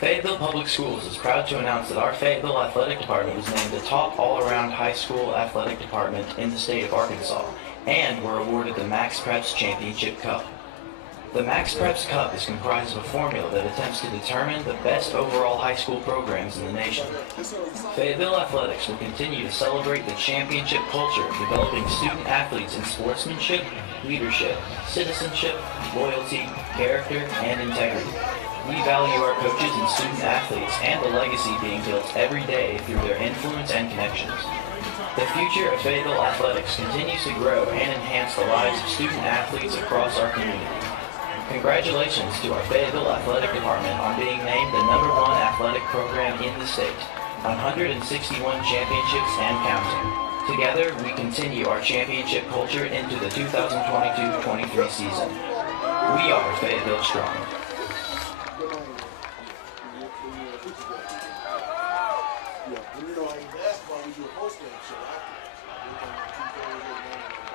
Fayetteville Public Schools is proud to announce that our Fayetteville Athletic Department was named the top all-around high school athletic department in the state of Arkansas, and were awarded the Max Preps Championship Cup. The Max Preps Cup is comprised of a formula that attempts to determine the best overall high school programs in the nation. Fayetteville Athletics will continue to celebrate the championship culture of developing student athletes in sportsmanship, leadership, citizenship, loyalty, character, and integrity. We value our coaches and student athletes and the legacy being built every day through their influence and connections. The future of Fayetteville Athletics continues to grow and enhance the lives of student athletes across our community. Congratulations to our Fayetteville Athletic Department on being named the #1 athletic program in the state, 161 championships and counting. Together, we continue our championship culture into the 2022-23 season. We are Fayetteville Strong.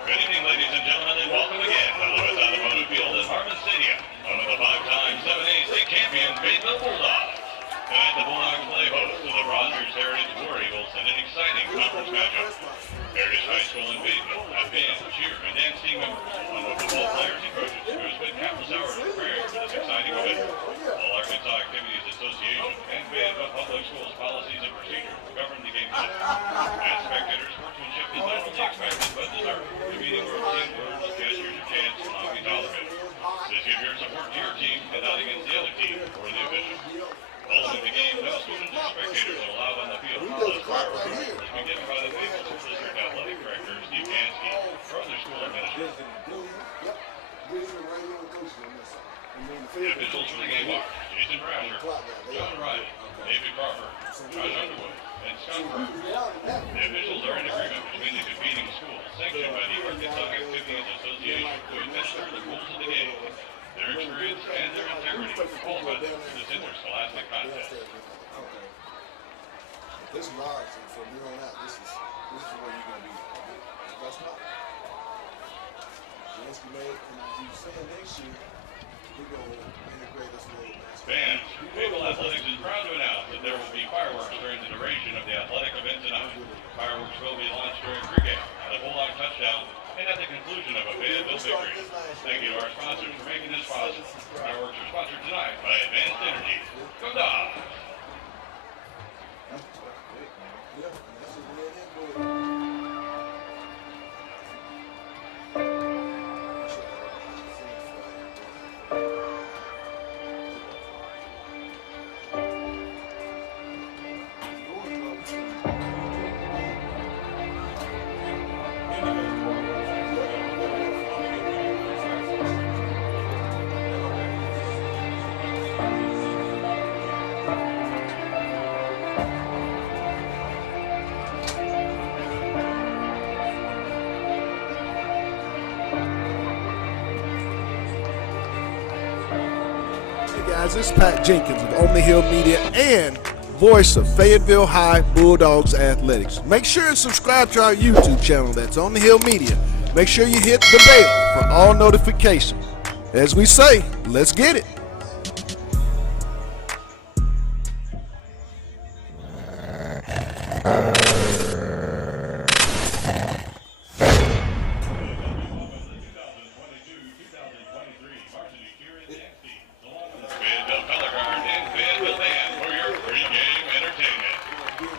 Good evening, ladies and gentlemen, and welcome again to Lewis Automotive Field at Harmon Stadium, home of the 5-time 7A state champion Fayetteville Bulldogs. Tonight, the Bulldogs play host to the Rogers Heritage War Eagles in an exciting conference matchup. Heritage High School in Fayetteville have band, cheer, and dance team members, along with football players and coaches who have spent countless hours preparing for this exciting event. All Arkansas Activities Association and Fayetteville Public Schools policies and procedures will govern the game tonight. As spectators, sportsmanship is not only expected but deserved. Competing where teamwork, gestures, and chants will not be tolerated. This gives your support to your team and not against the other team or the officials. Following the game, no students or spectators are allowed on the field unless prior approval has been given by the Fayetteville School District Athletic Director, Steve Gansky, or other school administrators. The officials for the game are Jason Brasher, John Wright, David Crawford, Josh Underwood, and Scott Burke. The officials are in agreement between the competing schools, sanctioned by the Arkansas Activities Association, to administer the rules of the game. Their experience and their integrity qualify them for this interscholastic contest. This large, and from here on out, this is where you're going to be. That's not. Jansky made, and as you saying next year, we're going to integrate us with Fans, Fayetteville Athletics is proud to announce that there will be fireworks during the duration of the athletic event tonight. Fireworks will be launched during pregame, at a Bulldog touchdown, and at the conclusion of a Fayetteville victory. Thank you to our sponsors for making this possible. Fireworks are sponsored tonight by Advanced Energy. Go Dogs! Guys, it's Pat Jenkins of On the Hill Media and voice of Fayetteville High Bulldogs Athletics. Make sure and subscribe to our YouTube channel. That's On the Hill Media. Make sure you hit the bell for all notifications. As we say, let's get it.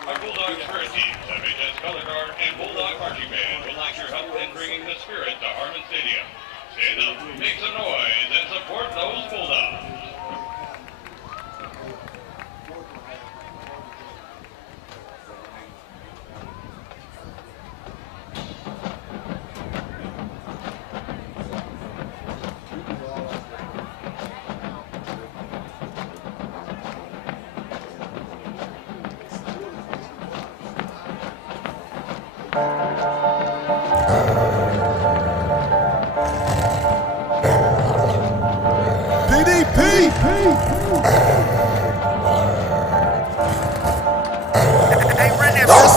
Our Bulldog Spirit teams, FHS Color Guard and Bulldog Marching Band, would like your help in bringing the spirit to Harmon Stadium. Stand up, make some noise, and support those Bulldogs.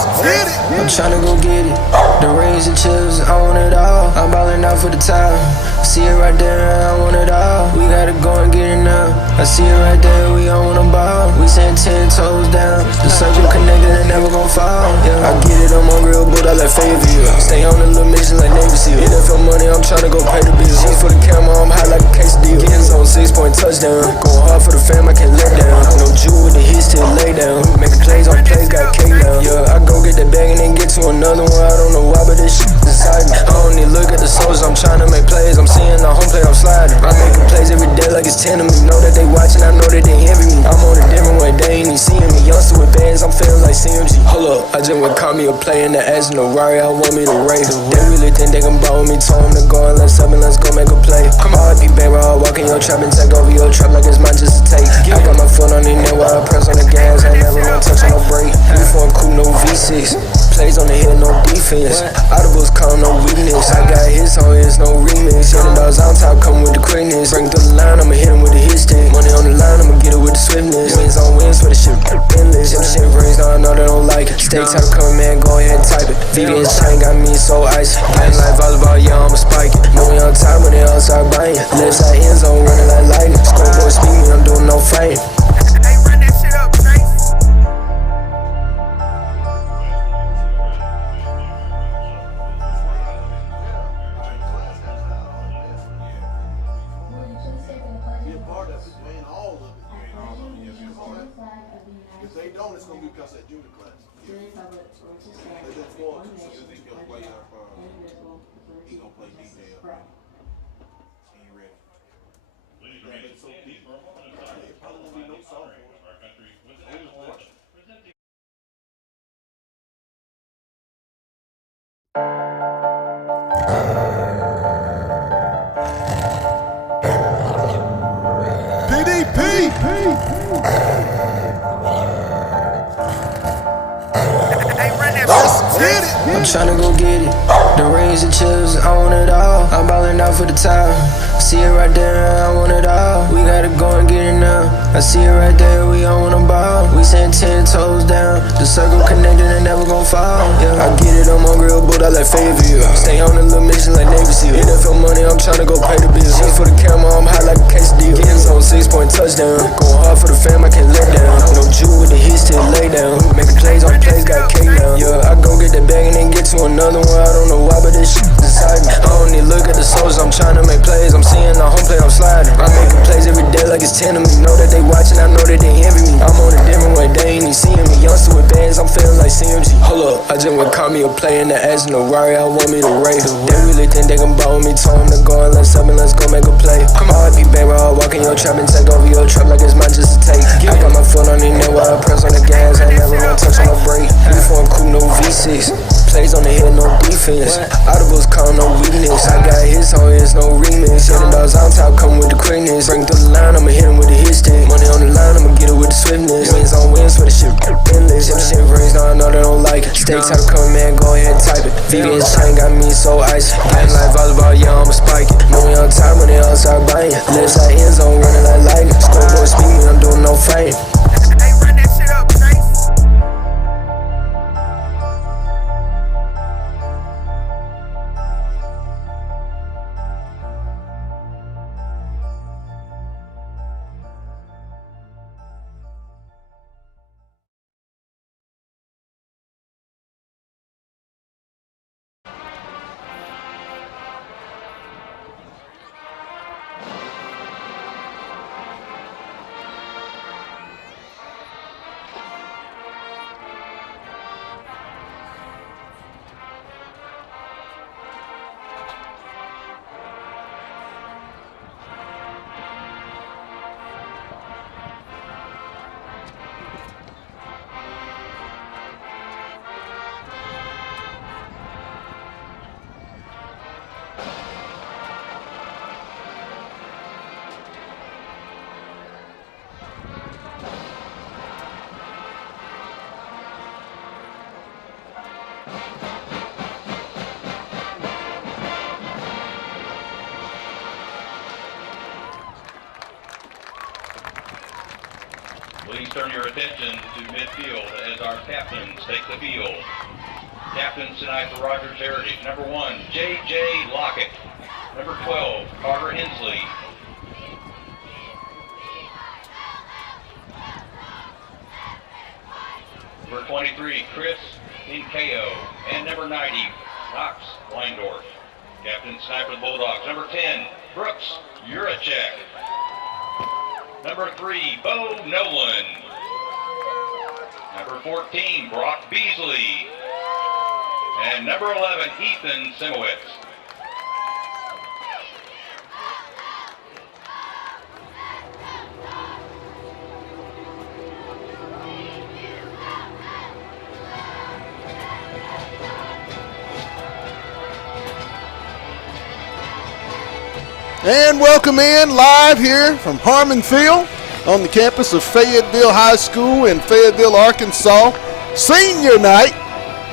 Let's get it. I'm tryna go get it. The rings and chips, I want it all. I'm ballin' out for the top. See it right there, I want it all. We gotta go and get it now. I see it right there, we all wanna ball. We send 10 toes down. The circle connected and never gon' fall. Yeah, I get it, I'm on real, but I like Fayetteville. Stay on the little mission like Navy SEAL. NFL money, I'm tryna go pay the bills. She's for the camera, I'm high like a quesadilla. Getting zone 6-point touchdown. Going hard for the fam, I can't let down. No Jew with the hits till lay down. Making plays on plays, got cake down. Yeah, I go get that bag and then get to another one. I don't know why, but this shit inside me. I don't need look at the soldiers, I'm tryna make plays. I'm seeing the home plate, I'm sliding. I'm making plays every day like it's 10 of me. Know that they watching, I know that they envy me. I'm on a different way, they ain't even seeing me. Youngster with bands, I'm feeling like CMG. Hold up, I just went call me a play in the ass in the Rari, I want me to race. They really think they can ball with me, told them to go and let's up and let's go make a play. Come on, be baby, I'll walk in your trap and take over your trap like it's mine just to take. I got my foot on the net while I press on the gas, I ain't never gonna touch on no brake. You for a cool, no V6. Plays on the hill, no defense. Audibles call no weakness. I got hits on his, no remix. Yeah, the dogs on top come with the quickness. Bring through the line, I'ma hit him with the hit stick. Money on the line, I'ma get it with the swiftness. Wins on wins for the shit endless. If the shit rings, now I know they don't like it. Stay top coming, man, go ahead and type it. VVS chain got me so icy. Game like volleyball, yeah, I'ma spike it. Know we on time when they all start biting. Left side end zone running like lightning. Scoreboard speed me, I'm doing no fighting. Hey, run that shit up, Trace. If they don't, it's going to be because that junior class. They've been forward to so he's going to play he's going to play detail. He ain't ready. Please remain so deep for a moment of silence. Probably won't be no song for Our country with the him. national anthem. Presenting Hey, run that shit up, I'm tryna go get it. The rings and chips, I want it all. I'm ballin' out for the top. See it right there, I want it all. We gotta go and get it now. I see it right there, we all wanna ball. We send 10 toes down. The circle connected and never gon' fall. Yeah, I get it, I'm on real, but I like Fayetteville. Stay on the little mission like Navy SEAL. NFL money, I'm tryna go pay the bills. She's for the camera, I'm high like a quesadilla. Getting zone 6-point touchdown. Going hard for the fam, I can't let down. No Jew with the hits till lay down. Making plays on plays, got cake down. Yeah, I go get that bag and then get to another one. I don't know why, but this shit inside me. I don't need look at the soldiers, I'm tryna make plays. I'm seeing the home plate, I'm sliding. I'm making plays every day like it's 10 of me. Know that they watching, I know that they envy me. I'm on a different way, they ain't even seeing me. Youngster with bands, I'm feeling like CMG. Hold up, I just went call me a play in the ass in the Rari, I want me to race. They really think they can ball with me, told them to go and let's up and let's go make a play. Come on, be baby, I'll walk in your trap and take over your trap like it's mine just to take. I got my foot on the net while I press on the gas, I ain't never gonna touch on no brake. You for a cool, no V6. Plays on the hill, no defense. Audibles call no weakness. I got hits on his, no remix. Yeah, the dogs on top come with the quickness. Bring through the line, I'ma hit him with the hit stick. Money on the line, I'ma get it with the swiftness. Wins on wins for the shit endless. If the shit rings, now I know they don't like it. Stay top coming, man, go ahead and type it. VVS chain got me so icy. Game like volleyball, yeah, I'ma spike it. Know we on time when they all start biting. Left side end zone running like lightning. Scoreboard speed me, I'm doing no fighting. Hey, run that shit up, Trace. Please turn your attention to midfield as our captains take the field. Captains tonight for Rogers Heritage. Number 1, J.J. Lockett. Number 12, Carter Hensley. Number 23, Chris Inkeo. And number 90, Knox Weindorf. Captain tonight for the Bulldogs. Number 10, Brooks Urachek. Number 3, Bo Nolan. Number 14, Brock Beasley. And number 11, Ethan Simowitz. And welcome in live here from Harmon Field on the campus of Fayetteville High School in Fayetteville, Arkansas. Senior night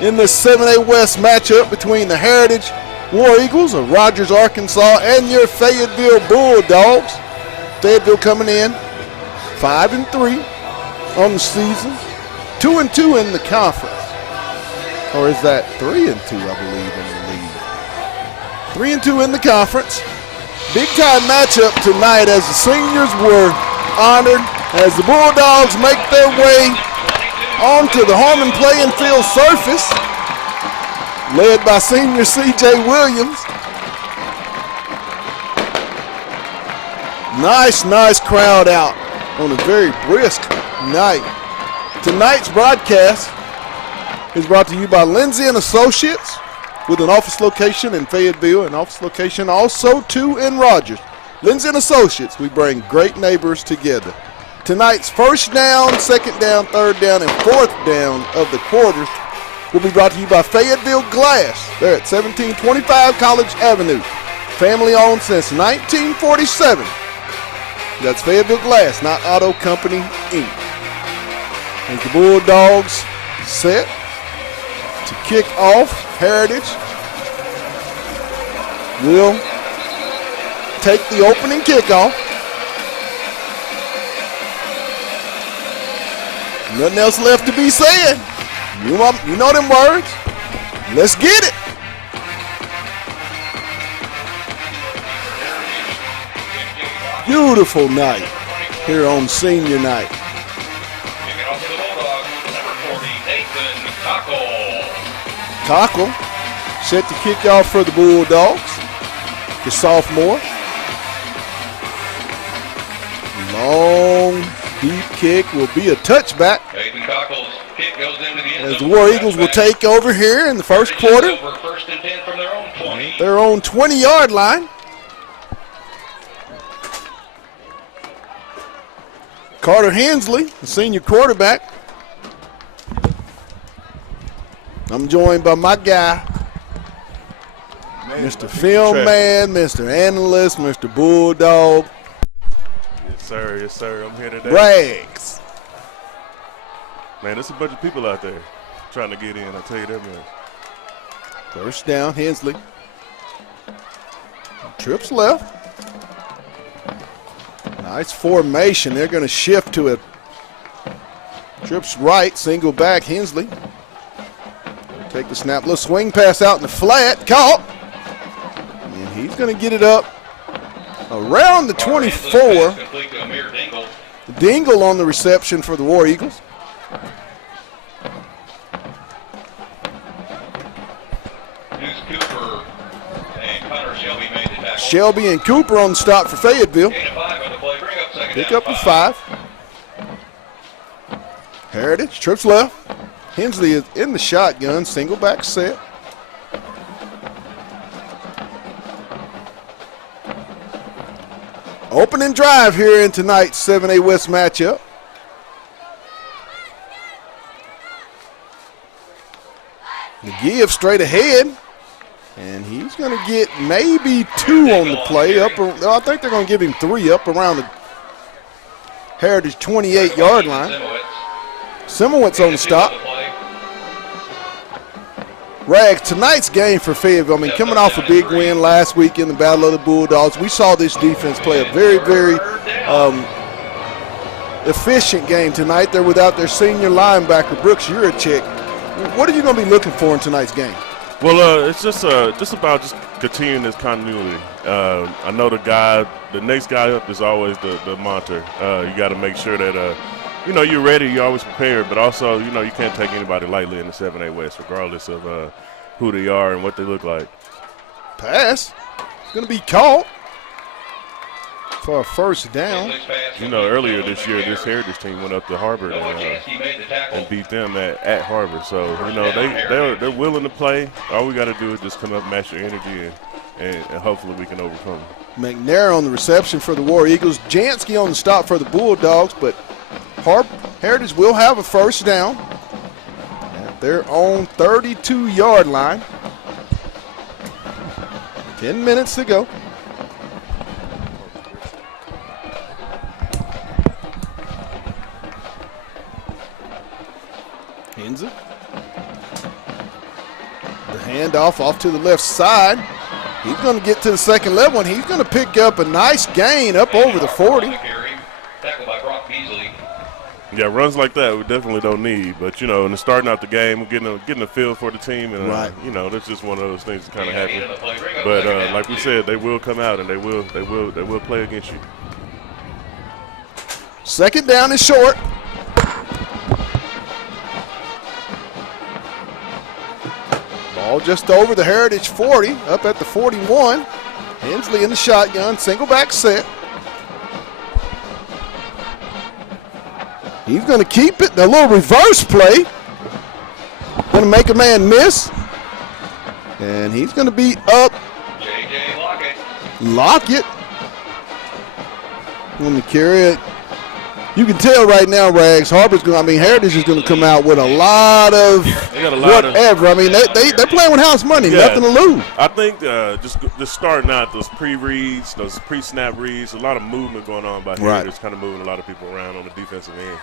in the 7A West matchup between the Heritage War Eagles of Rogers, Arkansas and your Fayetteville Bulldogs. Fayetteville coming in 5-3 on the season, 2-2 in the conference. Or is that 3-2, I believe, in the league. 3-2 in the conference. Big time matchup tonight as the seniors were honored as the Bulldogs make their way onto the Harmon playing field surface, led by senior C.J. Williams. Nice crowd out on a very brisk night. Tonight's broadcast is brought to you by Lindsay & Associates, with an office location in Fayetteville, an office location also too in Rogers. Lindsay & Associates, we bring great neighbors together. Tonight's first down, second down, third down, and fourth down of the quarters will be brought to you by Fayetteville Glass. They're at 1725 College Avenue. Family owned since 1947. That's Fayetteville Glass, not Auto Company, Inc. As the Bulldogs set to kick off, Heritage will take the opening kickoff. Nothing else left to be said. You know them words. Let's get it. Beautiful night here on senior night. Kicking off for the Bulldogs, number 40, Nathan Cockle. Cockle set to kick off for the Bulldogs, the sophomore. Long, deep kick will be a touchback. Nathan Cockle's kick goes into the end As the zone. War Eagles will take over here in the first quarter. Over first and 10 from their own 20. Their own 20-yard line. Carter Hensley, the senior quarterback. I'm joined by my guy, Mr. Film Man, Mr. Analyst, Mr. Bulldog. Yes, sir. I'm here today. Braggs. Man, there's a bunch of people out there trying to get in. I'll tell you that, man. First down, Hensley. Trips left. Nice formation. They're going to shift to it. Trips right, single back, Hensley. Take the snap, little swing pass out in the flat, caught. And he's going to get it up around the 24. Dingle on the reception for the War Eagles. Cooper and Connor Shelby made the tackle. Shelby and Cooper on the stop for Fayetteville. Pick up the 5. Heritage, trips left. Hensley is in the shotgun, single back set. Opening drive here in tonight's 7A West matchup. The give straight ahead, and he's going to get maybe 2 on the play. I think they're going to give him 3 up around the Heritage 28-yard line. Simowitz on the stop. Rags, tonight's game for Fayetteville, I mean, coming off a big win last week in the Battle of the Bulldogs, we saw this defense play a very, very efficient game tonight. They're without their senior linebacker, Brooks Urachek, What are you going to be looking for in tonight's game? Well, it's just about just continuing this continuity. I know the next guy up is always the monter. You got to make sure that you're ready, you're always prepared, but also you can't take anybody lightly in the 7A West, regardless of who they are and what they look like. Pass. It's going to be caught for a first down. Earlier this year, this Heritage team went up to Harvard and beat them at Harvard. So they're willing to play. All we got to do is just come up, match their energy, and hopefully we can overcome them. McNair on the reception for the War Eagles. Jansky on the stop for the Bulldogs, but Heritage will have a first down at their own 32-yard line. 10 minutes to go. Henze. The handoff off to the left side. He's going to get to the second level, and he's going to pick up a nice gain up over the 40. Yeah, runs like that we definitely don't need. But, in starting out the game, we're getting a feel for the team. And, right. That's just one of those things that kind of happen. But like we said, they will come out and they will play against you. Second down is short. Ball just over the Heritage 40, up at the 41. Hensley in the shotgun, single back set. He's going to keep it. A little reverse play. Going to make a man miss. And he's going to be up. Lockett. Going to carry it. You can tell right now, Rags, Heritage is going to come out with a lot of whatever. They're playing with house money, nothing to lose. I think just starting out, those pre-reads, those pre-snap reads, a lot of movement going on by Heritage, kind of moving a lot of people around on the defensive end.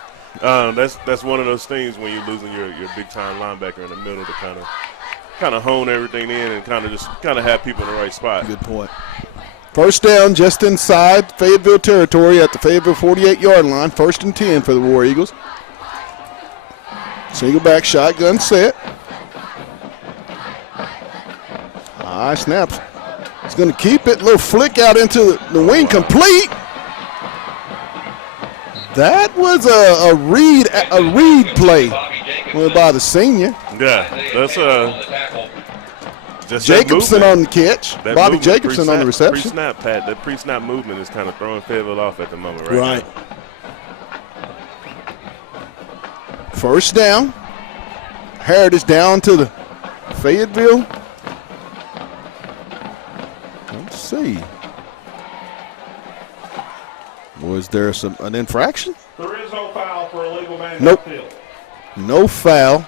That's one of those things when you're losing your big-time linebacker in the middle to kind of hone everything in and kind of have people in the right spot. Good point. First down just inside Fayetteville territory at the Fayetteville 48-yard line. 1st and 10 for the War Eagles. Single back shotgun set. High snaps. He's going to keep it. Little flick out into the wing, complete. That was a read play by the senior. Yeah, that's Jacobson on the catch. Bobby Jacobson on the reception. Pre-snap, Pat. That pre-snap movement is kind of throwing Fayetteville off at the moment, right? First down. Heritage down to the Fayetteville. Let's see. Was there an infraction? There is no foul for illegal man. Nope. No foul.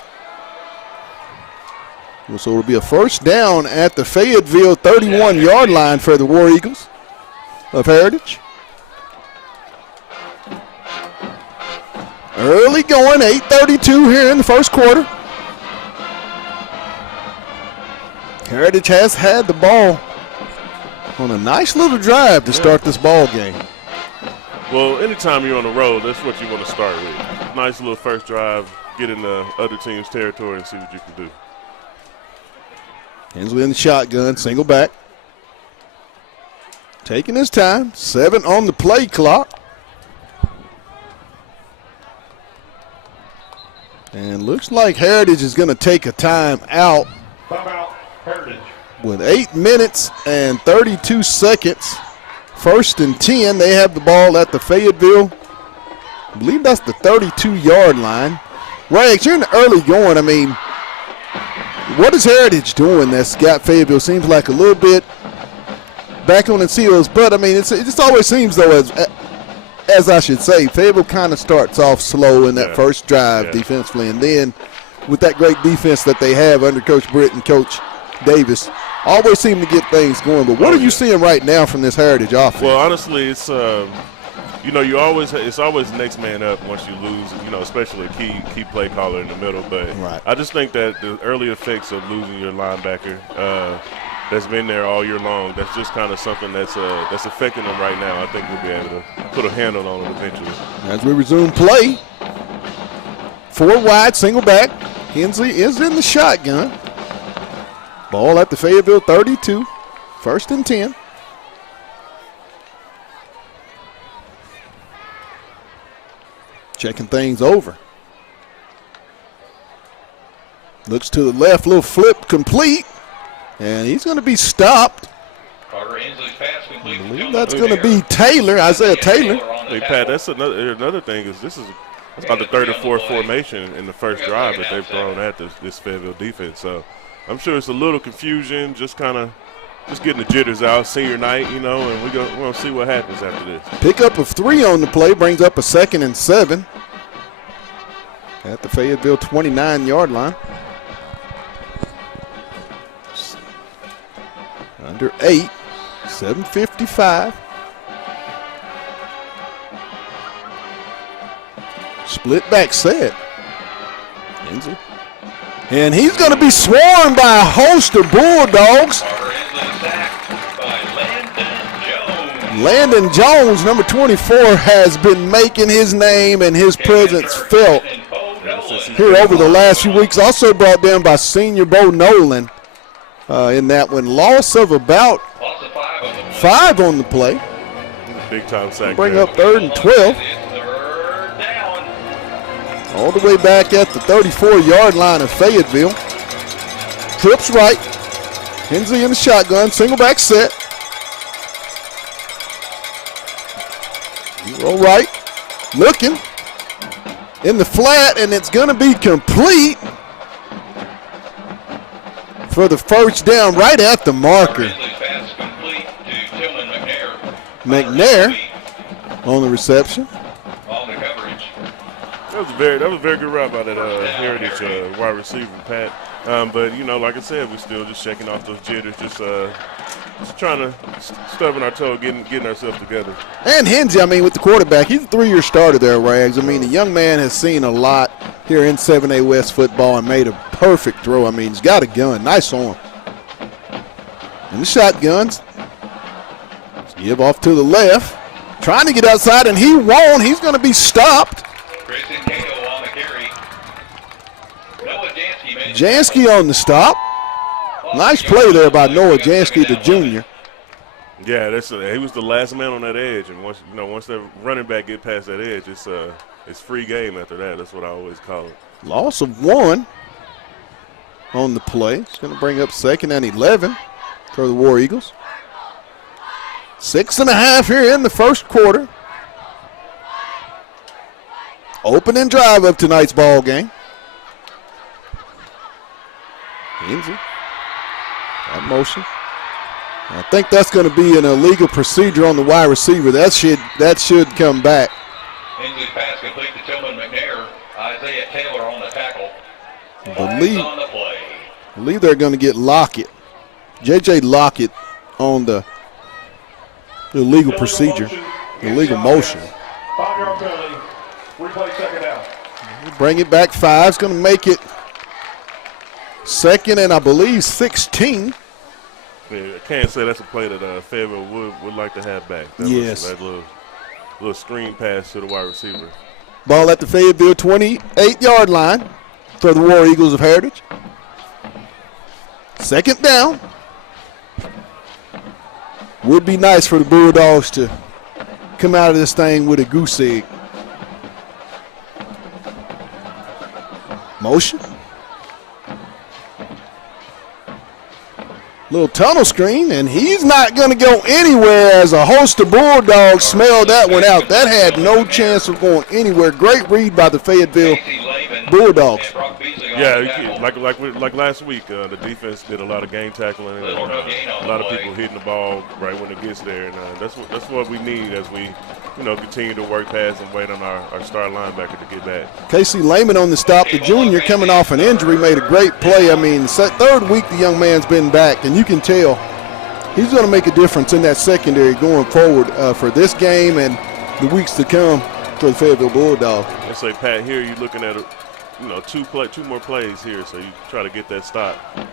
So it'll be a first down at the Fayetteville 31-yard line for the War Eagles of Heritage. Early going, 8:32 here in the first quarter. Heritage has had the ball on a nice little drive to start this ball game. Well, anytime you're on the road, that's what you want to start with. Nice little first drive, get in the other team's territory and see what you can do. Hensley in the shotgun, single back. Taking his time, 7 on the play clock. And looks like Heritage is going to take a time out. Timeout, Heritage. With 8 minutes and 32 seconds. 1st and 10, they have the ball at the Fayetteville. I believe that's the 32-yard line. Rags, you're in the early going. What is Heritage doing that's got Fayetteville? Seems like a little bit back on its heels, but it just always seems, though, as I should say, Fayetteville kind of starts off slow in that first drive defensively, and then with that great defense that they have under Coach Britt and Coach Davis, always seem to get things going. But what are you seeing right now from this Heritage offense? Well, honestly, it's it's always next man up once you lose, especially a key play caller in the middle. But I just think that the early effects of losing your linebacker that's been there all year long, that's just kind of something that's affecting them right now. I think we'll be able to put a handle on them eventually. As we resume play, 4 wide, single back. Hensley is in the shotgun. Ball at the Fayetteville 32. 1st and 10. Checking things over. Looks to the left, little flip complete. And he's going to be stopped. Carter Hensley's pass complete. I believe that's going to be Taylor, Isaiah Taylor. Hey, Pat, that's another thing is this is about the third or fourth formation in the first drive that they've thrown at this Fayetteville defense. So I'm sure it's a little confusion, just getting the jitters out, senior night, you know, and we're going to see what happens after this. Pickup of 3 on the play brings up a 2nd and 7 at the Fayetteville 29-yard line. Under 8, 7:55. Split back set. Hensley. And he's going to be swarmed by a host of Bulldogs. Carter Hensley sacked by Landon Jones. Landon Jones, number 24, has been making his name and his presence felt here over the last few weeks. Also brought down by senior Bo Nolan in that one. Loss of about 5 on the play. Big time sack. Bring up 3rd and 12. All the way back at the 34-yard line of Fayetteville. Trips right. Hensley in the shotgun. Single back set. Roll right. Looking. In the flat, and it's going to be complete for the first down right at the marker. McNair on the reception. That was a very good route by that Heritage wide receiver, Pat. But, you know, like I said, we're still just shaking off those jitters, just trying to stubbing our toe, getting ourselves together. And Hensley, I mean, with the quarterback, he's a 3-year starter there, Rags. I mean, the young man has seen a lot here in 7A West football and made a perfect throw. I mean, he's got a gun. Nice arm. And the shotguns. Give off to the left. Trying to get outside, and he won't. He's going to be stopped. Jansky on the stop. Nice play there by Noah Jansky, the junior. Yeah, he was the last man on that edge, and once that running back get past that edge, it's free game after that. That's what I always call it. Loss of 1 on the play. It's going to bring up 2nd and 11 for the War Eagles. 6.5 here in the first quarter. Opening drive of tonight's ball game. Hensley. That motion. I think that's going to be an illegal procedure on the wide receiver. That should come back. Hensley's pass complete to Tillman McNair. Isaiah Taylor on the tackle. I believe they're going to get Lockett. J.J. Lockett on the illegal procedure, illegal motion. 5-yard penalty. Replay 2nd down. Bring it back 5. It's going to make it 2nd and I believe 16. Yeah, I can't say that's a play that Fayetteville would like to have back. That little screen pass to the wide receiver. Ball at the Fayetteville 28-yard line for the War Eagles of Heritage. 2nd down. Would be nice for the Bulldogs to come out of this thing with a goose egg. Motion. Little tunnel screen, and he's not going to go anywhere as a host of Bulldogs smelled that one out. That had no chance of going anywhere. Great read by the Fayetteville Bulldogs. Yeah, like last week, the defense did a lot of game tackling, and a lot of people hitting the ball right when it gets there, and that's what we need as we, continue to work past and wait on our star linebacker to get back. Casey Lehman on the stop. The junior coming off an injury made a great play. I mean, 3rd week the young man's been back, and you can tell he's going to make a difference in that secondary going forward for this game and the weeks to come for the Fayetteville Bulldogs. Let's say, Pat, here you're looking at two more plays here, so you try to get that stop. And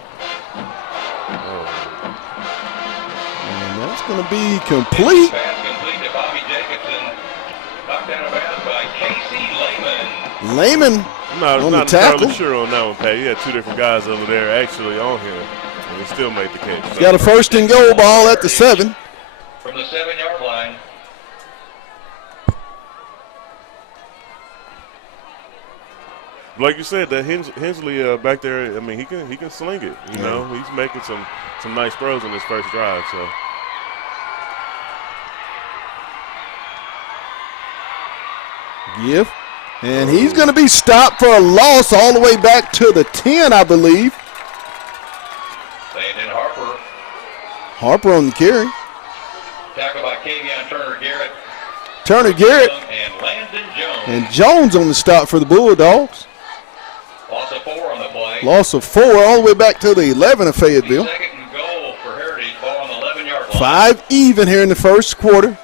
that's going to be complete. Pass complete to Bobby Jacobson. Knocked out of bounds by Casey Lehman. Lehman I'm not on the entirely tackle. sure on that one, Pat. You had two different guys over there actually on him, and he still made the catch. He's got a first and goal ball at the 7. From the 7-yard line. Like you said, that Hensley back there, I mean, he can sling it. You know, he's making some nice throws on his first drive. So. Give. And he's going to be stopped for a loss all the way back to the 10, I believe. Landon Harper. Harper on the carry. Tackled by Kavion Turner-Garrett. Turner-Garrett And Landon Jones. and Jones on the stop for the Bulldogs. Loss of 4 on the play. Loss of 4 all the way back to the 11 of Fayetteville. Second and goal for Heritage. Ball on the 11-yard line. 5 even here in the first quarter.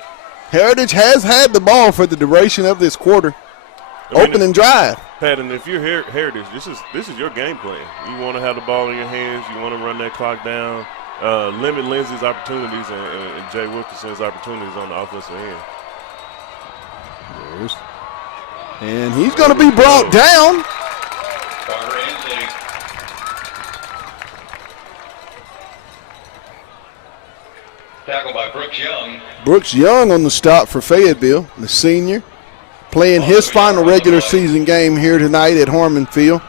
Heritage has had the ball for the duration of this quarter. Opening drive. Pat, and if you're Heritage, this is your game plan. You want to have the ball in your hands. You want to run that clock down. Limit Lindsey's opportunities and Jay Wilkinson's opportunities on the offensive end. And he's going to be brought down. Carter Hensley. Tackled by Brooks Young. Brooks Young on the stop for Fayetteville, the senior, playing his final regular season game here tonight at Harmon Field.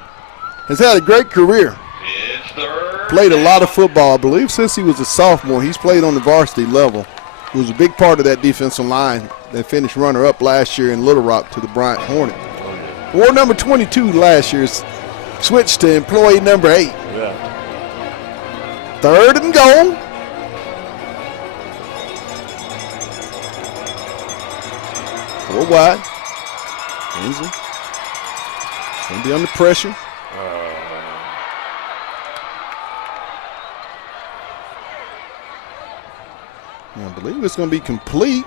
Has had a great career. It's third. Played a lot of football, I believe, since he was a sophomore. He's played on the varsity level. He was a big part of that defensive line that finished runner-up last year in Little Rock to the Bryant Hornet. Wore number 22 last year, switched to employee number 8. Yeah. Third and goal. Four wide. Hensley. It's going to be under pressure. I believe it's going to be complete.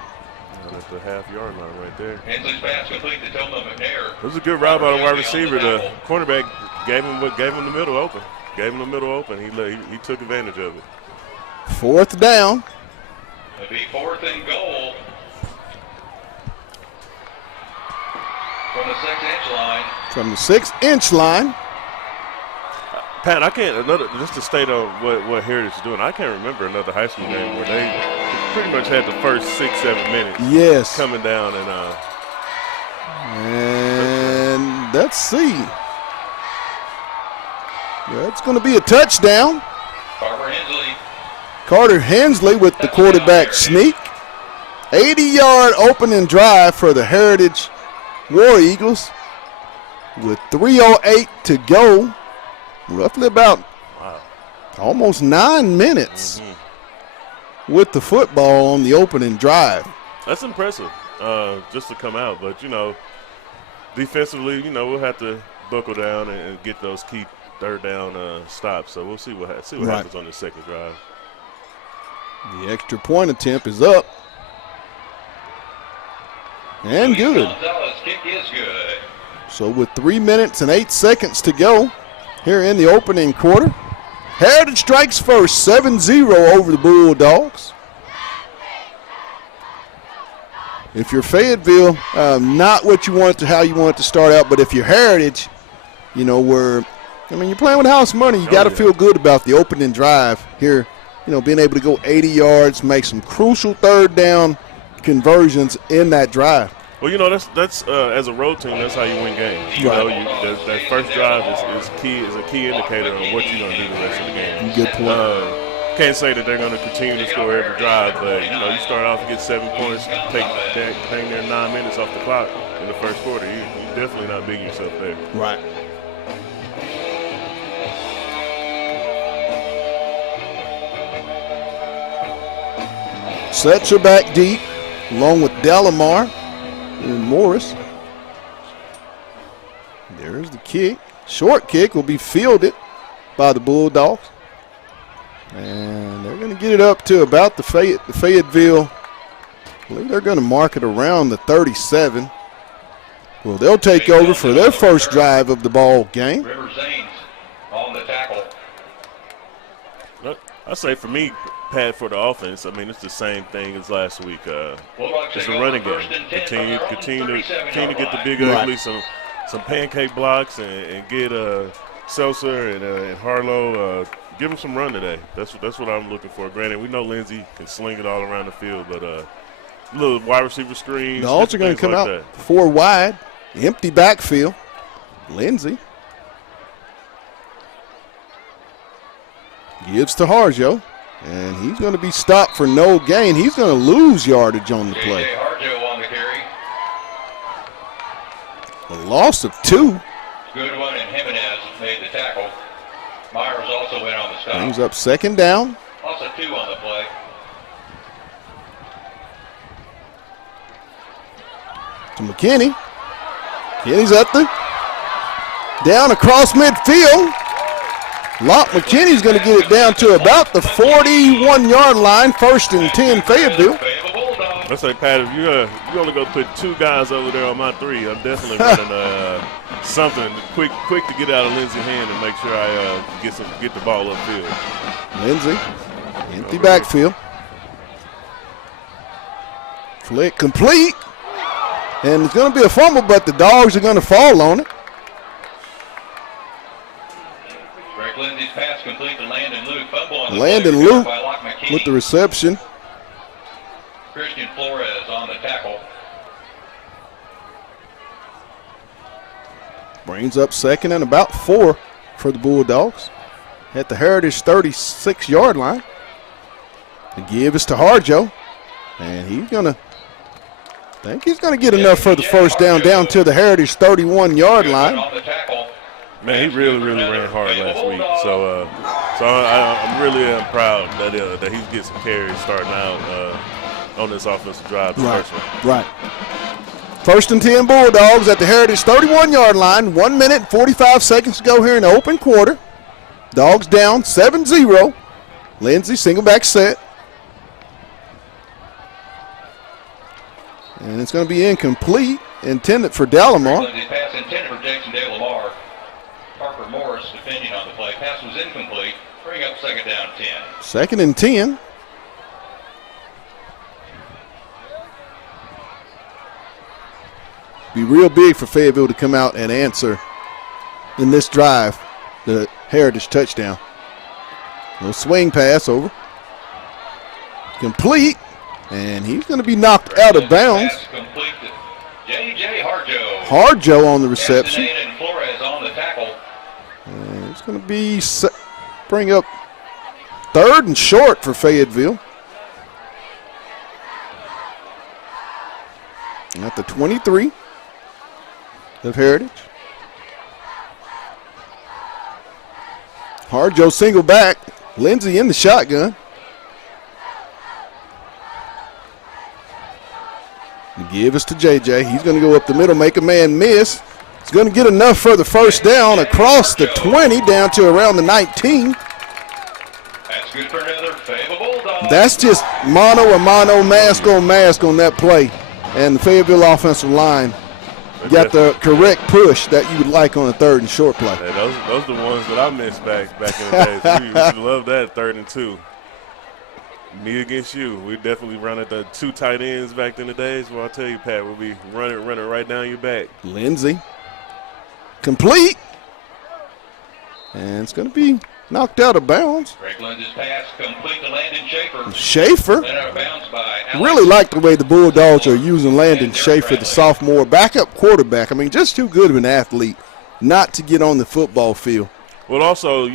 That's the half-yard line right there. Hensley's pass complete to Toma McNair. It was a good route by the wide receiver. The cornerback gave him the middle open. He took advantage of it. Fourth down. It'll be fourth and goal. From the 6-inch line. From the 6-inch line. Pat, I can't just to state on what Heritage is doing. I can't remember another high school game where they pretty much had the first 6-7 minutes. Yes. Coming down and let's see. That's going to be a touchdown. Carter Hensley with the quarterback sneak. 80-yard opening drive for the Heritage War Eagles with 3:08 to go. Roughly about almost 9 minutes with the football on the opening drive. That's impressive just to come out. But, defensively, we'll have to buckle down and get those key third down stops. So we'll see what happens on the second drive. The extra point attempt is up. And good. Kick is good. So with 3 minutes and 8 seconds to go here in the opening quarter, Heritage strikes first, 7-0 over the Bulldogs. If you're Fayetteville, not what you want to, how you want it to start out, but if you're Heritage, you're playing with house money. You got to feel good about the opening drive here. Being able to go 80 yards, make some crucial third down conversions in that drive. Well, that's as a road team, that's how you win games. That first drive is a key indicator on what you're going to do the rest of the game. Good point. Can't say that they're going to continue to score every drive, but you start off and get 7 points, take dang near 9 minutes off the clock in the first quarter. You're definitely not beating yourself there. Right. Setzer back deep, along with Delamar and Morris. There's the kick. Short kick will be fielded by the Bulldogs. And they're going to get it up to about the Fayetteville. I believe they're going to mark it around the 37. Well, they'll take over for their first drive of the ball game. River Zanes on the tackle. I say for me, Pat, for the offense, it's the same thing as last week. It's a running game. Continue to get the big ugly, some some pancake blocks and get Seltzer and Harlow give them some run today. That's what I'm looking for. Granted, we know Lindsey can sling it all around the field, but little wide receiver screens. The Dogs are going to come like out 4 wide, empty backfield. Lindsey gives to Harjo, and he's going to be stopped for no gain. He's going to lose yardage on the play. Harjo on the carry. A loss of 2. Good one, and Jimenez made the tackle. Myers also went on the stop. Brings up 2nd down. Loss of 2 on the play. To McKinney. McKinney's at the down across midfield. McKinney's going to get it down to about the 41-yard line. 1st and 10, Fayetteville. I say, Pat, if you only go put 2 guys over there on my 3, I'm definitely running something quick to get out of Lindsey's hand and make sure I get the ball upfield. Lindsey, empty backfield. Flick complete. And it's going to be a fumble, but the Dogs are going to fall on it. Greg Lindsey's pass complete to Landon Luke. Fumble on the Landon play, Luke by Locke McKinney. with the reception. Christian Flores on the tackle. Brings up 2nd and about 4 for the Bulldogs at the Heritage 36-yard line. The give is to Harjo, and he's going to get enough for the 1st down to the Heritage 31-yard line. Man, he really ran hard last week. So I'm really proud that he's getting some carries starting out on this offensive drive. Right. 1st and 10 Bulldogs at the Heritage 31-yard line. 1 minute and 45 seconds to go here in the open quarter. Dogs down 7-0. Lindsey single back set. And it's going to be incomplete, intended for Dalamar. Lindsey's pass intended for Jackson Dalamar. Parker Morris defending on the play. Pass was incomplete. Bring up 2nd down 10. 2nd and 10. Be real big for Fayetteville to come out and answer in this drive the Heritage touchdown. Little swing pass over. Complete. And he's going to be knocked out of bounds. J.J. Harjo. Harjo on the reception. And Flores on the tackle. And it's going to be bring up 3rd and short for Fayetteville. At the 23 of Heritage. Harjo single back. Lindsey in the shotgun. The give is to JJ. He's going to go up the middle, make a man miss. He's going to get enough for the 1st down across the 20 down to around the 19. That's good for another Fayetteville Bulldog. That's just mano a mano, mask on that play. And the Fayetteville offensive line got the correct push that you would like on a 3rd and short play. Hey, those are the ones that I missed back in the days. We used to love that 3rd and 2. Me against you. We definitely run at the 2 tight ends back in the days. Well, I'll tell you, Pat, we'll be running right down your back. Lindsey. Complete. And it's going to be knocked out of bounds. Greg Lindsey's pass complete to Landon Schaefer. Schaefer. Then out of bounds by Alex. Really like the way the Bulldogs are using Landon Schaefer, the sophomore backup quarterback. I mean, just too good of an athlete not to get on the football field. Well, also,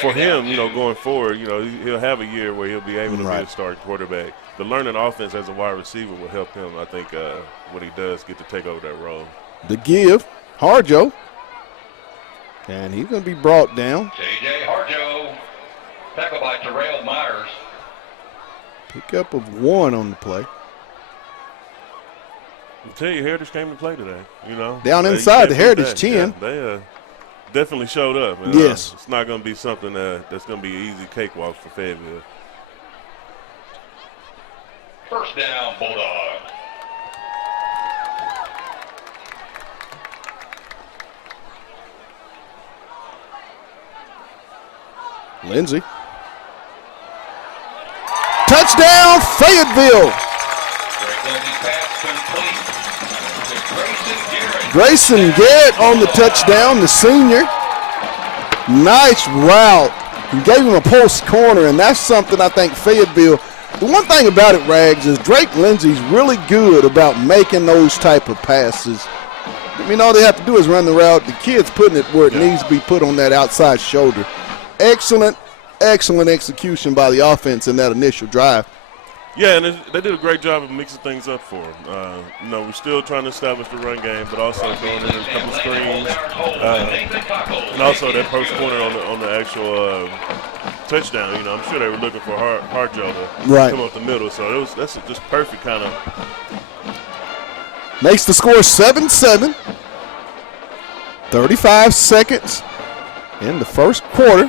for him, going forward, he'll have a year where he'll be able to be a starting quarterback. The learning offense as a wide receiver will help him, I think, when he does get to take over that role. The give, Harjo. And he's going to be brought down. J.J. Harjo, tackled by Terrell Myers. Pickup of 1 on the play. I'll tell you, Heritage came to play today, Down inside the Heritage 10. Yeah, they definitely showed up. Yes. It's not going to be something that's going to be an easy cakewalk for Fayetteville. 1st down, Bulldog. Lindsey. Touchdown, Fayetteville. Greg Lindsey's pass complete to Grayson Garrett. Grayson Garrett on the touchdown, the senior. Nice route. He gave him a post corner, and that's something I think Fayetteville. The one thing about it, Rags, is Drake Lindsey's really good about making those type of passes. I mean, all they have to do is run the route. The kid's putting it where it needs to be put on that outside shoulder. Excellent execution by the offense in that initial drive. Yeah, and they did a great job of mixing things up for him. We're still trying to establish the run game, but also throwing in a couple screens, and also that post corner on the actual touchdown. I'm sure they were looking for Harjo to come up the middle, so that's just perfect kind of. Makes the score 7-7. 35 seconds in the first quarter.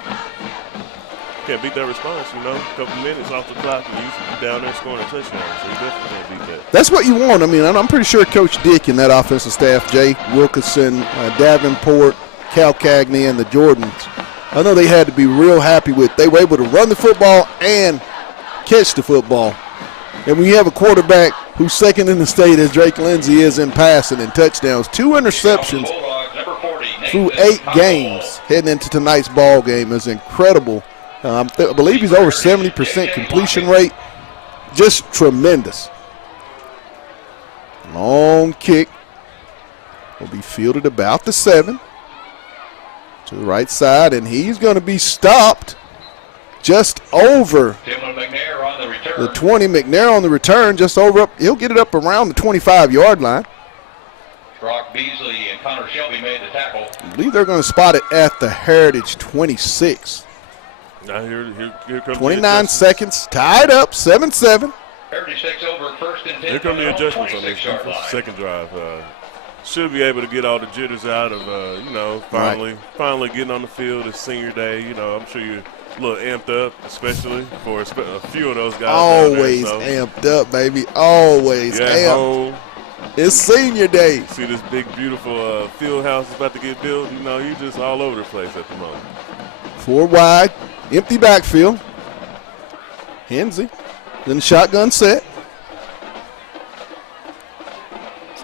Can't beat that response, a couple minutes off the clock and you down there scoring a touchdown, so you definitely can't beat that. That's what you want. I mean, I'm pretty sure Coach Dick and that offensive staff, Jay Wilkinson, Davenport, Cal Cagney, and the Jordans, I know they had to be real happy with. They were able to run the football and catch the football. And when you have a quarterback who's second in the state as Drake Lindsey is in passing and touchdowns, 2 interceptions through 8 games heading into tonight's ball game is incredible. I believe he's over 70% completion rate. Just tremendous. Long kick will be fielded about the 7 to the right side, and he's going to be stopped just over the 20. McNair on the return, just over up. He'll get it up around the 25-yard line. Brock Beasley and Connor Shelby made the tackle. I believe they're going to spot it at the Heritage 26. Now here comes 29 seconds, tied up, 7-7. Heritage takes over first and 10. Here come the adjustments on this second drive. Should be able to get all the jitters out of, finally getting on the field. It's senior day. I'm sure you're a little amped up, especially for a few of those guys. Always amped up, baby. Always amped. Home. It's senior day. See this big, beautiful field house is about to get built. You're just all over the place at the moment. 4 wide, empty backfield. Hensey, then shotgun set.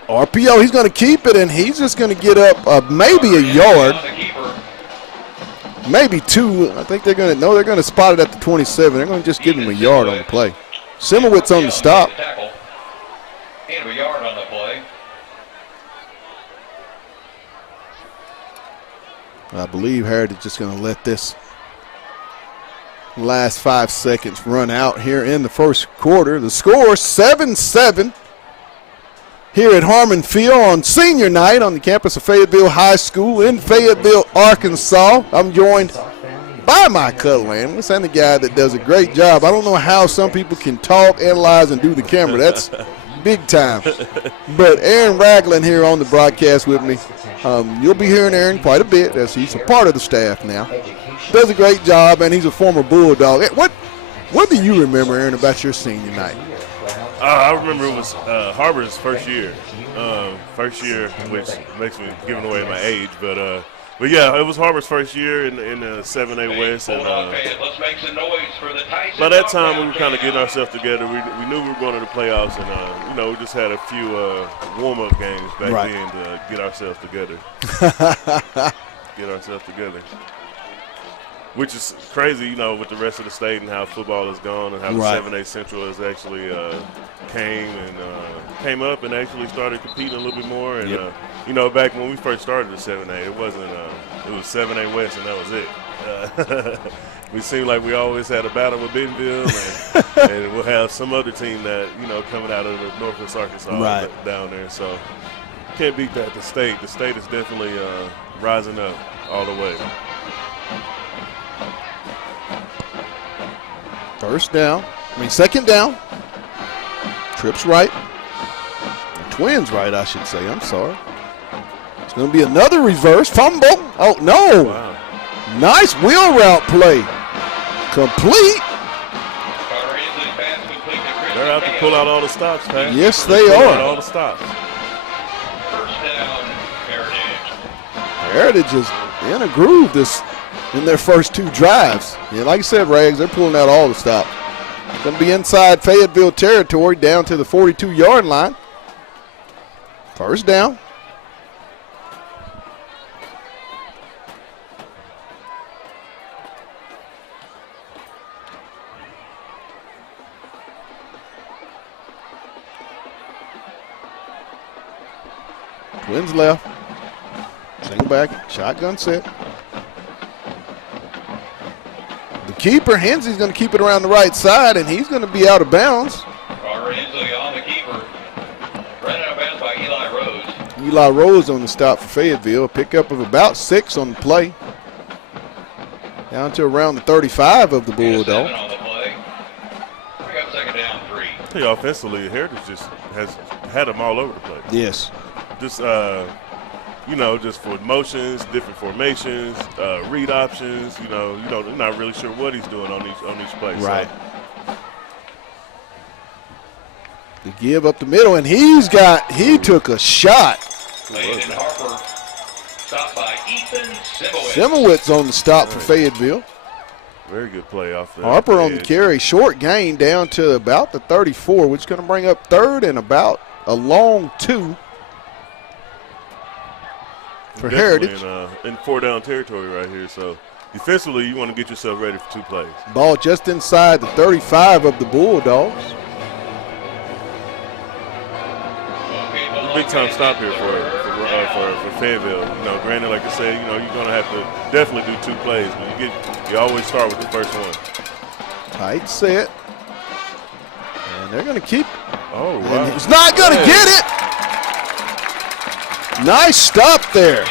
RPO, he's going to keep it, and he's just going to get up maybe a yard, maybe 2. I think they're going to spot it at the 27. They're going to just give him a yard on the play. Simowitz on the stop. And a yard on the play. I believe Heritage is just going to let this last 5 seconds run out here in the first quarter. The score 7-7 here at Harmon Field on senior night on the campus of Fayetteville High School in Fayetteville, Arkansas. I'm joined by my cuddle analyst and the guy that does a great job. I don't know how some people can talk, analyze, and do the camera. That's big time. But Aaron Ragland here on the broadcast with me. You'll be hearing Aaron quite a bit as he's a part of the staff now. Does a great job, and he's a former Bulldog. What do you remember, Aaron, about your senior night? I remember it was Harbor's first year, which makes me giving away my age, but yeah, it was Harbor's first year in the 7A West, and by that time we were kind of getting ourselves together. We knew we were going to the playoffs, and we just had a few warm-up games back then to get ourselves together. Which is crazy, with the rest of the state and how football has gone and how the 7A Central has actually came up and actually started competing a little bit more. And, back when we first started the 7A, it wasn't it was 7A West, and that was it. We seemed like we always had a battle with Bentonville, and we'll have some other team that, coming out of the Northwest Arkansas down there. So can't beat that. The state is definitely rising up all the way. Second down. Trips right. Twins right, I should say. I'm sorry. It's going to be another reverse fumble. Oh, no. Wow. Nice wheel route play. Complete. They're out to pull out all the stops, Pat. Yes, they are. All the stops. First down, Heritage. Heritage is in a groove in their first 2 drives. Yeah, like you said, Rags, they're pulling out all the stops. It's going to be inside Fayetteville territory down to the 42-yard line. First down. Twins left. Single back, shotgun set. The keeper, Hensley's going to keep it around the right side, and he's going to be out of bounds. Carter Hensley on the keeper. Ran out of bounds by Eli Rose. Eli Rose on the stop for Fayetteville. A pickup of about 6 on the play. Down to around the 35 of the Bulldogs. On the play. We got second down 3. Hey, offensively, Heritage just has had them all over the place. Yes. Just just for motions, different formations, read options. You're not really sure what he's doing on each play. Right. The give up the middle, and he took a shot. Landon Harper stopped by Ethan Simowitz. Simowitz on the stop for Fayetteville. Very good play off the Harper on the edge. carry, short gain down to about the 34, which is going to bring up third and about a long 2 for Definitely Heritage. in 4-down territory right here. So defensively, you want to get yourself ready for 2 plays. Ball just inside the 35 of the Bulldogs. Big time stop here for Fayetteville. Granted, like I said, you're going to have to definitely do 2 plays, but you always start with the first one. Tight set. And they're going to keep. Oh, And wow. he's not going to get it. Nice stop there.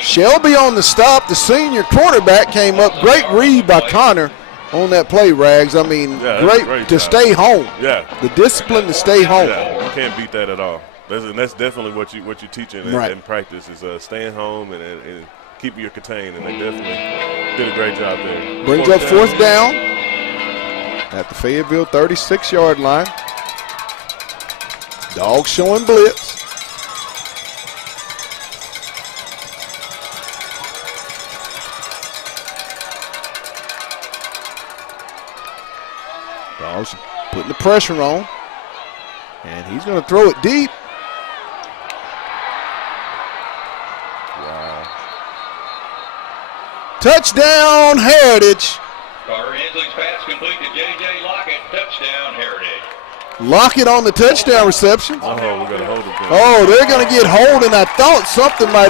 Shelby on the stop. The senior quarterback came up. Great read by Connor on that play, Rags. I mean, Yeah, great to job. stay home. Yeah. The discipline to stay home. Yeah, you can't beat that at all. That's definitely what you teaching Right. in practice is staying home and keeping your contained, and they definitely did a great job there. Brings up 4th down at the Fayetteville 36-yard line. Dogs showing blitz. Dogs putting the pressure on. And he's going to throw it deep. Wow. Touchdown, Heritage. Carter Hensley's pass complete to J.J. Lockett. Touchdown, Heritage. Lockett on the touchdown reception. Oh, we got to hold it. Oh, they're going to get holding. I thought something might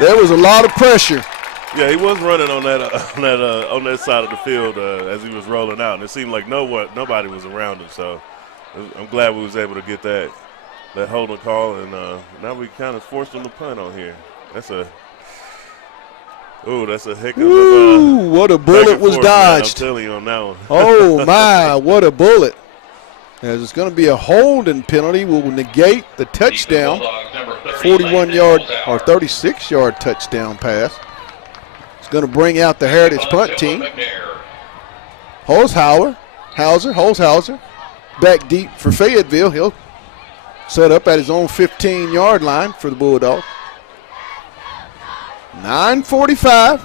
there was a lot of pressure. Yeah, he was running on that side of the field as he was rolling out, and it seemed like nobody was around him. So I'm glad we was able to get that holding call, and now we kind of forced him to punt on here. That's a heck of Ooh, what a back bullet and was forth, man. dodged. I'm telling you on that one. Oh, my, what a bullet. As it's going to be a holding penalty, will negate the touchdown, 41-yard or 36-yard touchdown pass. It's going to bring out the Heritage punt team. Holzhauser, back deep for Fayetteville. He'll set up at his own 15-yard line for the Bulldogs. 9:45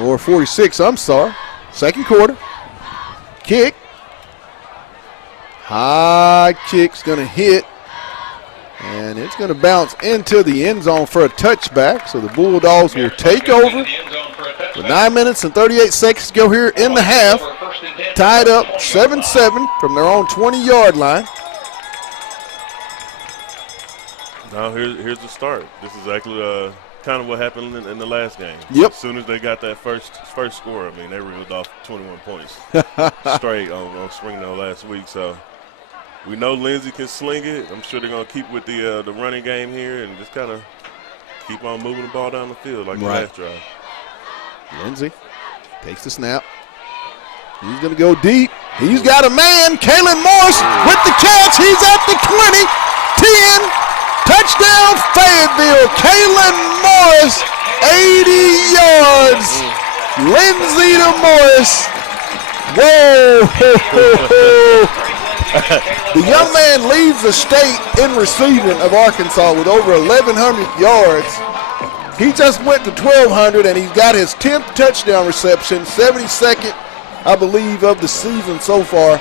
or 46, I'm sorry. Second quarter. Kick. High kick's going to hit. And it's going to bounce into the end zone for a touchback. So the Bulldogs will take over. With 9 minutes and 38 seconds to go here in the half. Tied up 7-7 from their own 20-yard line. Now here's the start. This is actually kind of what happened in the last game. Yep. As soon as they got that first score, I mean, they reeled off 21 points straight on Springdale last week. So we know Lindsay can sling it. I'm sure they're going to keep with the running game here and just kind of keep on moving the ball down the field like the last drive. Lindsay takes the snap. He's going to go deep. He's got a man. Kalen Morris with the catch. He's at the 20, 10. Touchdown, Fayetteville. Kalen Morris, 80 yards. Lindsay to Morris. Whoa. The young man leads the state in receiving of Arkansas with over 1,100 yards. He just went to 1,200, and he's got his 10th touchdown reception, 72nd, I believe, of the season so far.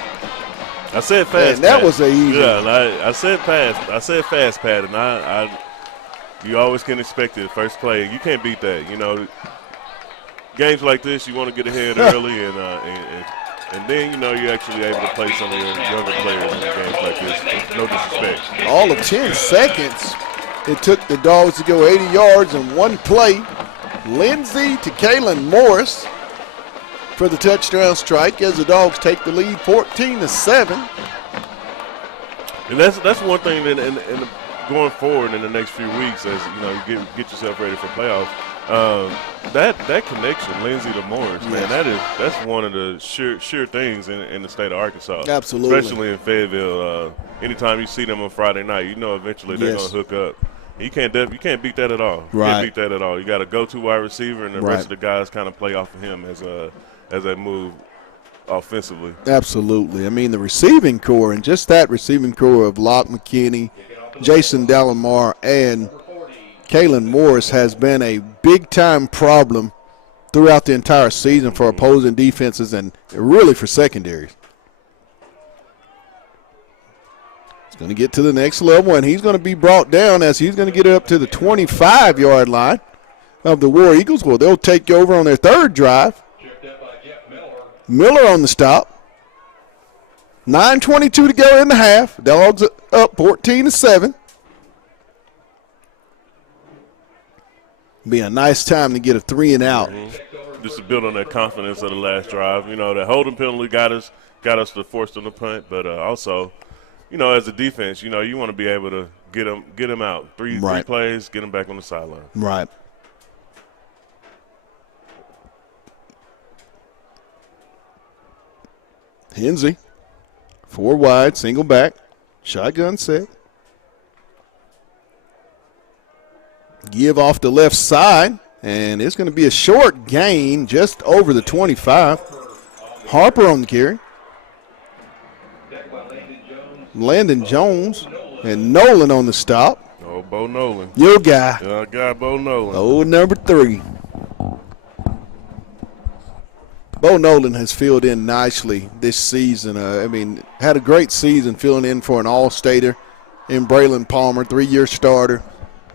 I said fast. Man, that was a easy. Yeah, and I said fast. I said fast, Pat, and you always can expect it. First play, you can't beat that. You know, games like this, you want to get ahead early and And then, you're actually able to play some of your younger players in games like this. No disrespect. All of 10 seconds, it took the Dogs to go 80 yards in one play. Lindsey to Kalen Morris for the touchdown strike as the Dogs take the lead 14-7. And that's one thing that in going forward in the next few weeks, as you get yourself ready for playoffs. That connection, Lindsey to Morris, man, that's one of the sure things in the state of Arkansas. Absolutely. Especially in Fayetteville. Anytime you see them on Friday night, eventually they're going to hook up. You can't beat that at all. You can't beat that at all. You got a go-to wide receiver, and the rest of the guys kind of play off of him as they move offensively. Absolutely. I mean, the receiving core, and just that receiving core of Locke McKinney, Jason Dallamar, and Kalen Morris has been a big-time problem throughout the entire season for opposing defenses and really for secondaries. He's going to get to the next level, and he's going to be brought down as he's going to get up to the 25-yard line of the War Eagles. Well, they'll take over on their third drive. Miller on the stop. 9:22 to go in the half. Dogs up 14-7. Be a nice time to get a 3 and out. Just to build on that confidence of the last drive. The holding penalty got us to force them to punt, but also, as a defense, you want to be able to get them out. Three plays, get them back on the sideline. Right. Hensey, 4 wide, single back, shotgun set. Give off the left side, and it's going to be a short gain just over the 25. Harper on the carry. Landon Jones and Nolan on the stop. Oh, Bo Nolan. Your guy. Your guy, Bo Nolan. Oh, number 3. Bo Nolan has filled in nicely this season. Had a great season filling in for an all-stater in Braylon Palmer, 3-year starter.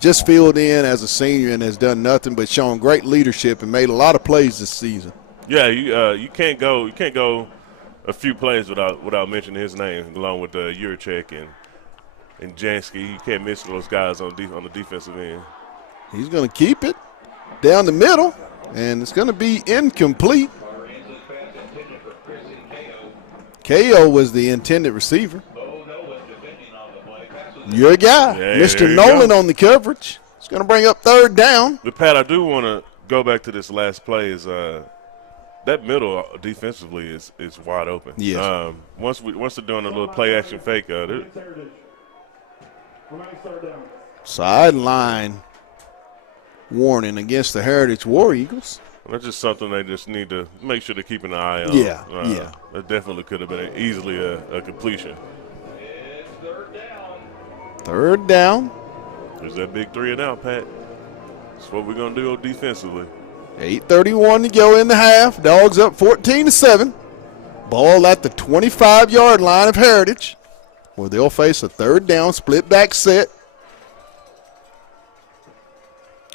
Just filled in as a senior and has done nothing but shown great leadership and made a lot of plays this season. Yeah, you can't go a few plays without mentioning his name, along with Yurchek and Jansky. You can't miss those guys on the defensive end. He's going to keep it down the middle, and it's going to be incomplete. KO was the intended receiver. Your guy, yeah, Mr. Nolan on the coverage. It's going to bring up 3rd down. But, Pat, I do want to go back to this last play. That middle defensively is wide open. Yes. Once they're doing a little play-action fake, sideline warning against the Heritage War Eagles. That's just something they just need to make sure they're keeping an eye on. Yeah. That definitely could have been easily a completion. 3rd down. There's that big 3 and out, Pat. That's what we're going to do defensively. 8:31 to go in the half. Dogs up 14-7. Ball at the 25-yard line of Heritage, where they'll face a 3rd down split back set.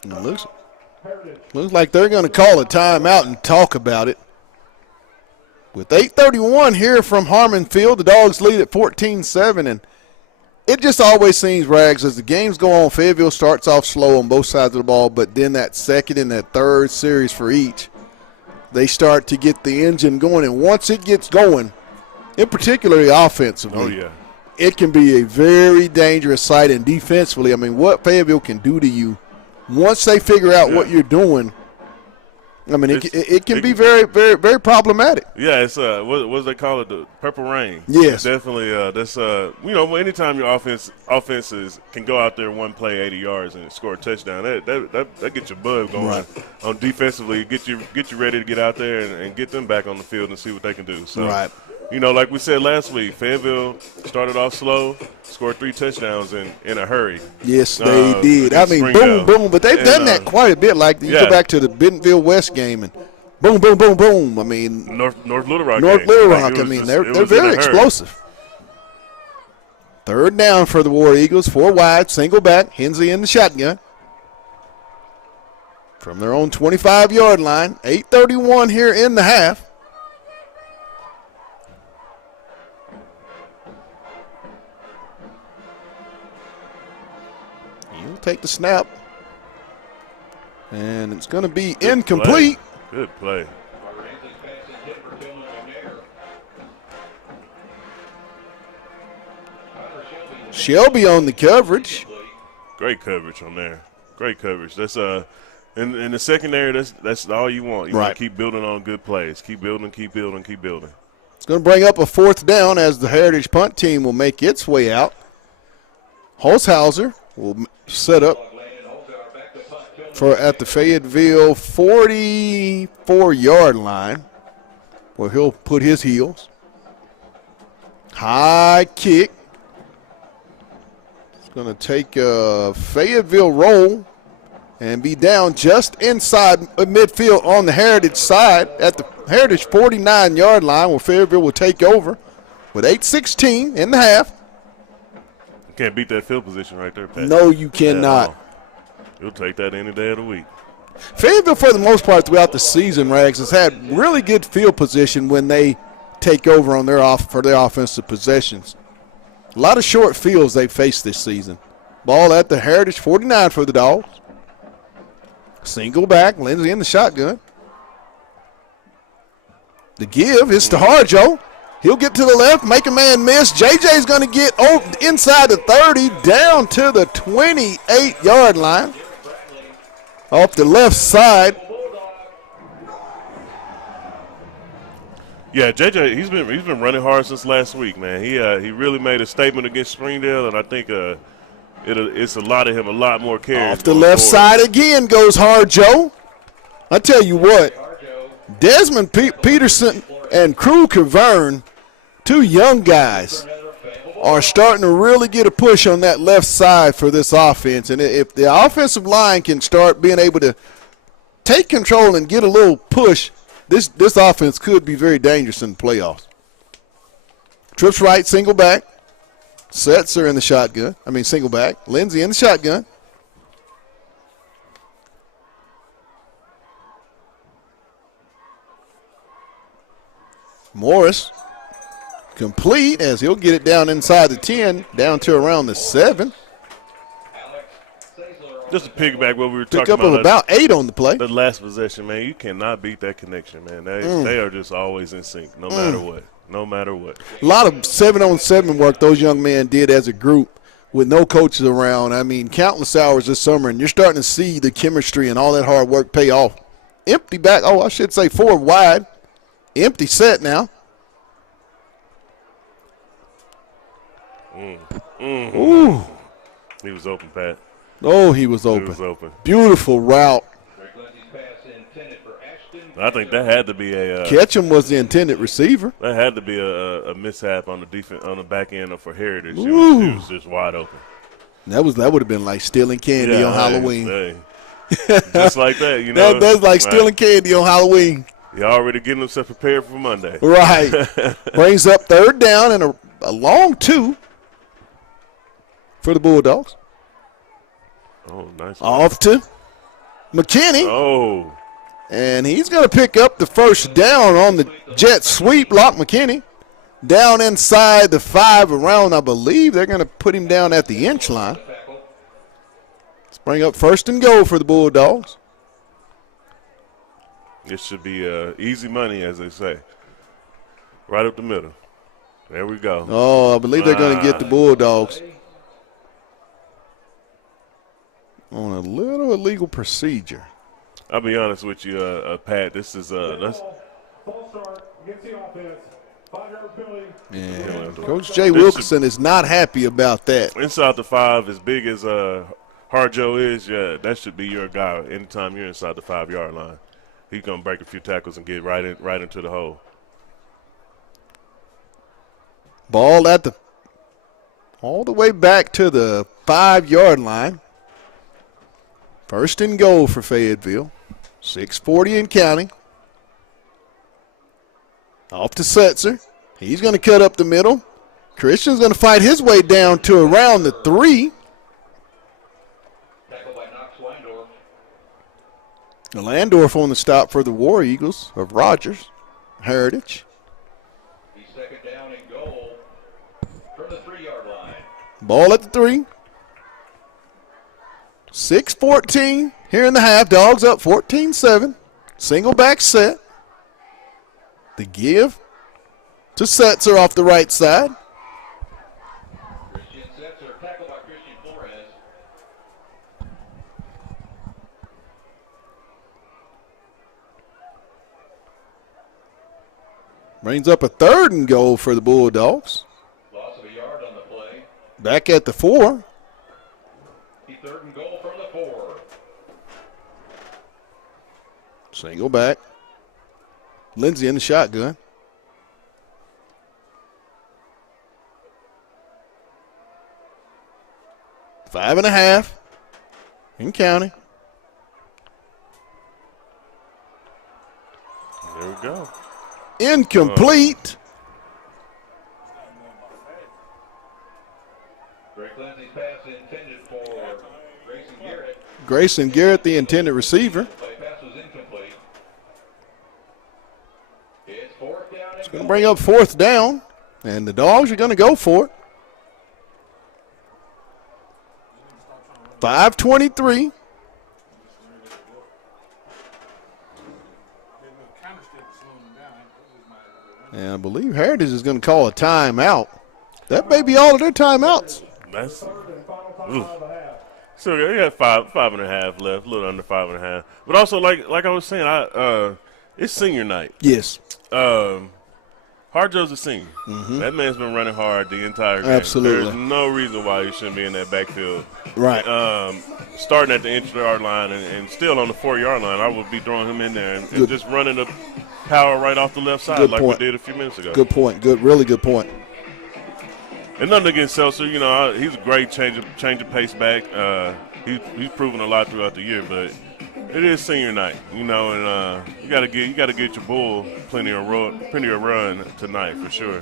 And it looks like they're going to call a timeout and talk about it. With 8:31 here from Harmon Field, the Dogs lead at 14-7, and it just always seems, Rags, as the games go on, Fayetteville starts off slow on both sides of the ball, but then that second and that third series for each, they start to get the engine going. And once it gets going, in particular offensively, it can be a very dangerous sight. And defensively, what Fayetteville can do to you once they figure out what you're doing, it can be very, very, very problematic. Yeah, it's what do they call it? The purple rain. Yes, it's definitely. That's anytime your offenses can go out there one play 80 yards and score a touchdown, that gets your blood going on defensively. Get you ready to get out there and get them back on the field and see what they can do. So, like we said last week, Fayetteville started off slow, scored 3 touchdowns in a hurry. Yes, they did. Boom, boom. But they've done that quite a bit. Like you go back to the Bentonville West game and boom, boom, boom, boom. North Little Rock. Little Rock. They're very explosive. 3rd down for the War Eagles. 4 wide, single back. Hensey in the shotgun. From their own 25-yard line. 8:31 here in the half. take the snap. And it's going to be incomplete. Good play. Shelby on the coverage. Great coverage on there. Great coverage. That's in the secondary. That's all you want. You want Right. to keep building on good plays. Keep building. Keep building. Keep building. It's going to bring up a 4th down as the Heritage punt team will make its way out. Holzhauser will set up at the Fayetteville 44-yard line, where he'll put his heels. High kick. It's going to take a Fayetteville roll and be down just inside midfield on the Heritage side at the Heritage 49-yard line, where Fayetteville will take over with 8:16 in the half. You can't beat that field position right there, Pat. No, you cannot. You'll take that any day of the week. Fayetteville, for the most part, throughout the season, Rags, has had really good field position when they take over on for their offensive possessions. A lot of short fields they faced this season. Ball at the Heritage 49 for the Dogs. Single back, Lindsey in the shotgun. The give is to Harjo. He'll get to the left, make a man miss. JJ's going to get inside the 30, down to the 28-yard line. Off the left side. Yeah, JJ, he's been running hard since last week, man. He really made a statement against Springdale, and I think it's allotted him a lot more carries. Off the left side again goes Harjo. I tell you what, Desmond Peterson and Crew Cavern, 2 young guys, are starting to really get a push on that left side for this offense. And if the offensive line can start being able to take control and get a little push, this offense could be very dangerous in the playoffs. Trips right, single back. Setzer in the shotgun. Single back. Lindsey in the shotgun. Morris complete as he'll get it down inside the 10, down to around the 7. Just to piggyback what we were Pick talking up about. of about 8 on the play. The last possession, man, you cannot beat that connection, man. They are just always in sync, no matter what. No matter what. A lot of 7-on-7 work those young men did as a group with no coaches around. Countless hours this summer, and you're starting to see the chemistry and all that hard work pay off. Empty back. I should say 4 wide. Empty set now. Ooh. He was open, Pat. Oh, he was open. He was open. Beautiful route. I think that had to be a Ketchum was the intended receiver. That had to be a mishap on the defense on the back end for Heritage. It was just wide open. That would have been like stealing candy on Halloween. Just like that, you know. That's like stealing candy on Halloween. He already getting himself prepared for Monday. Right. Brings up 3rd down and a long 2 for the Bulldogs. Oh, nice. Off to McKinney. Oh. And he's going to pick up the 1st down on the jet sweep. Lock McKinney down inside the 5 around, I believe. They're going to put him down at the inch line. Let's bring up 1st and goal for the Bulldogs. It should be easy money, as they say. Right up the middle. There we go. Oh, I believe they're going to get the Bulldogs on a little illegal procedure. I'll be honest with you, Pat. This is Coach Jay Wilkinson is not happy about that. Inside the 5, as big as Harjo is, that should be your guy. Anytime you're inside the 5-yard line, he's gonna break a few tackles and get right into the hole. Ball all the way back to the 5-yard line. 1st and goal for Fayetteville. 6:40 and counting. Off to Setzer. He's going to cut up the middle. Christian's going to fight his way down to around the 3. Landorf on the stop for the War Eagles of Rogers Heritage. He's 2nd down and goal from the 3-yard line. Ball at the 3. 6-14 here in the half. Dogs up 14-7. Single back set. The give to Setzer off the right side. Christian Setzer, tackled by Christian Flores. Brings up a 3rd and goal for the Bulldogs. Loss of a yard on the play. Back at the 4. 3rd and goal from the 4. Single back. Lindsey in the shotgun. Five and a half in counting. There we go. Incomplete. Drake Lindsey's pass intended for Grayson Garrett. Grayson Garrett, the intended receiver. Play pass was incomplete. It's 4th down. It's Going to bring up 4th down, and the Dogs are going to go for it. 5:23. And I believe Heritage is going to call a timeout. That may be all of their timeouts. That's so you got five and a half left, a little under 5.5. But also, like I was saying, it's senior night. Yes. Hardjoe's a senior. That man's been running hard the entire game. Absolutely. There's no reason why he shouldn't be in that backfield. Right. Starting at the inch-yard line and still on the 4-yard line, I would be throwing him in there and just running the power right off the left side Good like point. we did a few minutes ago. Good point. Really good point. And nothing against Seltzer, he's a great change of pace back. He's proven a lot throughout the year, but it is senior night, and you gotta get your bull plenty of run tonight for sure.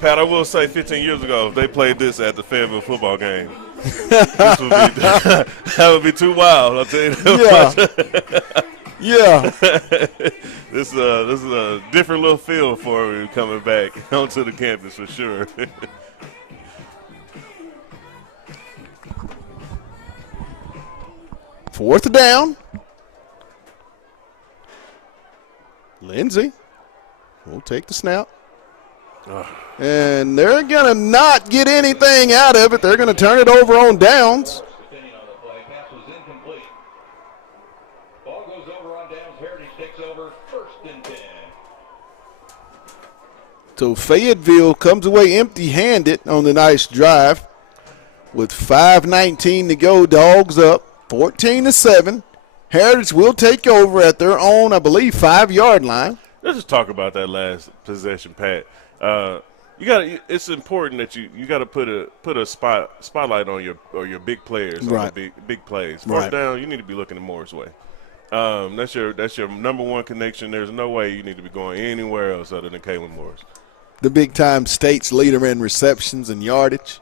Pat, I will say 15 years ago, if they played this at the Fayetteville football game, that would be too wild, I'll tell you that. Yeah. This is a different little feel for me coming back onto the campus for sure. Fourth down. Lindsey will take the snap. And they're going to not get anything out of it. They're going to turn it over on downs. Depending on the play, pass was incomplete. Ball goes over on downs. Heritage takes over 1st and 10. So Fayetteville comes away empty-handed on the nice drive with 5:19 to go. Dogs up 14-7. Heritage will take over at their own, I believe, 5-yard line. Let's just talk about that last possession, Pat. It's important that you got to put a spotlight on your big players, Right. on the big plays. First Right. down, you need to be looking at Moore's way. That's your number one connection. There's no way you need to be going anywhere else other than Kalen Moore's. The big-time state's leader in receptions and yardage.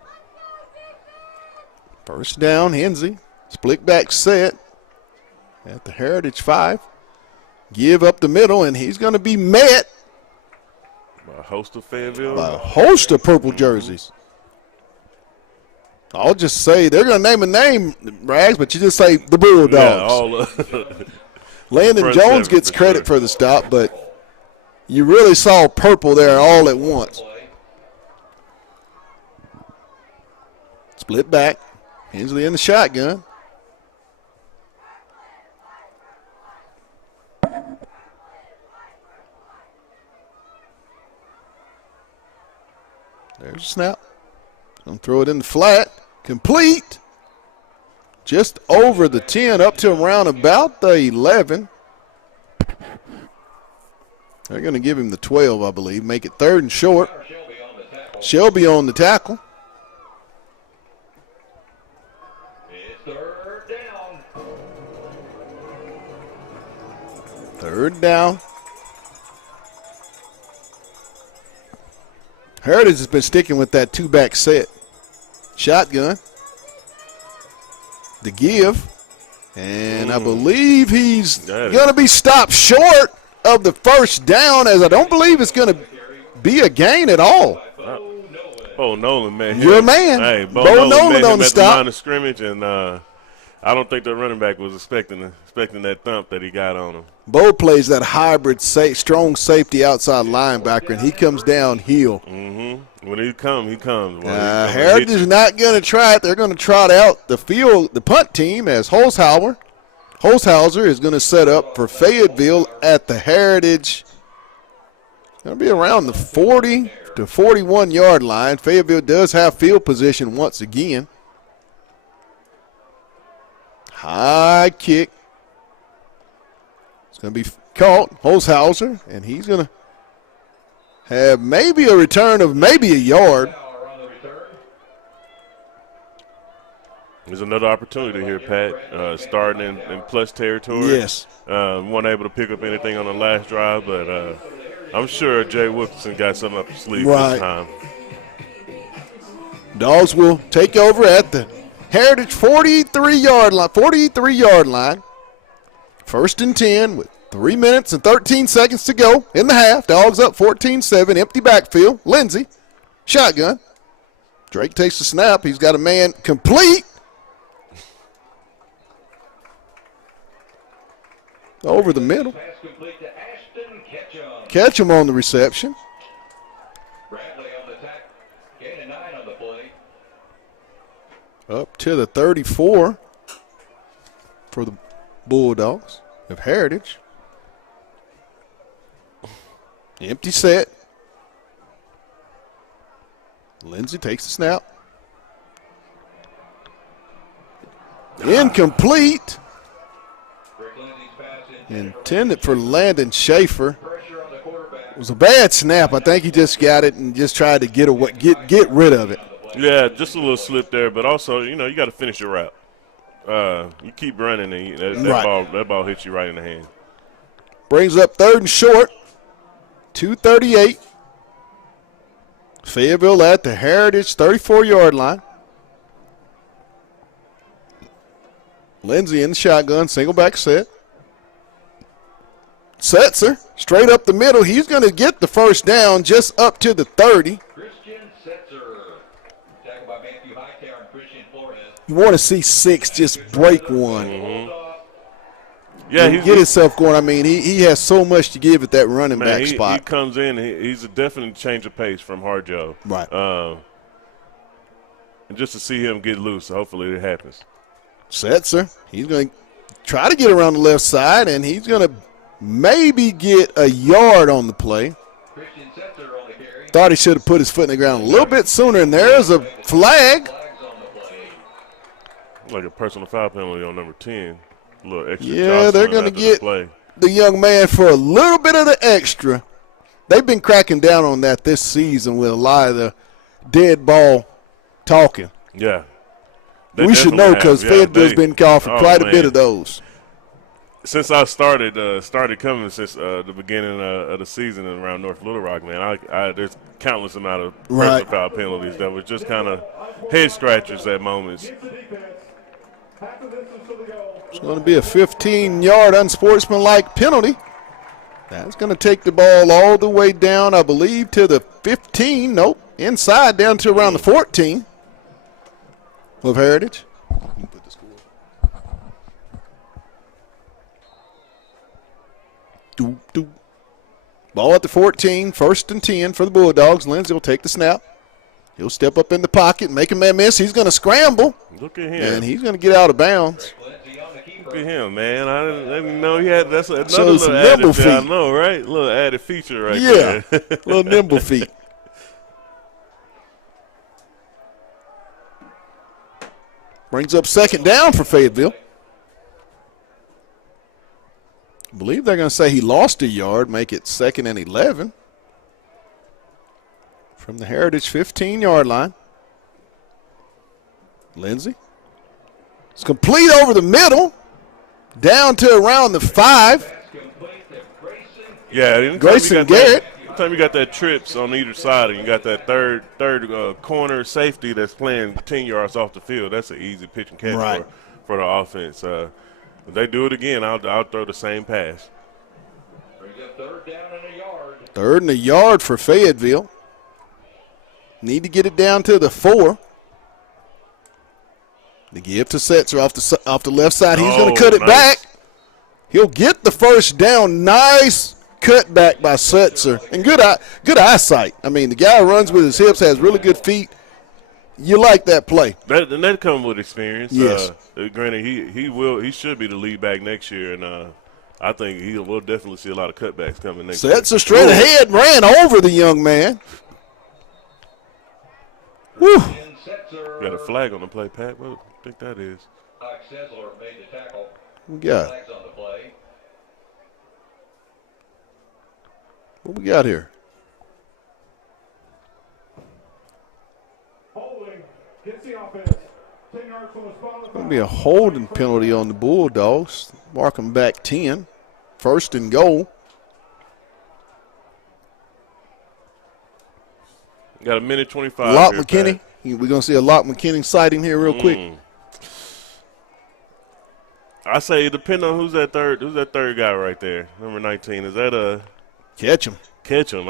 First down, Hensey. Split back set at the Heritage 5. Give up the middle, and he's going to be met By a host of Fayetteville. by a host of purple jerseys. I'll just say they're going to name a name, Rags, but you just say the Bulldogs. Yeah, all Landon front Jones seven gets for credit sure. for the stop, but you really saw purple there all at once. Split back. Hensley in the shotgun. There's a snap. Gonna throw it in the flat. Complete. Just over the 10, up to around about the 11. They're going to give him the 12, I believe. Make it 3rd and short. Shelby on the tackle. It's 3rd down. 3rd down. Heritage has been sticking with that 2-back set. Shotgun. The give. And I believe he's going to be stopped short of the 1st down, as I don't believe it's going to be a gain at all. Bo Nolan, man. Your man. Hey, Bo Nolan met on him the at stop. the line of scrimmage, and I don't think the running back was expecting that thump that he got on him. Bo plays that hybrid strong safety outside linebacker, and he comes downhill. Mm-hmm. When he comes. Heritage is not going to try it. They're going to trot out the punt team as Holzhauser is going to set up for Fayetteville at the Heritage. Going to be around the 40 to 41-yard line. Fayetteville does have field position once again. High kick. It's going to be caught. Holzhauser, and he's going to have maybe a return of maybe a yard. There's another opportunity here, Pat, starting in plus territory. Yes. Weren't able to pick up anything on the last drive, but I'm sure Jay Wilkinson got something up his sleeve this time. Dogs will take over at the Heritage 43-yard line. 1st and 10 with 3 minutes and 13 seconds to go in the half. Dogs up 14-7, empty backfield. Lindsey, shotgun. Drake takes the snap. He's got a man complete. Over the middle. Ketchum on the reception. Bradley on the attack. Gain of 9 on the play. Up to the 34 for the Bulldogs of Heritage. Empty set. Lindsey takes the snap. Incomplete. Intended for Landon Schaefer. It was a bad snap. I think he just got it and just tried to get rid of it. Yeah, just a little slip there, but also, you got to finish your route. You keep running, and that ball hits you right in the hand. Brings up 3rd and short. 2:38. Fayetteville at the Heritage 34-yard line. Lindsey in the shotgun, single back set. Setzer straight up the middle. He's going to get the first down just up to the 30. Christian Setzer. Tackled by Matthew Hightower and Christian Flores. You want to see 6 just break one. Mm-hmm. Yeah, he get himself going. I mean, he has so much to give at that running back spot. He comes in. He's a definite change of pace from Harjo. Right. And just to see him get loose, hopefully it happens. Setzer, he's going to try to get around the left side, and he's going to maybe get a yard on the play. Christian Setzer on the carry. Thought he should have put his foot in the ground a little bit sooner, and there's a flag. Like a personal foul penalty on number 10. A little extra. Yeah, they're going to get the young man for a little bit of the extra. They've been cracking down on that this season with a lot of the dead ball talking. Yeah. We should know because Fayetteville's been called for quite a bit of those. Since I started coming since the beginning of the season around North Little Rock, man, there's countless amount of personal foul penalties that were just kind of head scratchers at moments. It's going to be a 15-yard unsportsmanlike penalty. That's going to take the ball all the way down, I believe, to the 15. Nope, inside down to around the 14 of Heritage. Ball at the 14, 1st and 10 for the Bulldogs. Lindsey will take the snap. He'll step up in the pocket, make a man miss. He's going to scramble. Look at him. And he's going to get out of bounds. Look at him, man. I didn't know he had that's another Shows little some nimble added feet. I know, right? A little added feature right there. Yeah, little nimble feet. Brings up 2nd down for Fayetteville. I believe they're going to say he lost a yard, make it 2nd and 11. From the Heritage 15-yard line. Lindsey. It's complete over the middle. Down to around the 5. Yeah, Grayson Garrett. Anytime you got that trips on either side and you got that third corner safety that's playing 10 yards off the field, that's an easy pitch and catch for the offense. If they do it again, I'll throw the same pass. 3rd down and a yard. 3rd and a yard for Fayetteville. Need to get it down to the 4. The give to Setzer off the left side. He's going to cut it back. He'll get the first down. Nice cut back by Setzer. And good eyesight. I mean, the guy runs with his hips, has really good feet. You like that play. That comes with experience. Yes. Granted, he should be the lead back next year, and I think we'll definitely see a lot of cutbacks coming next year. Setzer straight ahead, ran over the young man. Woo. Got a flag on the play, Pat. What do you think that is? We got. What we got here? Going to be a holding penalty on the Bulldogs. Mark them back 10. First and goal. Got a minute 25. Locke here, McKinney. We're going to see a Locke McKinney sighting here real quick. I say, depending on who's that third guy right there, number 19. Is that a catch him? Catch him.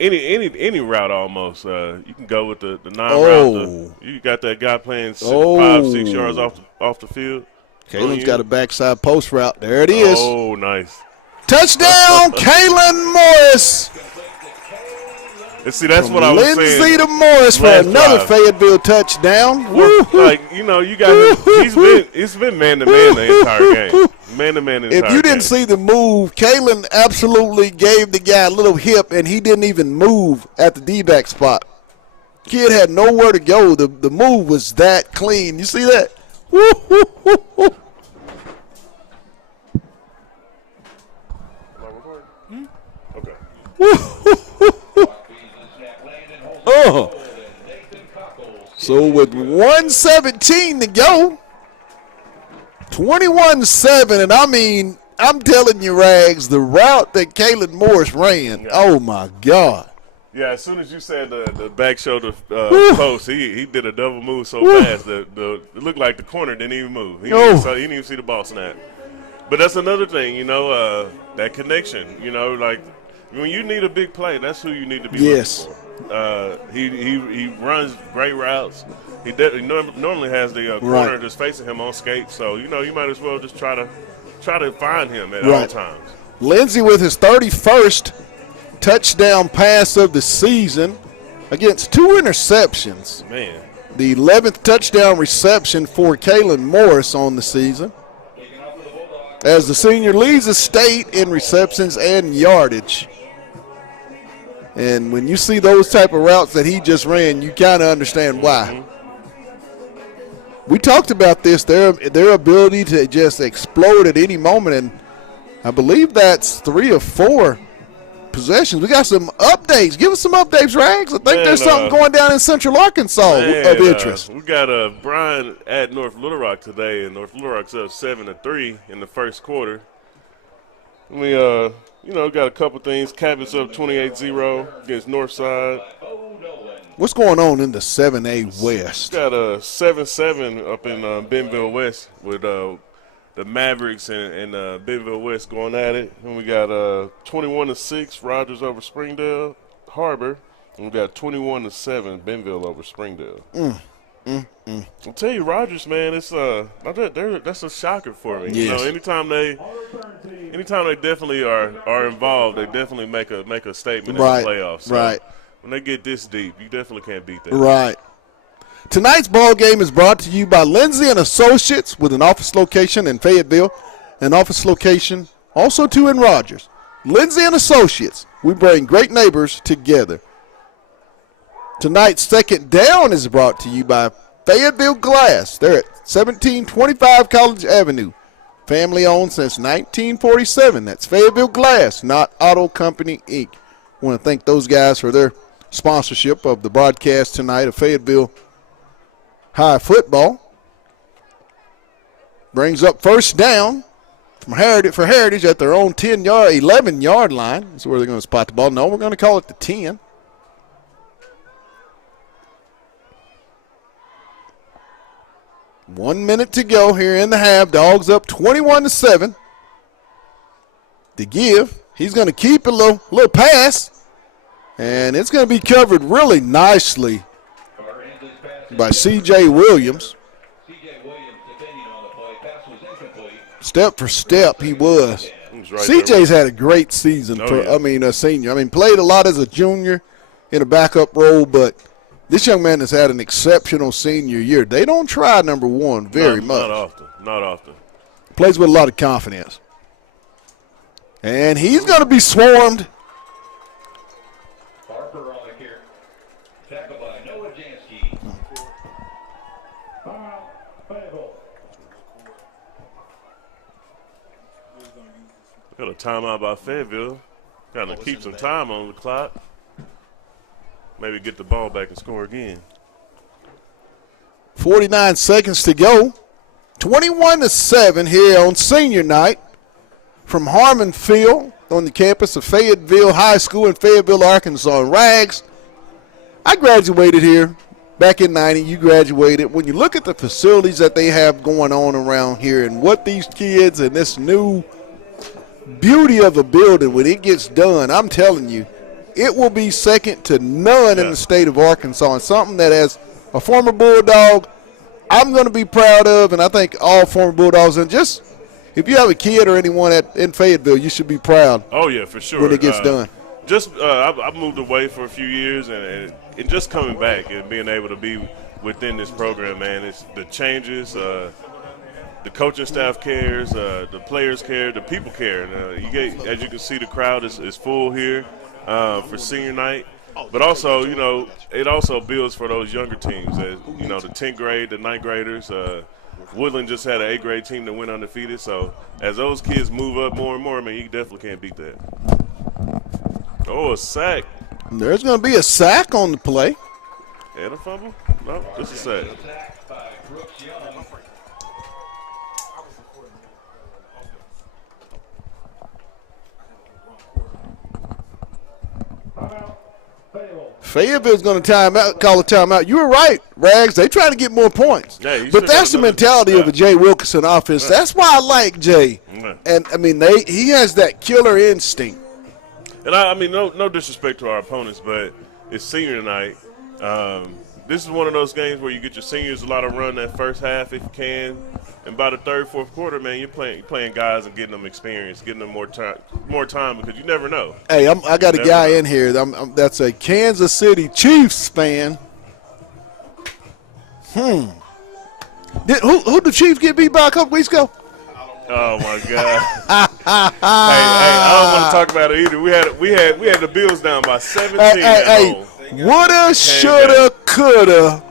Any route almost. You can go with the 9 route. You got that guy playing 5-6 yards off the field. Kalen's got a backside post route. There it is. Oh, nice. Touchdown, Kalen Morris. And see, that's what I was saying. Lindsey to Morris for another Fayetteville touchdown. Like, you got him. It's been man-to-man the entire game. Man-to-man the entire game. If you didn't see the move, Kalen absolutely gave the guy a little hip, and he didn't even move at the D-back spot. Kid had nowhere to go. The move was that clean. You see that? Woo, woo, woo, woo. Okay. So with 1:17 to go, 21-7, and I mean, I'm telling you, Rags, the route that Kalen Morris ran, oh my God. Yeah, as soon as you said the back shoulder post, he did a double move so fast that it looked like the corner didn't even move. He didn't even see the ball snap. But that's another thing, that connection. Like when you need a big play, that's who you need to be looking for. He runs great routes. He normally has the corner just facing him on skates. So you might as well just try to find him at all times. Lindsey with his 31st touchdown pass of the season against 2 interceptions. Man. The 11th touchdown reception for Kalen Morris on the season, as the senior leads the state in receptions and yardage. And when you see those type of routes that he just ran, you kind of understand why. We talked about this, their ability to just explode at any moment, and I believe that's 3 or 4 possessions. We got some updates. Give us some updates, Rags. I think there's something going down in Central Arkansas of interest. We got Brian at North Little Rock today, and North Little Rock's up 7-3 in the first quarter. We got a couple things. Cabot's up 28-0 against Northside. What's going on in the 7A West? We got a 7-7 up in Bentonville West with the Mavericks and Bentonville West going at it. And we got 21-6 Rogers over Springdale Harbor. And we got 21-7 Bentonville over Springdale. I'll tell you, Rogers, man, it's that's a shocker for me. Yes. Anytime they definitely are involved, they definitely make a statement in the playoffs. So when they get this deep, you definitely can't beat that. Right. Tonight's ball game is brought to you by Lindsey and Associates, with an office location in Fayetteville, an office location also too in Rogers. Lindsey and Associates, we bring great neighbors together. Tonight's second down is brought to you by Fayetteville Glass. They're at 1725 College Avenue. Family owned since 1947. That's Fayetteville Glass, not Auto Company, Inc. I want to thank those guys for their sponsorship of the broadcast tonight of Fayetteville High football. Brings up first down for Heritage at their own 11-yard line. That's where they're going to spot the ball. No, we're going to call it the 10. One minute to go here in the half. Dogs up 21-7. To give. He's going to keep a little pass. And it's going to be covered really nicely by C.J. Williams. Step for step, he was. Right CJ's had a great season. A senior. I mean, played a lot as a junior in a backup role, but this young man has had an exceptional senior year. They don't try number one very much. Not often. Plays with a lot of confidence. And he's going to be swarmed. Harper on the kick. Tackled by Noah Jansky. Fayetteville. Got a timeout by Fayetteville. Kind of keep some time on the clock. Maybe get the ball back and score again. 49 seconds to go. 21-7 here on senior night from Harmon Field on the campus of Fayetteville High School in Fayetteville, Arkansas. And Rags, I graduated here back in 90. You graduated. When you look at the facilities that they have going on around here and what these kids and this new beauty of a building, when it gets done, I'm telling you, it will be second to none in the state of Arkansas, and something that as a former Bulldog, I'm going to be proud of, and I think all former Bulldogs, and just if you have a kid or anyone in Fayetteville, you should be proud. Oh, yeah, for sure. When it gets done. I've moved away for a few years, and just coming back and being able to be within this program, man, it's the changes, the coaching staff cares, the players care, the people care. As you can see, the crowd is full here for senior night. But also, it also builds for those younger teams. As the 10th grade, the 9th graders. Woodland just had an 8th grade team that went undefeated. So as those kids move up more and more, you definitely can't beat that. Oh, a sack. There's going to be a sack on the play. And a fumble? No, just a sack. Fayetteville's going to call a timeout. You were right, Rags. They try to get more points. Yeah, but that's the mentality of a Jay Wilkerson offense. Yeah. That's why I like Jay. Yeah. And, he has that killer instinct. And, no disrespect to our opponents, but it's senior night. This is one of those games where you get your seniors a lot of run that first half if you can. And by the third, fourth quarter, man, you're playing guys and getting them experience, getting them more time because you never know. Hey, I got a guy in here that's a Kansas City Chiefs fan. Who did the Chiefs get beat by a couple weeks ago? Oh my God! hey, I don't want to talk about it either. We had the Bills down by 17 at home. Woulda, shoulda, coulda,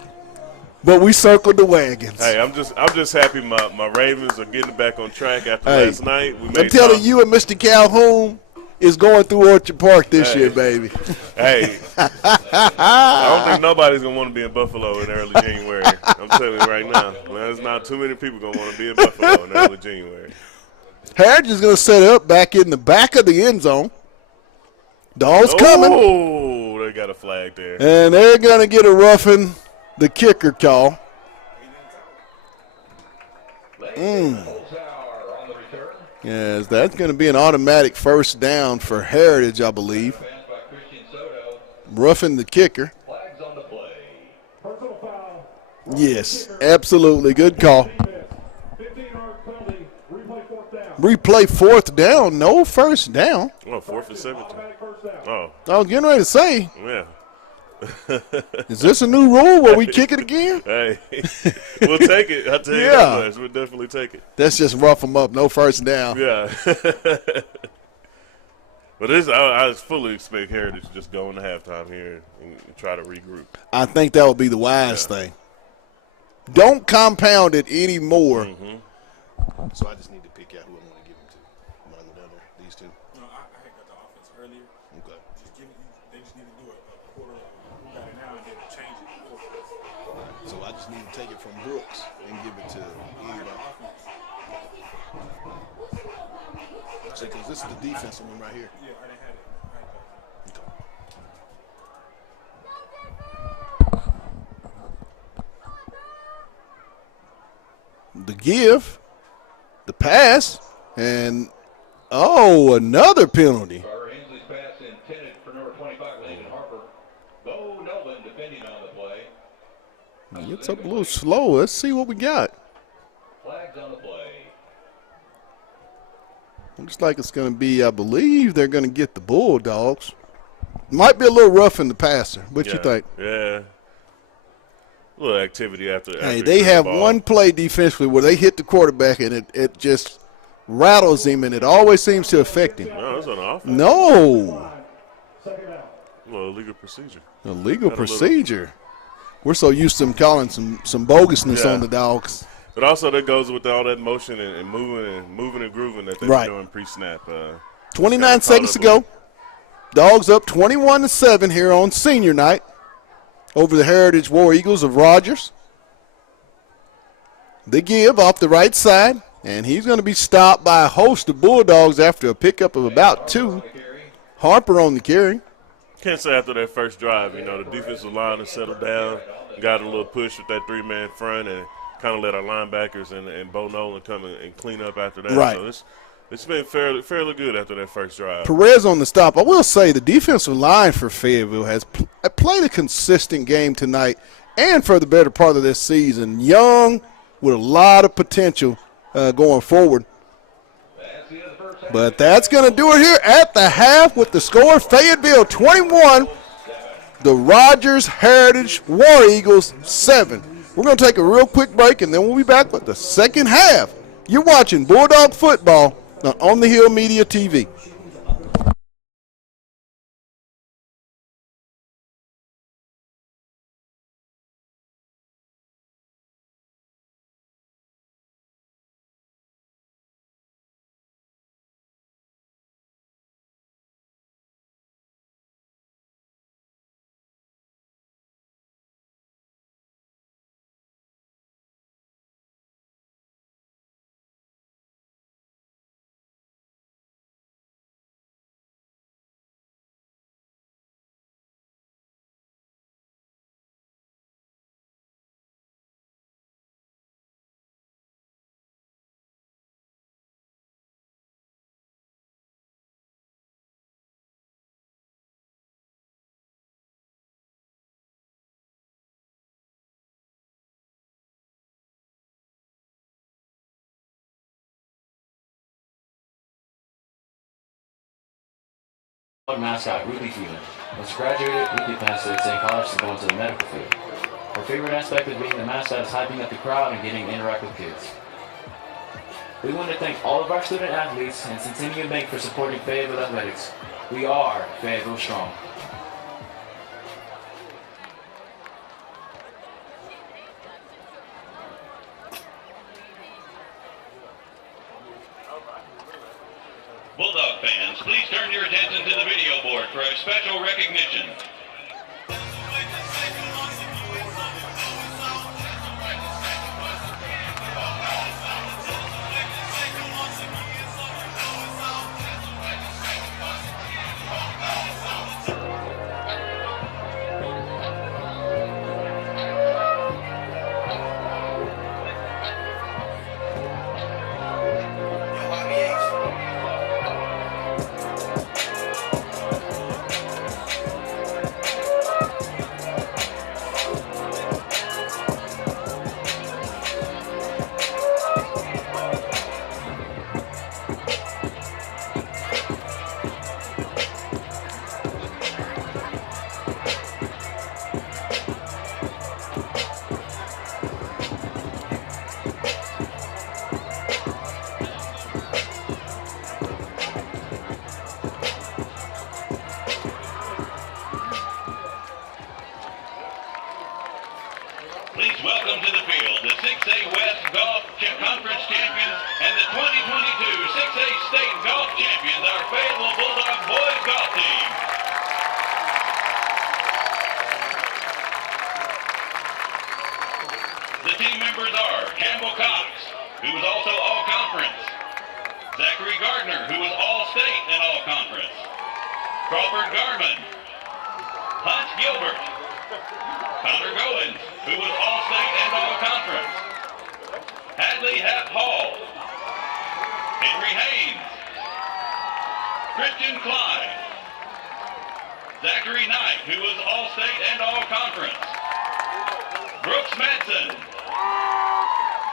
but we circled the wagons. Hey, I'm just happy my Ravens are getting back on track after last night. I'm telling you and Mr. Calhoun is going through Orchard Park this year, baby. Hey, I don't think nobody's going to want to be in Buffalo in early January. I'm telling you right now. There's not too many people going to want to be in Buffalo in early January. Harris is going to set up back in the back of the end zone. Doll's coming. Oh, they got a flag there. And they're going to get a roughing the kicker call. Yes, that's going to be an automatic first down for Heritage, I believe. Roughing the kicker. Yes, absolutely. Good call. Replay fourth down. No first down. Oh, 4th and 17. Oh. I was getting ready to say. Yeah. Is this a new rule where we kick it again? Hey, we'll take it. I'll tell you that much. We'll definitely take it. Let's just rough them up. No first down. Yeah. But I fully expect Heritage to just go into halftime here and try to regroup. I think that would be the wise thing. Don't compound it anymore. Mm-hmm. So I just need to pick out who I want to give them to. When I go down there, these two. No, I had got the offense earlier. Okay. They just need to do a quarter. We got it now and then change it. So I just need to take it from Brooks and give it to anybody. Because this is the defensive one right here. Yeah, I didn't have it. The give, the pass, and another penalty. Hensley's pass intended for number 25, Landon Harper. It's up a little slow. Let's see what we got. Flags on the play. Looks like it's going to be, I believe they're going to get the Bulldogs. Might be a little rough in the passer. What you think? Yeah. A little activity after. Hey, they have one play defensively where they hit the quarterback and it just rattles him, and it always seems to affect him. No, it's on offense. No. Well, illegal procedure. Illegal procedure. We're so used to them calling some bogusness on the Dogs. But also that goes with all that motion and moving and grooving that they're doing pre-snap. 29 seconds to go. Dogs up 21-7 here on senior night over the Heritage War Eagles of Rogers. The give off the right side, and he's going to be stopped by a host of Bulldogs after a pickup of about 2. Harper on the carry. Can't say after that first drive, the defensive line has settled down, got a little push with that 3-man front, and kind of let our linebackers and Bo Nolan come and clean up after that. Right. So it's been fairly good after that first drive. Perez on the stop. I will say the defensive line for Fayetteville has played a consistent game tonight and for the better part of this season. Young with a lot of potential going forward. But that's going to do it here at the half with the score. Fayetteville 21, the Rogers Heritage War Eagles 7. We're going to take a real quick break, and then we'll be back with the second half. You're watching Bulldog Football on the Hill Media TV. Mascot Ruby Freeman was graduated Ruby Pastor at St. College to go into the medical field. Her favorite aspect of being the mascot is hyping up the crowd and getting to interact with kids. We want to thank all of our student athletes and Centennial Bank for supporting Fayetteville Athletics. We are Fayetteville Strong. Bulldog fans, please turn your attention to the video board for a special recognition. Please welcome to the field the 6A West Golf Conference champions and the 2022 6A State Golf champions, our Fayetteville Bulldog boys golf team. The team members are Campbell Cox, who was also All-Conference, Zachary Gardner, who was All-State and All-Conference, Crawford Garman, Hunch Gilbert, Connor Goins, who was All-State and All-Conference, Hadley Happ Hall, Henry Haynes, Christian Klein, Zachary Knight, who was All-State and All-Conference, Brooks Madsen,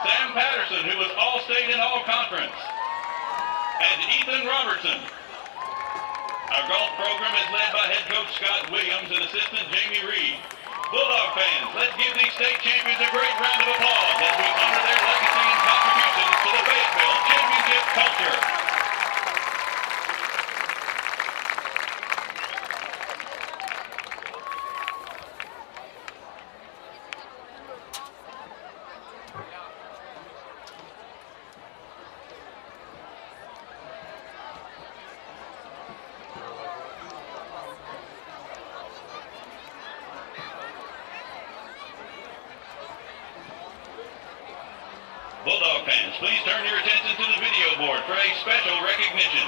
Sam Patterson, who was All-State and All-Conference, and Ethan Robertson. Our golf program is led by head coach Scott Williams and assistant Jamie Reed. Bulldog fans, let's give these state champions a great round of applause as we honor their legacy and contributions to the Fayetteville championship culture. Bulldog fans, please turn your attention to the video board for a special recognition.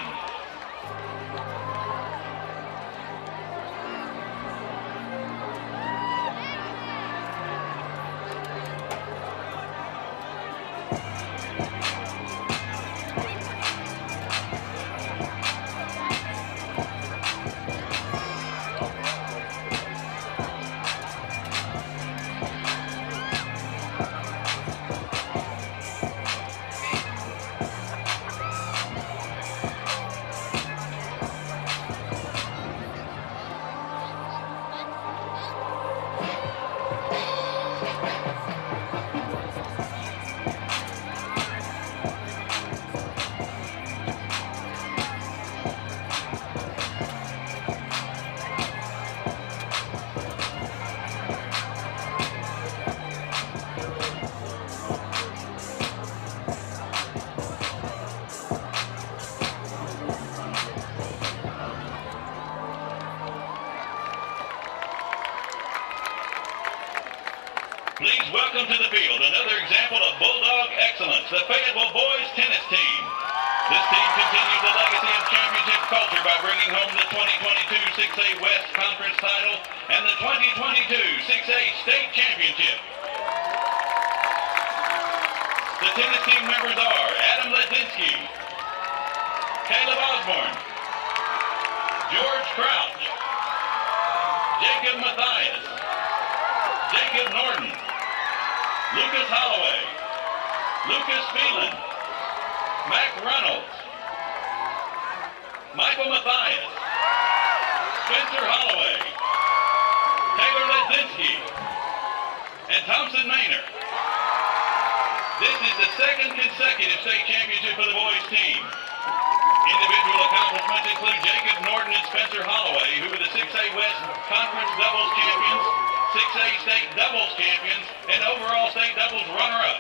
Please welcome to the field another example of Bulldog excellence, the Fayetteville boys tennis team. This team continues the legacy of championship culture by bringing home the 2022 6A West Conference title and the 2022 6A State Championship. The tennis team members are Adam Ledzinski, Caleb Osborne, George Crouch, Jacob Matthias, Jacob Norton, Lucas Holloway, Lucas Phelan, Mac Reynolds, Michael Matthias, Spencer Holloway, Taylor Ledzinski, and Thompson Maynard. This is the second consecutive state championship for the boys team. Individual accomplishments include Jacob Norton and Spencer Holloway, who were the 6A West Conference doubles champions, 6A state doubles champions, and overall state doubles runner-up.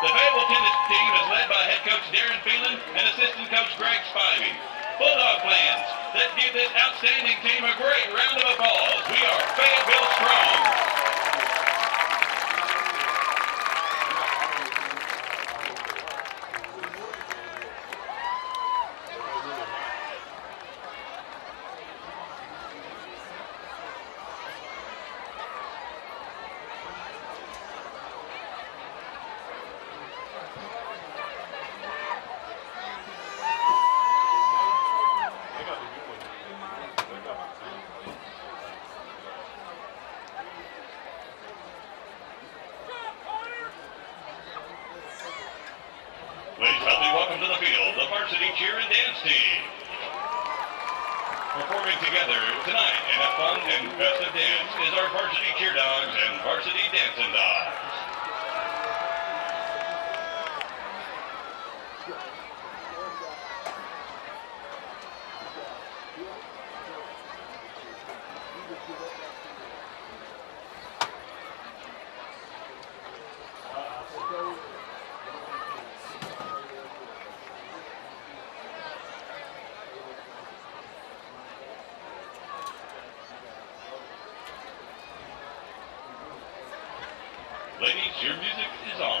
The Fayetteville tennis team is led by head coach Darren Phelan and assistant coach Greg Spivey. Bulldog fans, let's give this outstanding team a great round of applause. We are Fayetteville strong. Please help me welcome to the field the varsity cheer and dance team. Performing together tonight in a fun and festive dance is our varsity cheer dogs and varsity dancing dogs. Ladies, your music is on.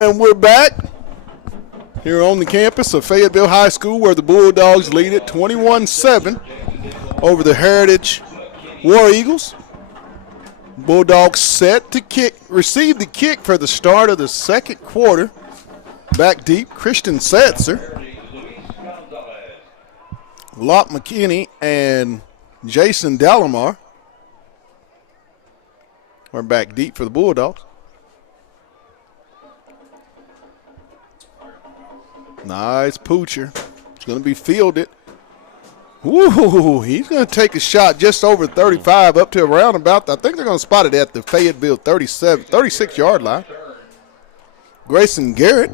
And we're back here on the campus of Fayetteville High School, where the Bulldogs lead it 21-7 over the Heritage War Eagles. Bulldogs set to receive the kick for the start of the second quarter. Back deep, Christian Setzer, Locke McKinney, and Jason Delamar are back deep for the Bulldogs. Nice poocher. It's going to be fielded. Ooh, he's going to take a shot just over 35 up to around about, I think they're going to spot it at the Fayetteville 36-yard line. Grayson Garrett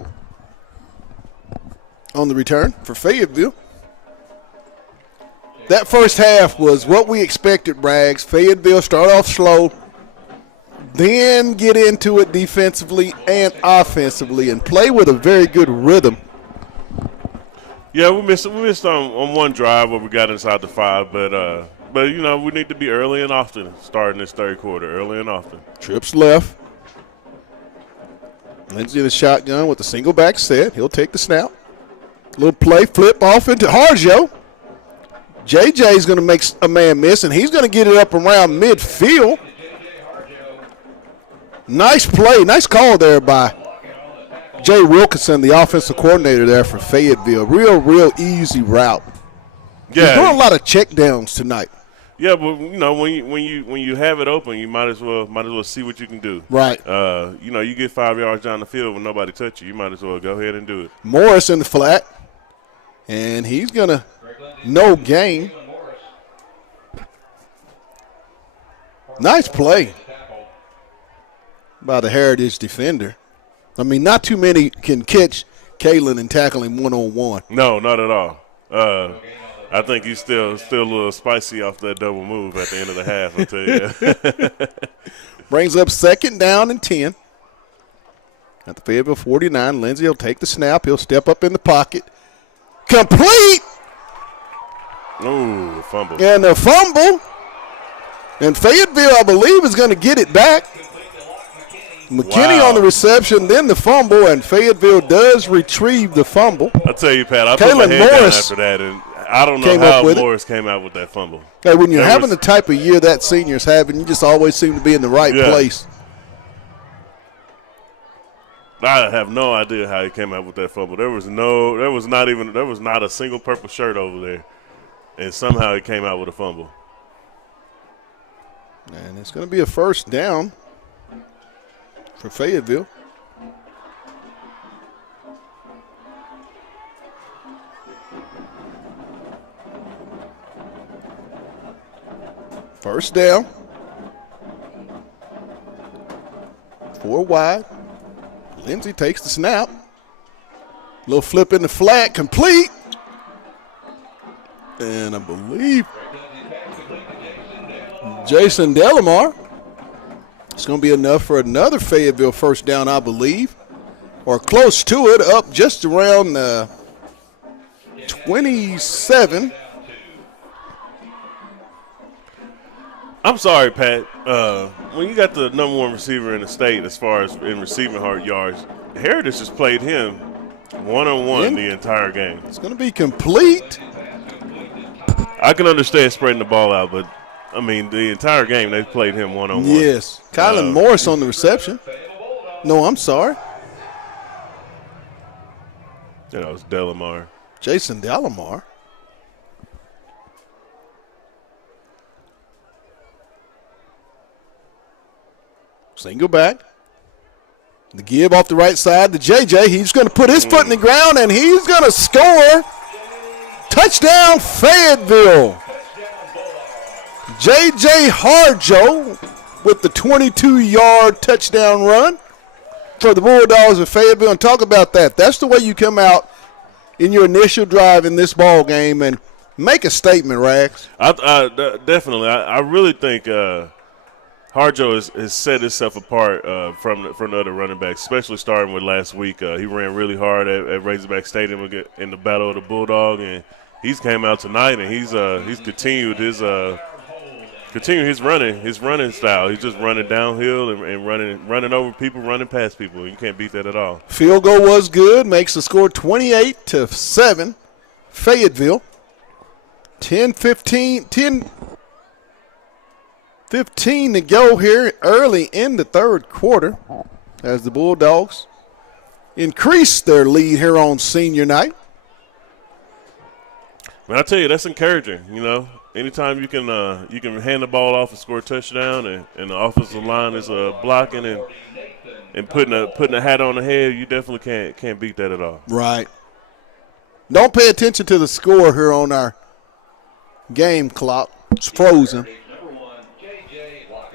on the return for Fayetteville. That first half was what we expected, Braggs. Fayetteville start off slow, then get into it defensively and offensively and play with a very good rhythm. Yeah, we missed on one drive where we got inside the 5, but you know, we need to be early and often starting this third quarter, early and often. Trips left. Lindsey in the shotgun with the single back set. He'll take the snap. Little play, flip off into Harjo. JJ's going to make a man miss, and he's going to get it up around midfield. Nice play, nice call there by Jay Wilkinson, the offensive coordinator there for Fayetteville. Real easy route. Yeah, he's doing a lot of check downs tonight. Yeah, but you know, when you have it open, you might as well see what you can do. Right. You know, you get 5 yards down the field when nobody touch you, you might as well go ahead and do it. Morris in the flat, and he's gonna no gain. Nice play by the Heritage defender. I mean, not too many can catch Kalen and tackle him one-on-one. No, not at all. I think he's still a little spicy off that double move at the end of the half, I'll tell you. Brings up second down and 10. At the Fayetteville 49, Lindsey will take the snap. He'll step up in the pocket. Complete! Ooh, fumble. And a fumble. And Fayetteville, I believe, is going to get it back. McKinney on the reception, then the fumble, and Fayetteville does retrieve the fumble. I'll tell you, Pat, I put my head down after that, and I don't know how Morris came out with that fumble. Hey, when you're having the type of year that senior's having, you just always seem to be in the right place. I have no idea how he came out with that fumble. There was not a single purple shirt over there, and somehow he came out with a fumble. And it's going to be a first down for Fayetteville. First down. 4 wide. Lindsey takes the snap. Little flip in the flat, complete. And I believe Jason Delamar. It's going to be enough for another Fayetteville first down, I believe, or close to it, up just around 27. I'm sorry, Pat. When you got the number 1 receiver in the state as far as in receiving yards, Heritage has played him one-on-one the entire game. It's going to be complete. I can understand spreading the ball out, but I mean, the entire game, they've played him one-on-one. Yes. Kylan Morris on the reception. No, I'm sorry. You know, it's Delamar. Jason Delamar. Single back. The give off the right side to JJ. He's going to put his foot in the ground, and he's going to score. Touchdown, Fayetteville. J.J. Harjo with the 22-yard touchdown run for the Bulldogs of Fayetteville. And talk about that. That's the way you come out in your initial drive in this ball game and make a statement, Rags. Definitely. I really think Harjo has set himself apart from the other running backs, especially starting with last week. He ran really hard at Razorback Stadium in the Battle of the Bulldog, and he's came out tonight and he's continued his continue his running style. He's just running downhill and running over people, running past people. You can't beat that at all. Field goal was good, makes the score 28-7. Fayetteville. 10-15 to go here early in the third quarter as the Bulldogs increase their lead here on senior night. Man, I tell you, that's encouraging. You know, anytime you can hand the ball off and score a touchdown, and the offensive line is blocking and putting a hat on the head, you definitely can't beat that at all. Right. Don't pay attention to the score here on our game clock. It's frozen.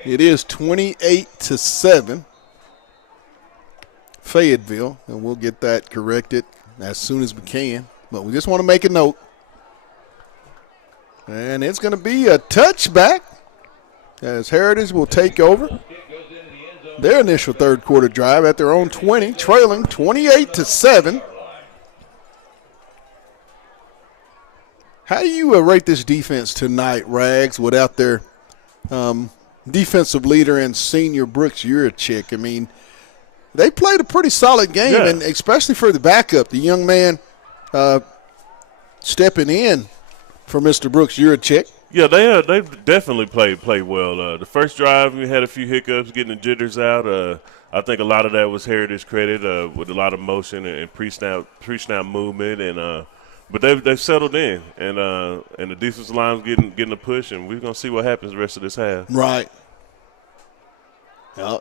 It is 28-7. Fayetteville, and we'll get that corrected as soon as we can. But we just want to make a note. And it's going to be a touchback as Heritage will take over their initial third quarter drive at their own 20, trailing 28-7. How do you rate this defense tonight, Rags, without their defensive leader and senior Brooks Urachik? I mean, they played a pretty solid game, and especially for the backup, the young man stepping in for Mr. Brooks Urachik. Yeah, they definitely played well. The first drive, we had a few hiccups getting the jitters out. I think a lot of that was Heritage credit with a lot of motion and pre-snap movement, but they've settled in, and the defensive line's getting a push, and we're gonna see what happens the rest of this half. Right.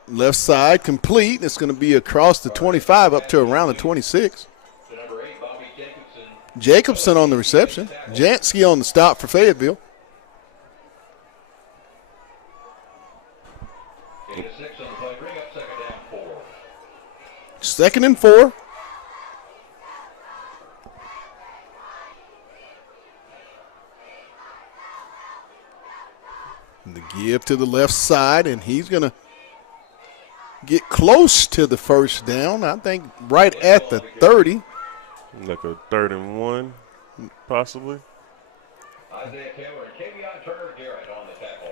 Left side complete. It's going to be across the 25 up to around the 26. Jacobson on the reception. Jansky on the stop for Fayetteville. Second and 4. And the give to the left side, and he's going to get close to the first down. I think right at the 30. Like a 3rd and 1, possibly.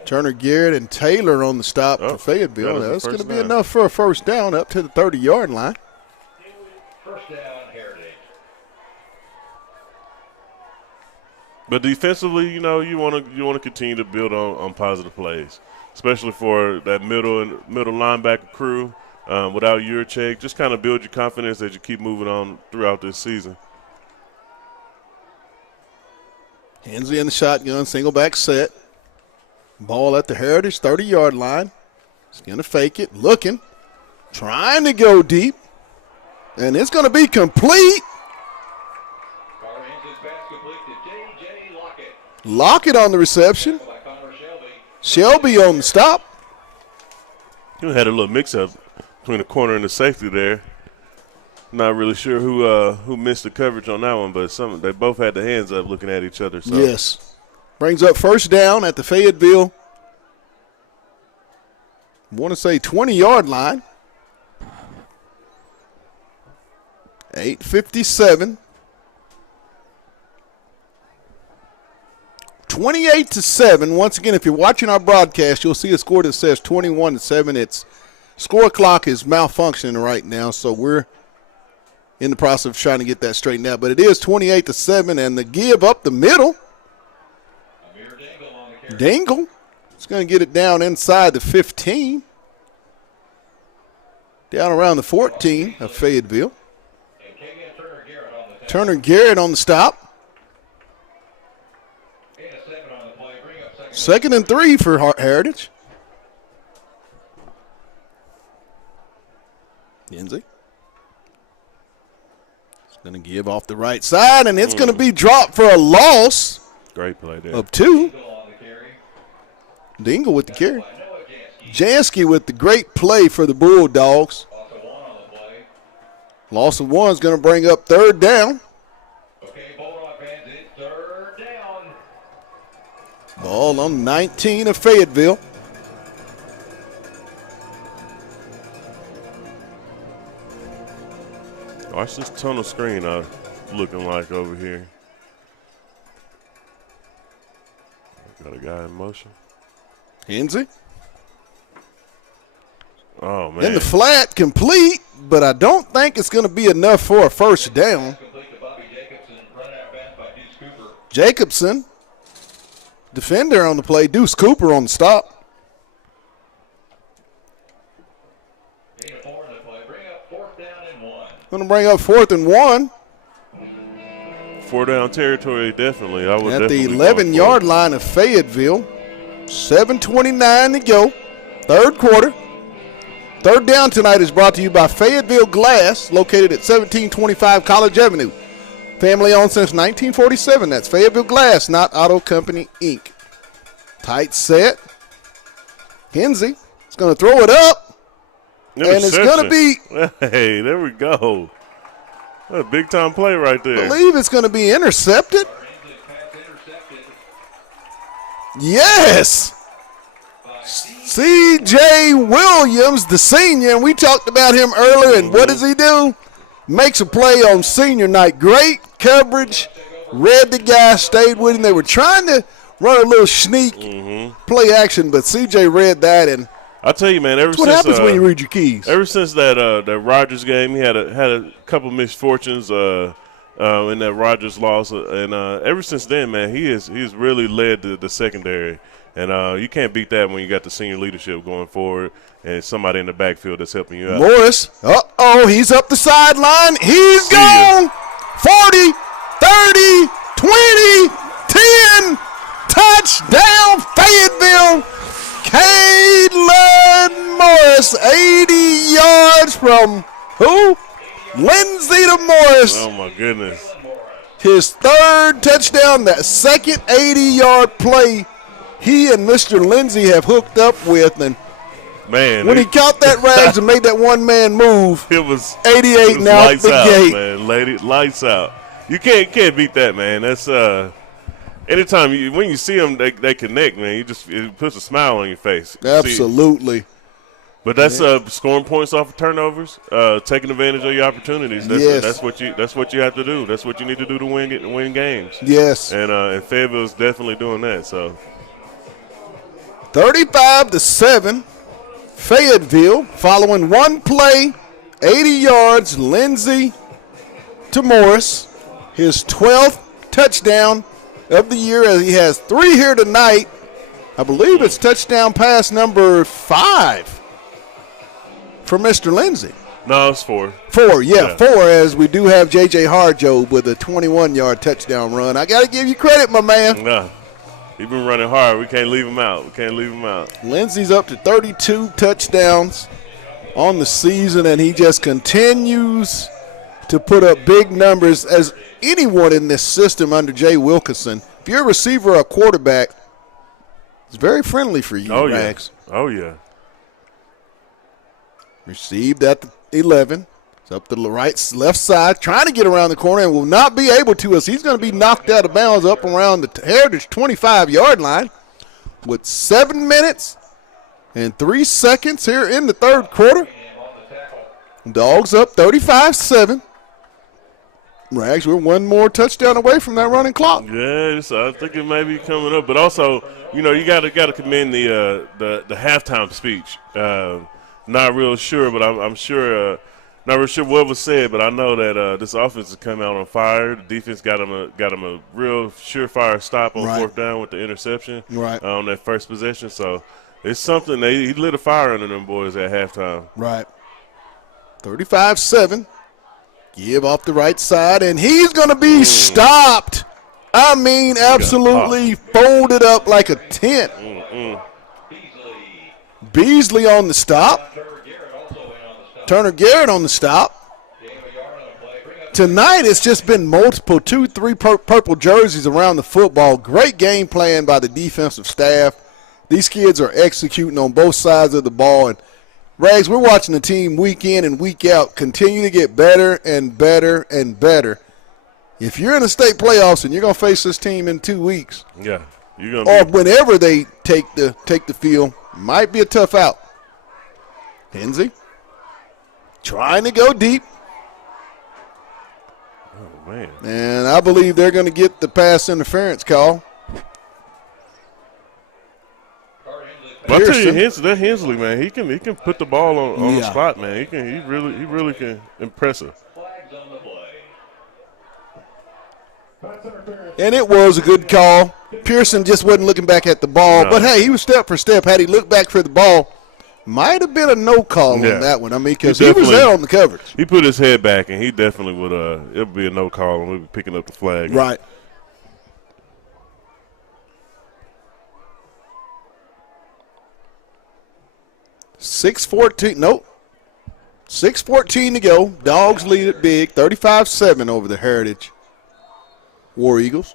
Turner Garrett and Taylor on the stop for Fayetteville. That's going to be enough for a first down up to the 30-yard line. First down, Heritage. But defensively, you want to continue to build on positive plays, especially for that middle linebacker crew. Without Urachek, just kind of build your confidence as you keep moving on throughout this season. Hensley in the shotgun, single back set. Ball at the Heritage 30-yard line. He's going to fake it, looking, trying to go deep, and it's going to be complete. Lockett on the reception. Shelby on the stop. You had a little mix-up between the corner and the safety there. Not really sure who missed the coverage on that one, but they both had their hands up looking at each other. So. Yes. Brings up first down at the Fayetteville, I want to say 20-yard line. 8:57. 28-7. Once again, if you're watching our broadcast, you'll see a score that says 21-7. Its score clock is malfunctioning right now, so we're in the process of trying to get that straightened out. But it is 28-7, and the give up the middle. Dingle is going to get it down inside the 15. Down around the 14 of Fayetteville. Turner Garrett on the stop. 2nd and 3 for Heritage. Lindsay. It's going to give off the right side, and it's going to be dropped for a loss. Great play there. Of 2. Dingle with the carry. Jansky with the great play for the Bulldogs. Loss of 1 is going to bring up 3rd down. Ball on 19 of Fayetteville. Watch this tunnel screen looking like over here. Got a guy in motion. Hensley. Oh, man. In the flat, complete, but I don't think it's going to be enough for a first down. Jacobson, defender on the play. Deuce Cooper on the stop. Going to bring up 4th and 1. 4-down territory, definitely. I would At the definitely 11-yard line of Fayetteville. 7:29 to go. Third quarter. Third down tonight is brought to you by Fayetteville Glass, located at 1725 College Avenue. Family owned since 1947. That's Fayetteville Glass, not Auto Company, Inc. Tight set. Hensley is going to throw it up. And it's going to be. Hey, there we go. That's a big-time play right there. I believe it's going to be intercepted. Yes. C.J. Williams, the senior, and we talked about him earlier, and what does he do? Makes a play on senior night. Great coverage. Read the guy, stayed with him. They were trying to run a little sneak play action, but C.J. read that, and I'll tell you, man. that's what happens when you read your keys. Ever since that Rodgers game, he had a couple misfortunes in that Rodgers loss, and ever since then, man, he's really led the secondary, and you can't beat that when you got the senior leadership going forward and somebody in the backfield that's helping you out. Morris, he's up the sideline. He's gone. 40, 30, 20, 10, touchdown Fayetteville. Caden Morris, 80 yards from who? Lindsey to Morris. Oh, my goodness. His third touchdown, that second 80-yard play he and Mr. Lindsey have hooked up with. And man, when he caught that Rags and made that one-man move, it was 88 and out the gate. Man. Lights out. You can't beat that, man. That's anytime when you see them, they connect, man. It puts a smile on your face. Absolutely. But that's scoring points off of turnovers, taking advantage of your opportunities. That's what you have to do. That's what you need to do to win games. Yes. And Fayetteville is definitely doing that. So 35-7, Fayetteville following one play, 80 yards. Lindsey to Morris, his 12th touchdown of the year, as he has 3 here tonight. I believe it's touchdown pass number 5 for Mr. Lindsey. No, it's 4. 4, yeah, 4, as we do have J.J. Harjob with a 21-yard touchdown run. I got to give you credit, my man. No, he's been running hard. We can't leave him out. Lindsey's up to 32 touchdowns on the season, and he just continues to put up big numbers as anyone in this system under Jay Wilkinson. If you're a receiver or a quarterback, it's very friendly for you, Rags. Oh, yeah. Received at the 11. It's up the left side, trying to get around the corner and will not be able to, as he's going to be knocked out of bounds up around the Heritage 25-yard line with 7 minutes and 3 seconds here in the third quarter. Dogs up 35-7. Rags, we're one more touchdown away from that running clock. Yes, I think it may be coming up. But also, you got to commend the halftime speech. Not real sure, but I'm sure. Not real sure what was said, but I know that this offense has come out on fire. The defense got him a real surefire stop on fourth down with the interception on that first possession. So it's something he lit a fire under them boys at halftime. Right. 35-7. Give off the right side, and he's going to be stopped. I mean, absolutely folded up like a tent. Beasley on the stop. Turner Garrett on the stop. Tonight it's just been multiple 2-3 purple jerseys around the football. Great game plan by the defensive staff. These kids are executing on both sides of the ball. And Rags, we're watching the team week in and week out continue to get better and better and better. If you're in the state playoffs and you're going to face this team in 2 weeks, you're going or whenever they take the field, might be a tough out. Hensley trying to go deep. Oh, man. And I believe they're going to get the pass interference call. But I tell you, Pearson. that Hensley, man, he can put the ball on the Yeah. spot, man. He really can impress her. Flags on the play. Pass interference. And it was a good call. Pearson just wasn't looking back at the ball. No. But, hey, he was step for step. Had he looked back for the ball, might have been a no call Yeah. on that one. I mean, because He he was definitely- there on the coverage. He put his head back, and he definitely would. It would be a no call, and we'd be picking up the flag. Right. Nope. 6:14 to go. Dogs lead it big, 35-7 over the Heritage War Eagles.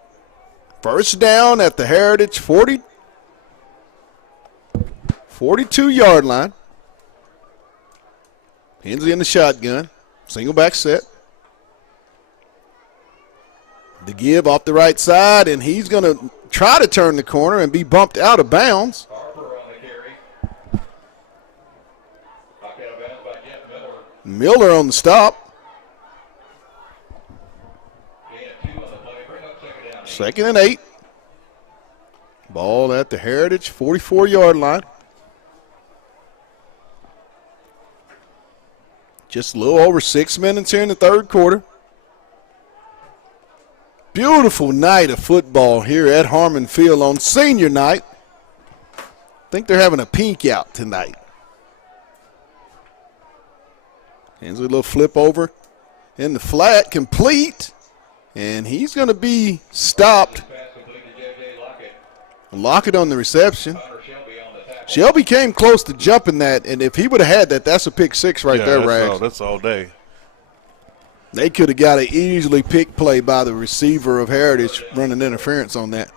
First down at the Heritage 42-yard line. Hensley in the shotgun. Single back set. The give off the right side, and he's going to try to turn the corner and be bumped out of bounds. Harper on the carry. Knocked out of bounds by Jeff Miller. Miller on the stop. Gain of 2 on the play. Bring up second down. 2nd and 8. Ball at the Heritage 44-yard line. Just a little over 6 minutes here in the third quarter. Beautiful night of football here at Harmon Field on senior night. I think they're having a pink out tonight. Hensley, a little flip over in the flat, complete. And he's going to be stopped. Pass complete to J.J. Lockett. Lockett on the reception. Connor Shelby on the tackle. Shelby came close to jumping that, and if he would have had that, that's a pick six right there, Rags. That's all day. They could have got an easily pick play by the receiver of Heritage running interference on that.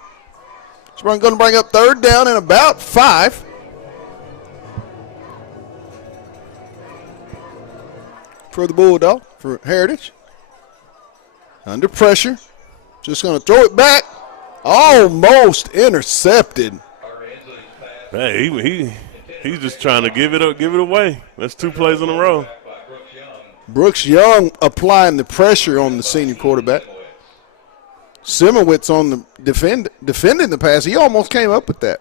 So we're going to bring up third down and about 5. For the Bulldog, for Heritage. Under pressure. Just going to throw it back. Almost intercepted. Hey, he's just trying to give it away. That's 2 plays in a row. Brooks Young applying the pressure on the senior quarterback. Simowitz on the defending the pass. He almost came up with that.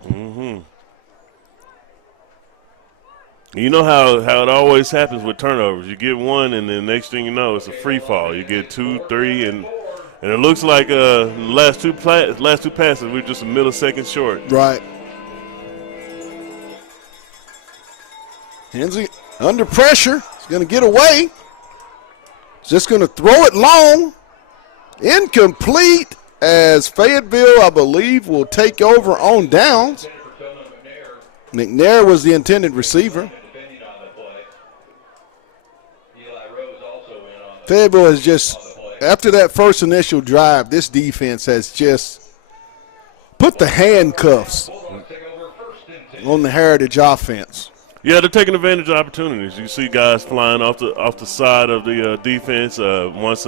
You know how it always happens with turnovers. You get one, and then next thing you know, it's a free fall. You get 2, 3, and it looks like last two passes we're just a millisecond short. Right. Hensley under pressure. He's going to get away. Just going to throw it long. Incomplete as Fayetteville, I believe, will take over on downs. McNair was the intended receiver. Fayetteville has just, after that first initial drive, this defense has just put the handcuffs on the Heritage offense. Yeah, they're taking advantage of opportunities. You see guys flying off the side of the defense once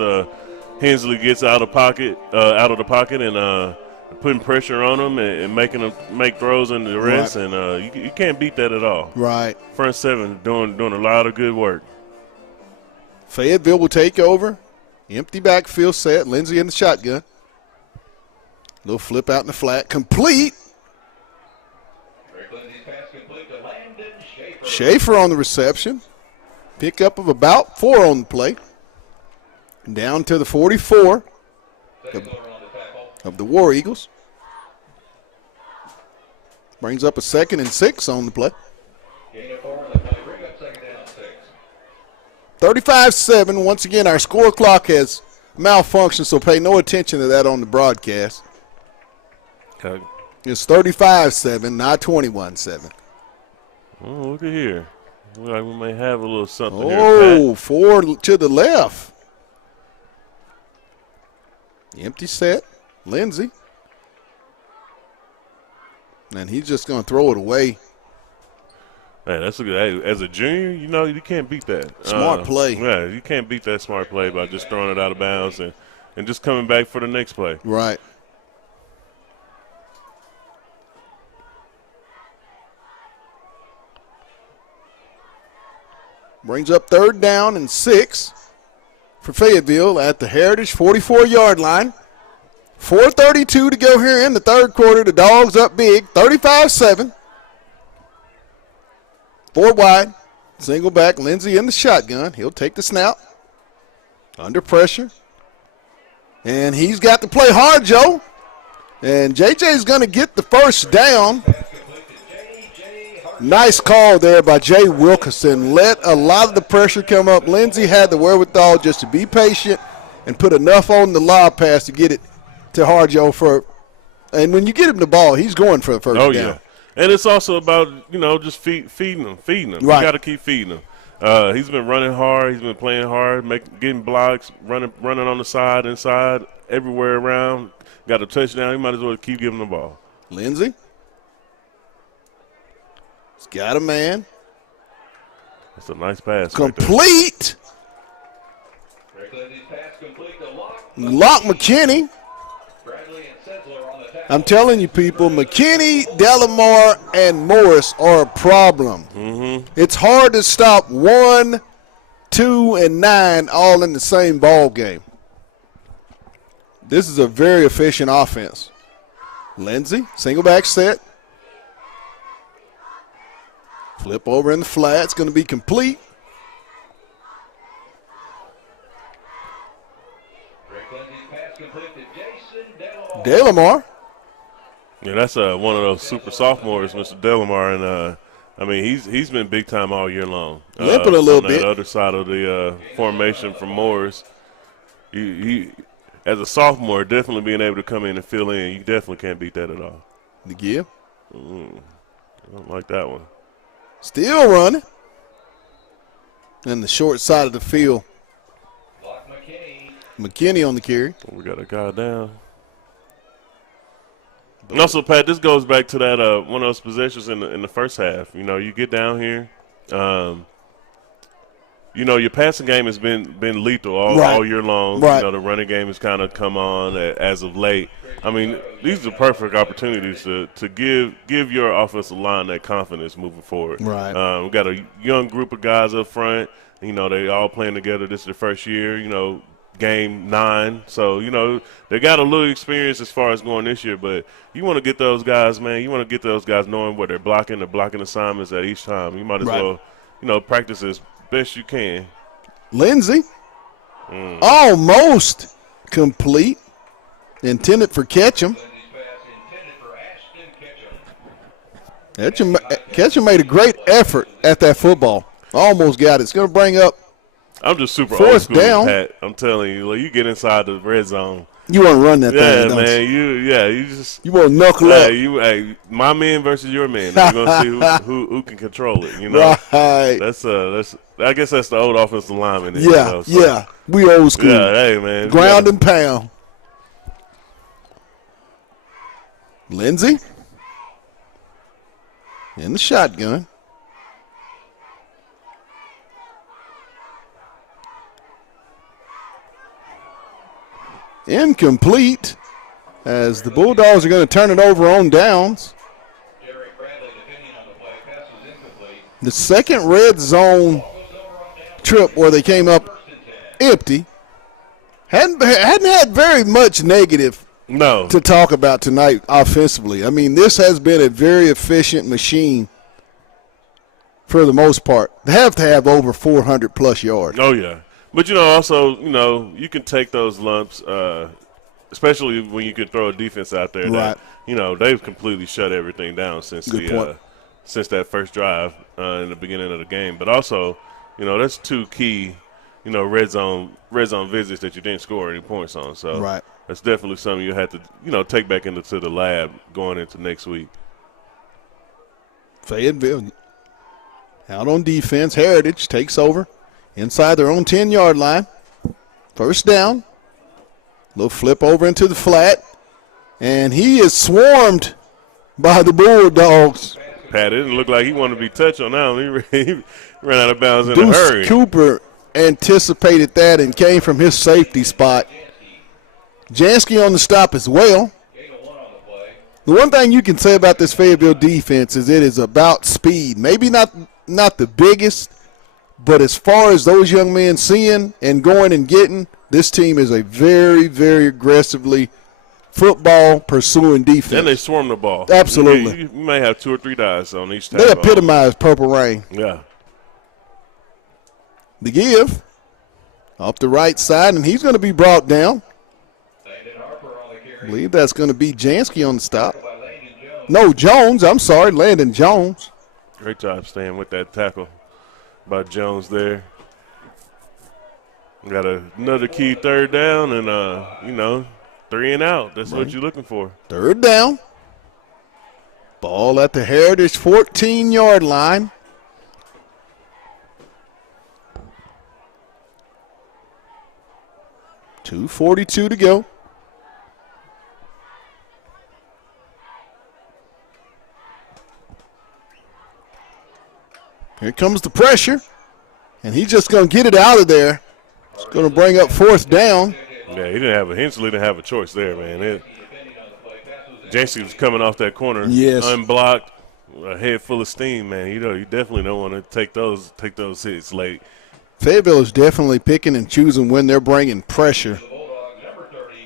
Hensley gets out of the pocket, and putting pressure on them and making them make throws in the rest, Right. and you can't beat that at all. Right. Front seven doing a lot of good work. Fayetteville will take over. Empty backfield set. Lindsey in the shotgun. Little flip out in the flat. Complete. Schaefer on the reception. Pickup of about 4 on the play. Down to the 44 of the War Eagles. Brings up a 2nd and 6 on the play. 35-7. Once again, our score clock has malfunctioned, so pay no attention to that on the broadcast. Okay. It's 35-7, not 21-7. Oh, look at here. Looks like we may have a little something here, Pat. Oh, 4 to the left. Empty set. Lindsey. And he's just going to throw it away. Hey, that's a good. Hey, as a junior, you can't beat that. Smart play. Yeah, you can't beat that smart play by just throwing it out of bounds and just coming back for the next play. Right. Brings up third down and 6 for Fayetteville at the Heritage 44-yard line. 4:32 to go here in the third quarter. The Dogs up big, 35-7. 4 wide, single back, Lindsey in the shotgun. He'll take the snap. Under pressure. And he's got to play hard, Joe. And JJ's going to get the first down. Nice call there by Jay Wilkerson. Let a lot of the pressure come up. Lindsey had the wherewithal just to be patient and put enough on the lob pass to get it to Harjo for. And when you get him the ball, he's going for the first down. Yeah. And it's also about, just feeding them. Right. You got to keep feeding them. He's been running hard. He's been playing hard, getting blocks, running on the side, inside, everywhere around. Got a touchdown. You might as well keep giving the ball. Lindsey. He's got a man. That's a nice pass. Complete. Lock McKinney. I'm telling you, people, McKinney, Delamar, and Morris are a problem. Mm-hmm. It's hard to stop 1, 2, and 9 all in the same ball game. This is a very efficient offense. Lindsey, single back set. Flip over in the flat. It's going to be complete. Delamar. Yeah, that's one of those super sophomores, Mr. Delamar, and he's been big time all year long. Limping a little on bit. The other side of the formation from Morris, he as a sophomore, definitely being able to come in and fill in, you definitely can't beat that at all. The give. I don't like that one. Still running. And the short side of the field. McKinney on the carry. We got a guy down. And also, Pat, this goes back to that one of those possessions in the first half. You get down here. Your passing game has been lethal all year long. Right. The running game has kind of come on as of late. These are perfect opportunities to give your offensive line that confidence moving forward. Right. We got a young group of guys up front. They all playing together. This is their first year. Game 9. So, they got a little experience as far as going this year, but you want to get those guys, man. You want to get those guys knowing what they're blocking, the blocking assignments at each time. You might as well, practice as best you can. Lindsey. Almost complete. Intended for Ketchum. Ketchum made a great effort at that football. Almost got it. It's going to bring up I'm just super fourth old school, down. Pat. I'm telling you, you get inside the red zone. You want to run that thing, don't man. you want to knuckle up. My men versus your men. You're gonna see who can control it. Right. That's I guess that's the old offensive lineman. Yeah. We old school. Yeah, hey man. Ground and pound. Lindsey in the shotgun. Incomplete, as the Bulldogs are going to turn it over on downs. The second red zone trip where they came up empty. Hadn't had very much negative to talk about tonight offensively. This has been a very efficient machine for the most part. They have to have over 400-plus yards. Oh, yeah. But, also, you can take those lumps, especially when you can throw a defense out there that, they've completely shut everything down since since that first drive in the beginning of the game. But also, that's 2 key, red zone visits that you didn't score any points on. So that's definitely something you have to, take back into the lab going into next week. Fayetteville out on defense. Heritage takes over. Inside their own 10-yard line. First down. Little flip over into the flat. And he is swarmed by the Bulldogs. Pat, it didn't look like he wanted to be touched on that one. He ran out of bounds in Deuce a hurry. Cooper anticipated that and came from his safety spot. Jansky on the stop as well. The one thing you can say about this Fayetteville defense is it is about speed. Maybe not the biggest, but as far as those young men seeing and going and getting, this team is a very, very aggressively football pursuing defense. And they swarm the ball. Absolutely. You may have 2 or 3 guys on each tackle. They epitomize Purple Rain. Yeah. The give off the right side, and he's going to be brought down. I believe that's going to be Jansky on the stop. No, Jones. I'm sorry, Landon Jones. Great job staying with that tackle by Jones there. Got another key 3rd down and, 3 and out. That's what you're looking for. 3rd down. Ball at the Heritage 14-yard line. .242 to go. Here comes the pressure, and he's just going to get it out of there. It's going to bring up 4th down. Yeah, Hensley didn't have a choice there, man. Jansky was coming off that corner, yes, unblocked, a head full of steam, man. You definitely don't want to take those hits late. Fayetteville is definitely picking and choosing when they're bringing pressure.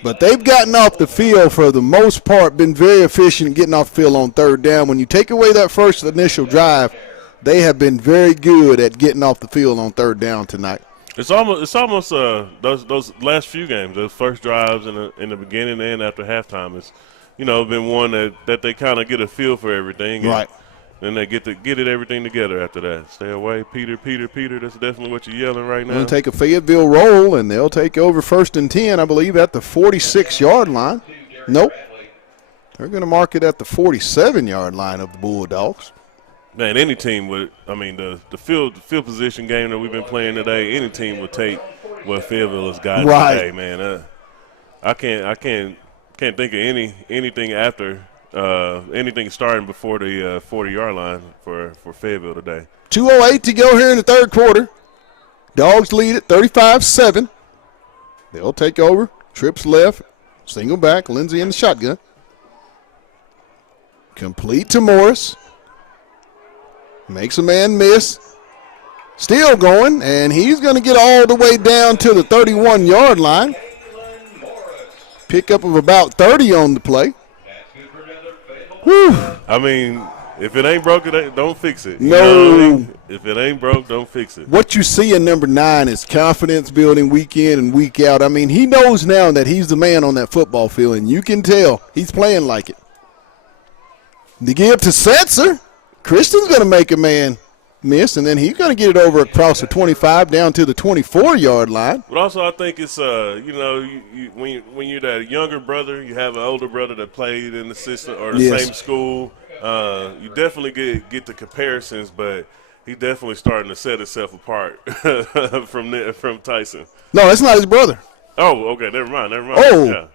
But they've gotten off the field for the most part, been very efficient getting off the field on 3rd down. When you take away that first initial drive, they have been very good at getting off the field on 3rd down tonight. It's almost those last few games, those first drives in the beginning and after halftime. It's been one that they kind of get a feel for everything. Right. Then they get everything together after that. Stay away, Peter. That's definitely what you're yelling right now. They'll take a Fayetteville roll, and they'll take over 1st and 10, I believe, at the 46-yard line. Nope. They're going to mark it at the 47-yard line of the Bulldogs. Man, any team would. I mean, the field position game that we've been playing today, any team would take what Fayetteville has got today, man. I can't think of anything after anything starting before the 40-yard line for Fayetteville today. 2:08 to go here in the 3rd quarter. Dogs lead it 35-7. They'll take over. Trips left. Single back. Lindsey in the shotgun. Complete to Morris. Makes a man miss. Still going, and he's going to get all the way down to the 31-yard line. Pickup of about 30 on the play. Whew. I mean, if it ain't broke, don't fix it. No. You know what I mean? If it ain't broke, don't fix it. What you see in number 9 is confidence building week in and week out. I mean, he knows now that he's the man on that football field, and you can tell he's playing like it. The give to Setzer. Christian's going to make a man miss, and then he's going to get it over across the 25 down to the 24-yard line. But also, I think it's when you're that younger brother, you have an older brother that played in the system or the same school. You definitely get the comparisons, but he's definitely starting to set himself apart from Tyson. No, that's not his brother. Oh, okay, never mind. Oh. Yeah.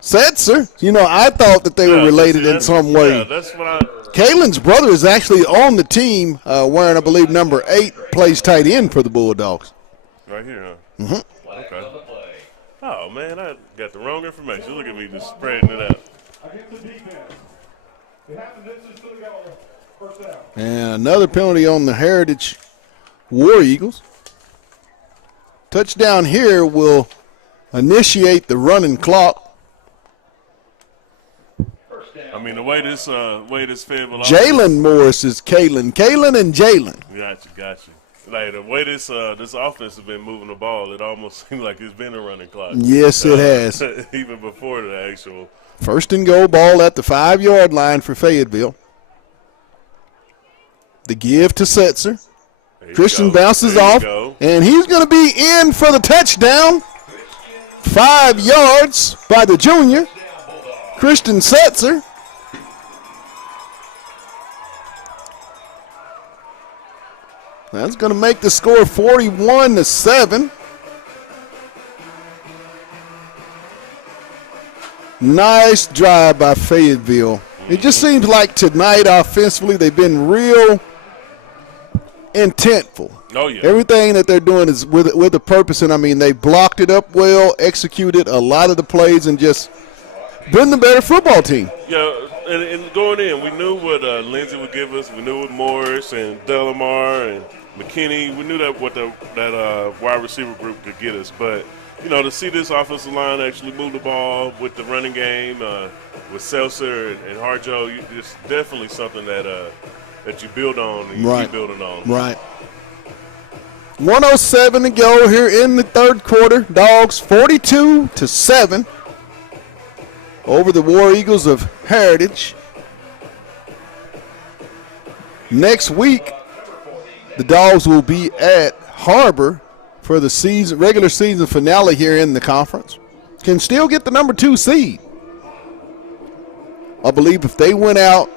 Setzer. I thought that they were related in some way. Yeah, that's what Kalen's brother is actually on the team wearing, I believe, number 8, plays tight end for the Bulldogs. Right here, huh? Mm-hmm. Okay. Oh, man, I got the wrong information. Look at me just spreading it out. And another penalty on the Heritage War Eagles. Touchdown here will initiate the running clock. I mean, the way this Fayetteville Jalen Morris is Kalen and Jalen. Got you. Like the way this offense has been moving the ball, it almost seems like it's been a running clock. Yes, it has. Even before the actual. 1st and goal, ball at the 5-yard line for Fayetteville. The give to Setzer. Christian bounces off, and he's going to be in for the touchdown. 5 yards by the junior, Christian Setzer. That's going to make the score 41-7. Nice drive by Fayetteville. It just seems like tonight offensively they've been real intentful. Oh, yeah. Everything that they're doing is with a purpose, and I mean they blocked it up well, executed a lot of the plays, and just been the better football team. Yeah, and going in, we knew what Lindsey would give us. We knew what Morris and Delamar and McKinney. We knew that what that wide receiver group could get us, but to see this offensive line actually move the ball with the running game, with Seltzer and Harjo, it's definitely something that you build on and you keep building on. Right. 1:07 to go here in the third quarter. Dogs 42-7 over the War Eagles of Heritage. Next week, the Dogs will be at Harbor for the regular season finale here in the conference. Can still get the number 2 seed. I believe if they win out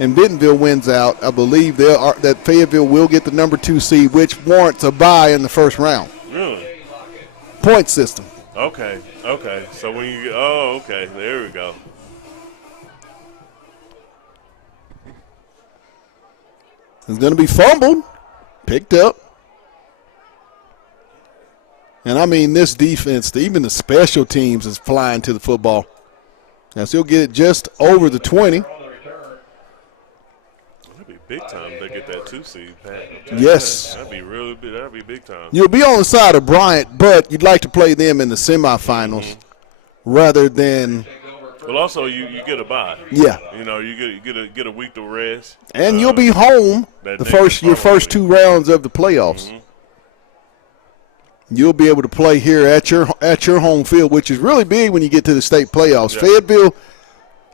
and Bentonville wins out, I believe that Fayetteville will get the number 2 seed, which warrants a bye in the first round. Really? Point system. Okay. So when you okay, there we go. It's going to be fumbled, picked up. And I mean, this defense, even the special teams is flying to the football. Now, so he'll get it just over the 20. That'd be big time if they get that 2 seed, Pat. Yes. That'd be really big. That'd be big time. You'll be on the side of Bryant, but you'd like to play them in the semifinals rather than. Well, also you get a bye. Yeah. You get a week to rest. And you'll be home your first 2 rounds of the playoffs. You'll be able to play here at your home field, which is really big when you get to the state playoffs. Yeah. Fayetteville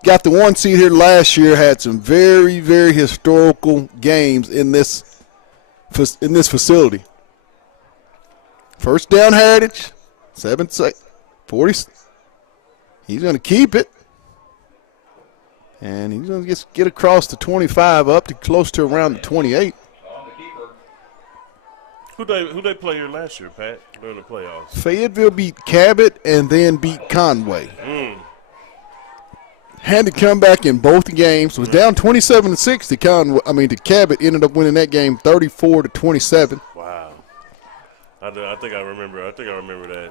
got the 1 seed here last year, had some very, very historical games in this facility. First down, Heritage, 40. He's going to keep it. And he's going to get across the 25 up to close to around the 28. Who they play here last year, Pat, during the playoffs? Fayetteville beat Cabot and then beat Conway. Had to come back in both games. Was down 27-6 to Cabot. Ended up winning that game 34-27. Wow. I think I remember that.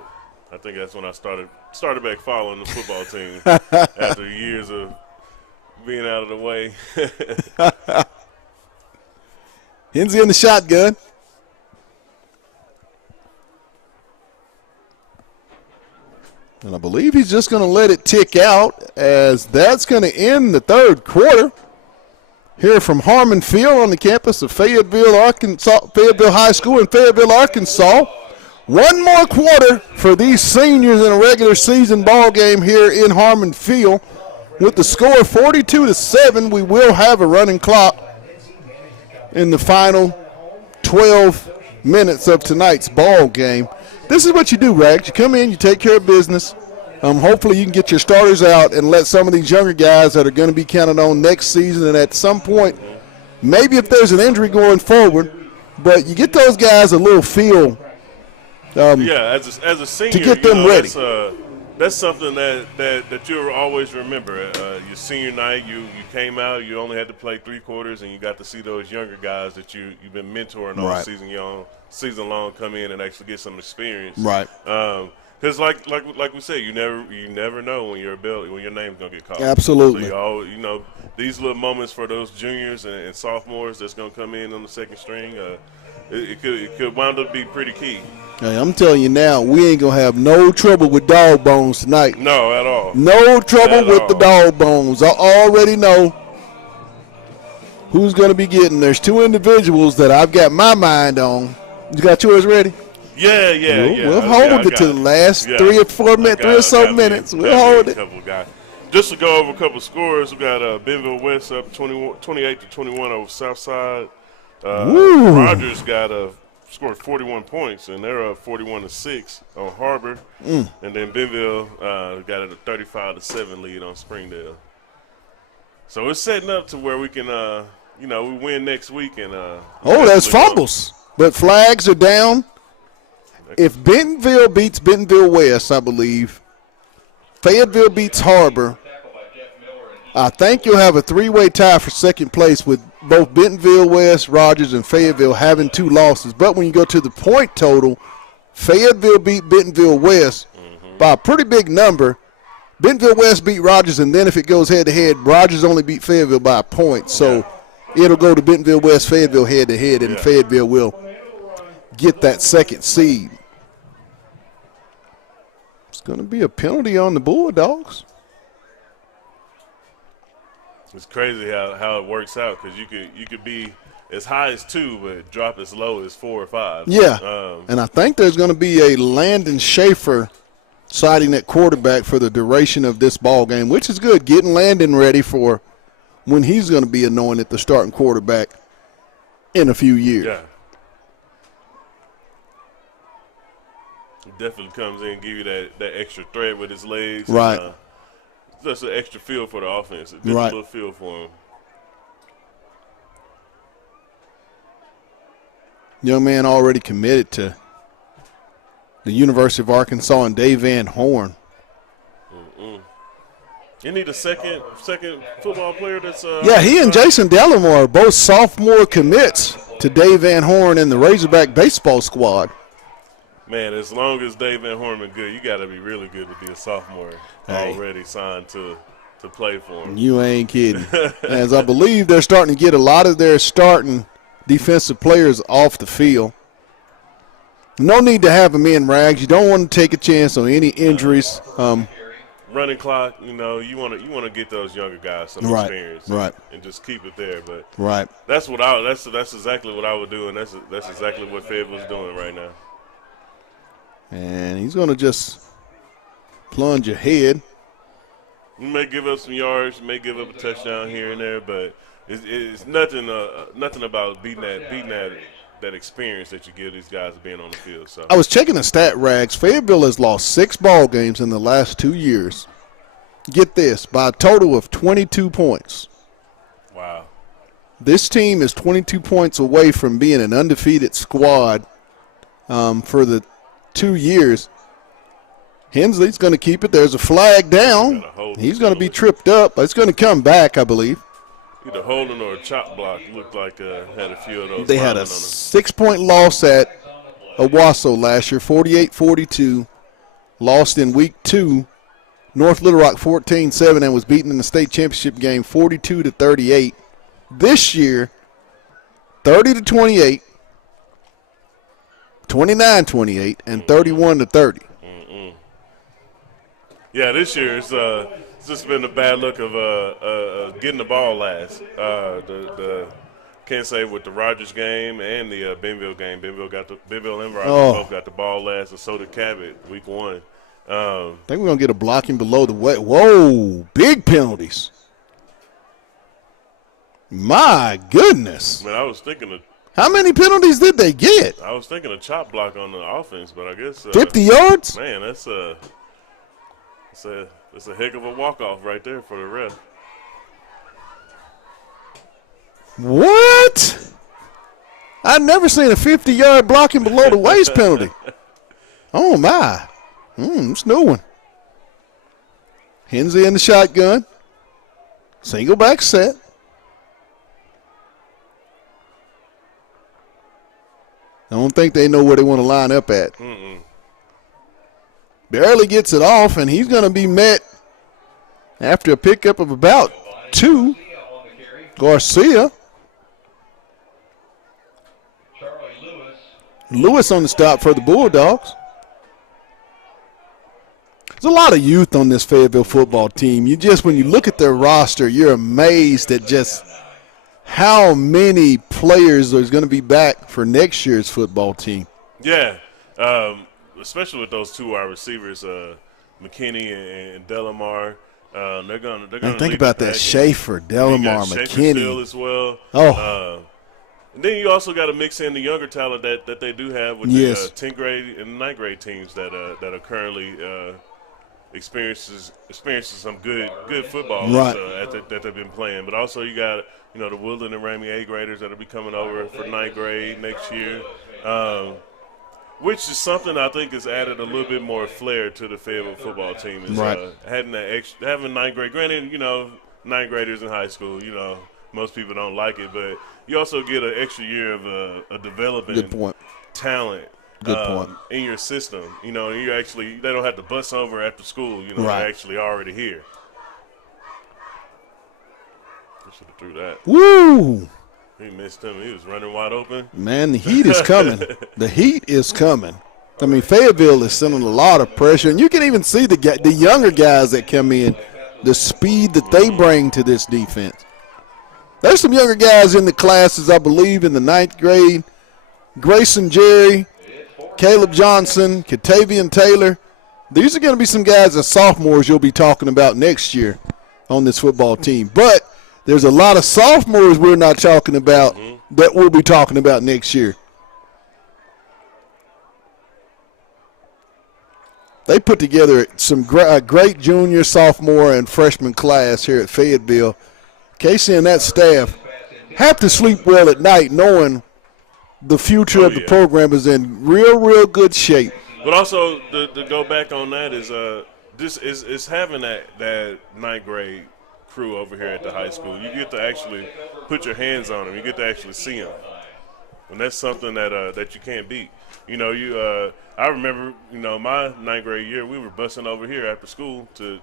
I think that's when I started back following the football team after years of being out of the way. Hensley in the shotgun. And I believe he's just going to let it tick out, as that's going to end the third quarter here from Harmon Field on the campus of Fayetteville High School in Fayetteville, Arkansas. 1 more quarter for these seniors in a regular season ball game here in Harmon Field. With the score 42-7, we will have a running clock in the final 12 minutes of tonight's ball game. This is what you do, Rags. You come in, you take care of business. Hopefully you can get your starters out and let some of these younger guys that are going to be counted on next season, and at some point, maybe if there's an injury going forward, but you get those guys a little feel. As a senior, to get them ready. That's something that you'll always remember. Your senior night, you came out, you only had to play 3 quarters, and you got to see those younger guys that you've been mentoring all season long come in and actually get some experience. Right. Because like we said, you never know when your name's gonna get called. Absolutely. So these little moments for those juniors and sophomores that's gonna come in on the second string, it could wind up be pretty key. Hey, I'm telling you now, we ain't going to have no trouble with dog bones tonight. No, at all. No trouble with the dog bones. I already know who's going to be getting. There's 2 individuals that I've got my mind on. You got yours ready? Yeah. We'll hold it to the last 3 or 4 minutes, 3 or so minutes. We'll hold it. Just to go over a couple scores, we got Bentonville West up 28-21 over Southside. Rogers scored 41 points, and they're up 41-6 on Harbor. And then Bentonville got a 35-7 lead on Springdale. So it's setting up to where we can, we win next week. And there's fumbles, but flags are down. If Bentonville beats Bentonville West, I believe, Fayetteville beats Harbor, I think you'll have a 3-way tie for second place with both Bentonville West, Rogers, and Fayetteville having 2 losses. But when you go to the point total, Fayetteville beat Bentonville West by a pretty big number. Bentonville West beat Rogers, and then if it goes head-to-head, Rogers only beat Fayetteville by a point. So it'll go to Bentonville West, Fayetteville head-to-head, and Fayetteville will get that second seed. going to be a penalty on the Bulldogs. It's crazy how it works out because you could be as high as 2 but drop as low as 4 or 5. Yeah, and I think there's going to be a Landon Schaefer siding at quarterback for the duration of this ball game, which is good, getting Landon ready for when he's going to be anointed the starting quarterback in a few years. Yeah. He definitely comes in and give you that extra threat with his legs. Right. And, just an extra feel for the offense. Just a little feel for him. Young man already committed to the University of Arkansas and Dave Van Horn. You need a second football player that's yeah, he and Jason Delamore are both sophomore commits to Dave Van Horn and the Razorback baseball squad. Man, as long as Dave Van Horn is good, you got to be really good to be a sophomore already signed to play for him. You ain't kidding. As I believe they're starting to get a lot of their starting defensive players off the field. No need to have them in rags. You don't want to take a chance on any injuries. Running clock, you want to get those younger guys some experience, and just keep it there. But that's exactly what I would do, and that's exactly what Fayetteville's doing right now. And he's going to just plunge ahead. You may give up some yards, may give up a touchdown here and there, but it's nothing about beating that experience that you give these guys being on the field. So I was checking the stat rags. Fayetteville has lost 6 ball games in the last 2 years. Get this, by a total of 22 points. Wow. This team is 22 points away from being an undefeated squad for the 2 years. Hensley's going to keep it. There's a flag down. He's going to be tripped up, but it's going to come back, I believe. Either holding or a chop block. Looked like had a few of those. They had a 6-point loss at Owasso last year, 48-42. Lost in week 2. North Little Rock 14-7 and was beaten in the state championship game 42-38. This year, 30-28, 29-28, and 31-30. Yeah, this year it's just been a bad look of getting the ball last. The can't say with the Rogers game and the Benville game. Benville and Rogers both got the ball last, and so did Cabot week 1. I think we're going to get a blocking below the weight. Whoa, big penalties. My goodness. Man, I was thinking of how many penalties did they get? I was thinking a chop block on the offense, but I guess 50 yards? Man, that's a heck of a walk-off right there for the ref. What? I've never seen a 50-yard blocking below the waist penalty. Oh, my. It's a new one. Hensley in the shotgun. Single back set. I don't think they know where they want to line up at. Barely gets it off, and he's going to be met after a pickup of about 2. Garcia. Lewis on the stop for the Bulldogs. There's a lot of youth on this Fayetteville football team. When you look at their roster, you're amazed at just how many players there's going to be back for next year's football team. Yeah, especially with those 2 wide receivers, McKinney and Delamar. They're going to think about that. Schaefer, Delamar, McKinney as well. And then you also got to mix in the younger talent that they do have with the 10th grade and 9th grade teams that are currently experiencing some good football that they've been playing. But also you got the Woodland and Ramey 8th graders that will be coming over for 9th grade next year. Which is something I think has added a little bit more flair to the Fayetteville football team. Is having 9th grade. Granted, 9th graders in high school, most people don't like it, but you also get an extra year of a developing talent in your system. They don't have to bus over after school. They're actually already here. I should have threw that. Woo! He missed him. He was running wide open. Man, the heat is coming. The heat is coming. I mean, Fayetteville is sending a lot of pressure, and you can even see the younger guys that come in, the speed that they bring to this defense. There's some younger guys in the classes, I believe, in the 9th grade. Grayson Jerry, Caleb Johnson, Katavian Taylor. These are going to be some guys as sophomores you'll be talking about next year on this football team. But there's a lot of sophomores we're not talking about that we'll be talking about next year. They put together some great junior, sophomore, and freshman class here at Fayetteville. Casey and that staff have to sleep well at night knowing the future of the program is in real good shape. But also, to go back on that is this is having that 9th grade crew over here at the high school. You get to actually put your hands on them. You get to actually see them. And that's something that you can't beat. You know, I remember, you know, my 9th grade year, we were busting over here after school to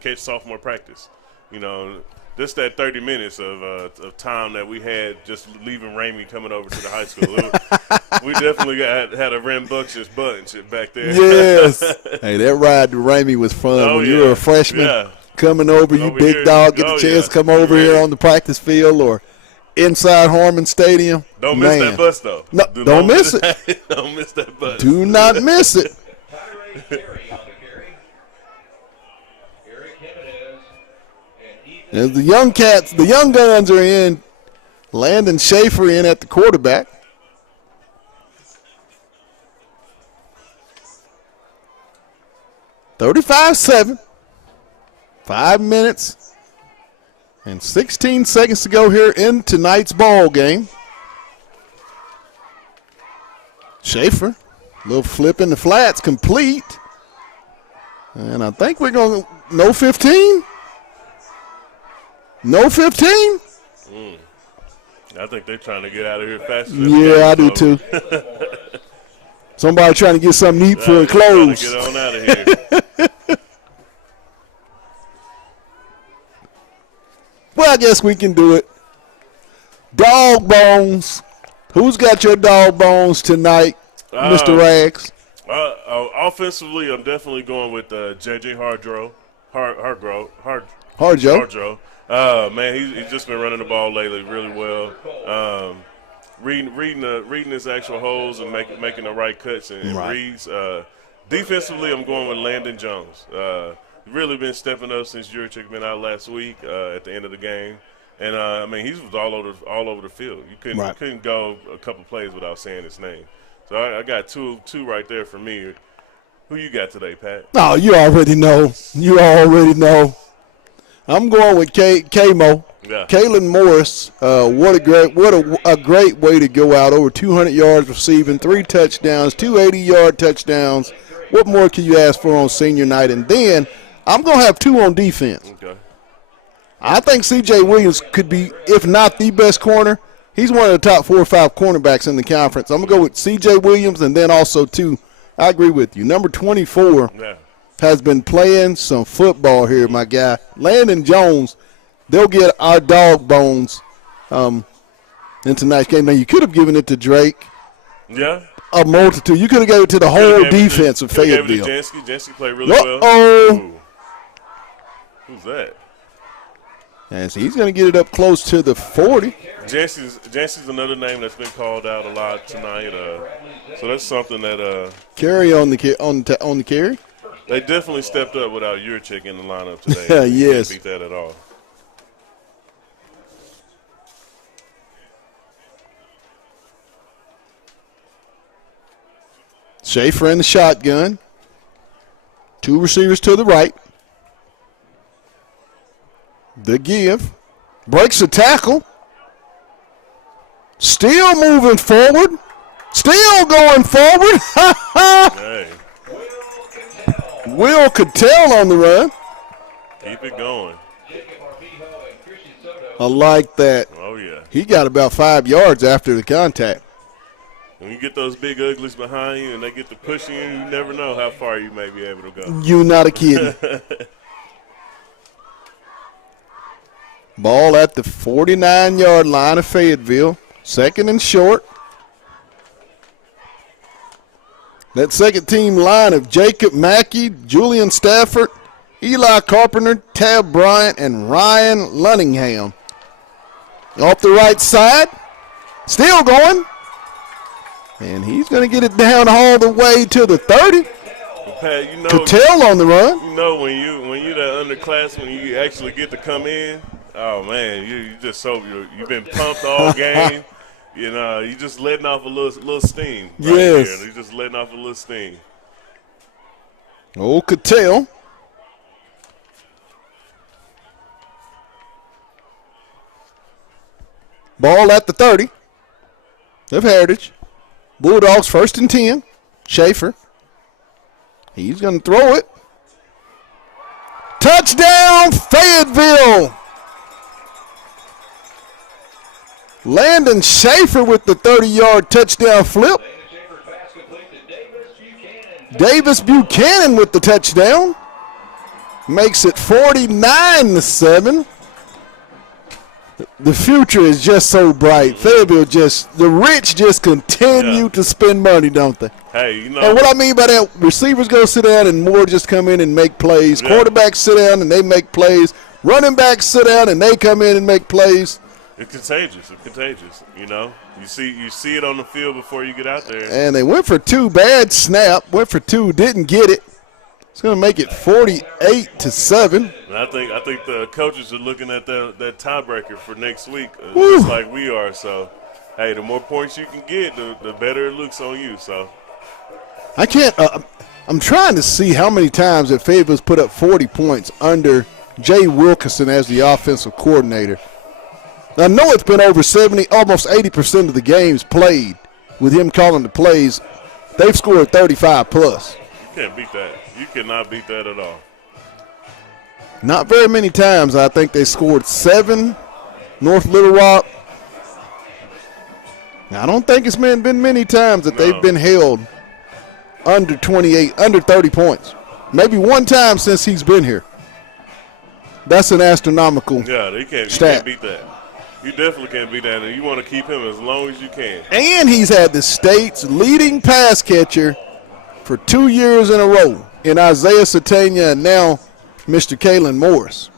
catch sophomore practice. You know, just that 30 minutes of time that we had just leaving Ramey coming over to the high school. We definitely had a rambunctious bunch back there. Yes. Hey, that ride to Ramey was fun. When you were a freshman coming over, you big here. dog, get the chance to come over here on the practice field or inside Harmon Stadium. Don't miss that bus, though. No, don't miss it. Don't miss that bus. Do not miss it. As the young cats, the young guns are in. Landon Schaefer in at the quarterback. (35-7). 5 minutes and 16 seconds to go here in tonight's ball game. Schaefer, little flip in the flats, complete. And I think we're going to no 15. No 15? I think they're trying to get out of here faster. Yeah, I do too. Somebody trying to get something to eat for and close. Get on out of here. Well, I guess we can do it. Dog bones. Who's got your dog bones tonight, Mr. Rags? Offensively, I'm definitely going with J.J. Hardrow. Man, he's just been running the ball lately really well. Reading his actual holes and making the right cuts and reads. Defensively, I'm going with Landon Jones. Really been stepping up since Jurczyk been out last week at the end of the game. And, I mean, he was all over the field. You couldn't go a couple plays without saying his name. So I got two right there for me. Who you got today, Pat? Oh, you already know. I'm going with K-Mo. Yeah. Kalen Morris. What a great way to go out. Over 200 yards receiving, 3 touchdowns, 2 80-yard touchdowns. What more can you ask for on senior night? And then I'm going to have 2 on defense. Okay. I think C.J. Williams could be, if not the best corner, he's one of the top 4 or 5 cornerbacks in the conference. I'm going to go with C.J. Williams and then also 2. I agree with you. Number 24 has been playing some football here, my guy. Landon Jones, they'll get our dog bones in tonight's game. Now, you could have given it to Drake. Yeah. A multitude. You could have given it to the whole defense of Fayetteville. Jansky played really well. Uh-oh. Who's that? And so he's going to get it up close to the 40. Jansky's another name that's been called out a lot tonight. So that's something that carry on the carry. They definitely stepped up without Jurczyk in the lineup today. Yes. Can't beat that at all. Schaefer in the shotgun. 2 receivers to the right. The give. Breaks the tackle. Still moving forward. Still going forward. Hey. Will Cattell on the run. Keep it going. I like that. Oh, yeah. He got about 5 yards after the contact. When you get those big uglies behind you and they get to pushing you, you never know how far you may be able to go. You're not a kid. Ball at the 49-yard line of Fayetteville. 2nd and short. That second team line of Jacob Mackey, Julian Stafford, Eli Carpenter, Tab Bryant, and Ryan Lunningham. Off the right side, still going. And he's going to get it down all the way to the 30. Pat, you know, Patel on the run. You know when you that underclassmen, you actually get to come in. Oh man, you just so you've been pumped all game. You know, you just letting off a little steam. Right Yes, you just letting off a little steam. Old Cattell. Ball at the 30 of Heritage. Bulldogs 1st and 10. Schaefer. He's going to throw it. Touchdown, Fayetteville. Landon Schaefer with the 30-yard touchdown flip. Davis Buchanan with the touchdown. Makes it 49-7. The future is just so bright. Fayetteville the rich just continue to spend money, don't they? Hey, you know. And what I mean by that, receivers go sit down and more just come in and make plays. Yeah. Quarterbacks sit down and they make plays. Running backs sit down and they come in and make plays. It's contagious. It's contagious. You know, you see it on the field before you get out there. And they went for 2, bad snap. Went for 2, didn't get it. It's going to make it 48-7. And I think the coaches are looking at that tiebreaker for next week, just like we are. So, hey, the more points you can get, the better it looks on you. So, I can't. I'm trying to see how many times that Fayetteville's put up 40 points under Jay Wilkinson as the offensive coordinator. I know it's been over 70, almost 80% of the games played with him calling the plays. They've scored 35 plus. You can't beat that. You cannot beat that at all. Not very many times. I think they scored 7, North Little Rock. I don't think it's been many times that they've been held under 28, under 30 points. Maybe one time since he's been here. That's an astronomical you can't beat that. You definitely can't beat that, and you want to keep him as long as you can. And he's had the state's leading pass catcher for 2 years in a row in Isaiah Satania and now Mr. Kalen Morris.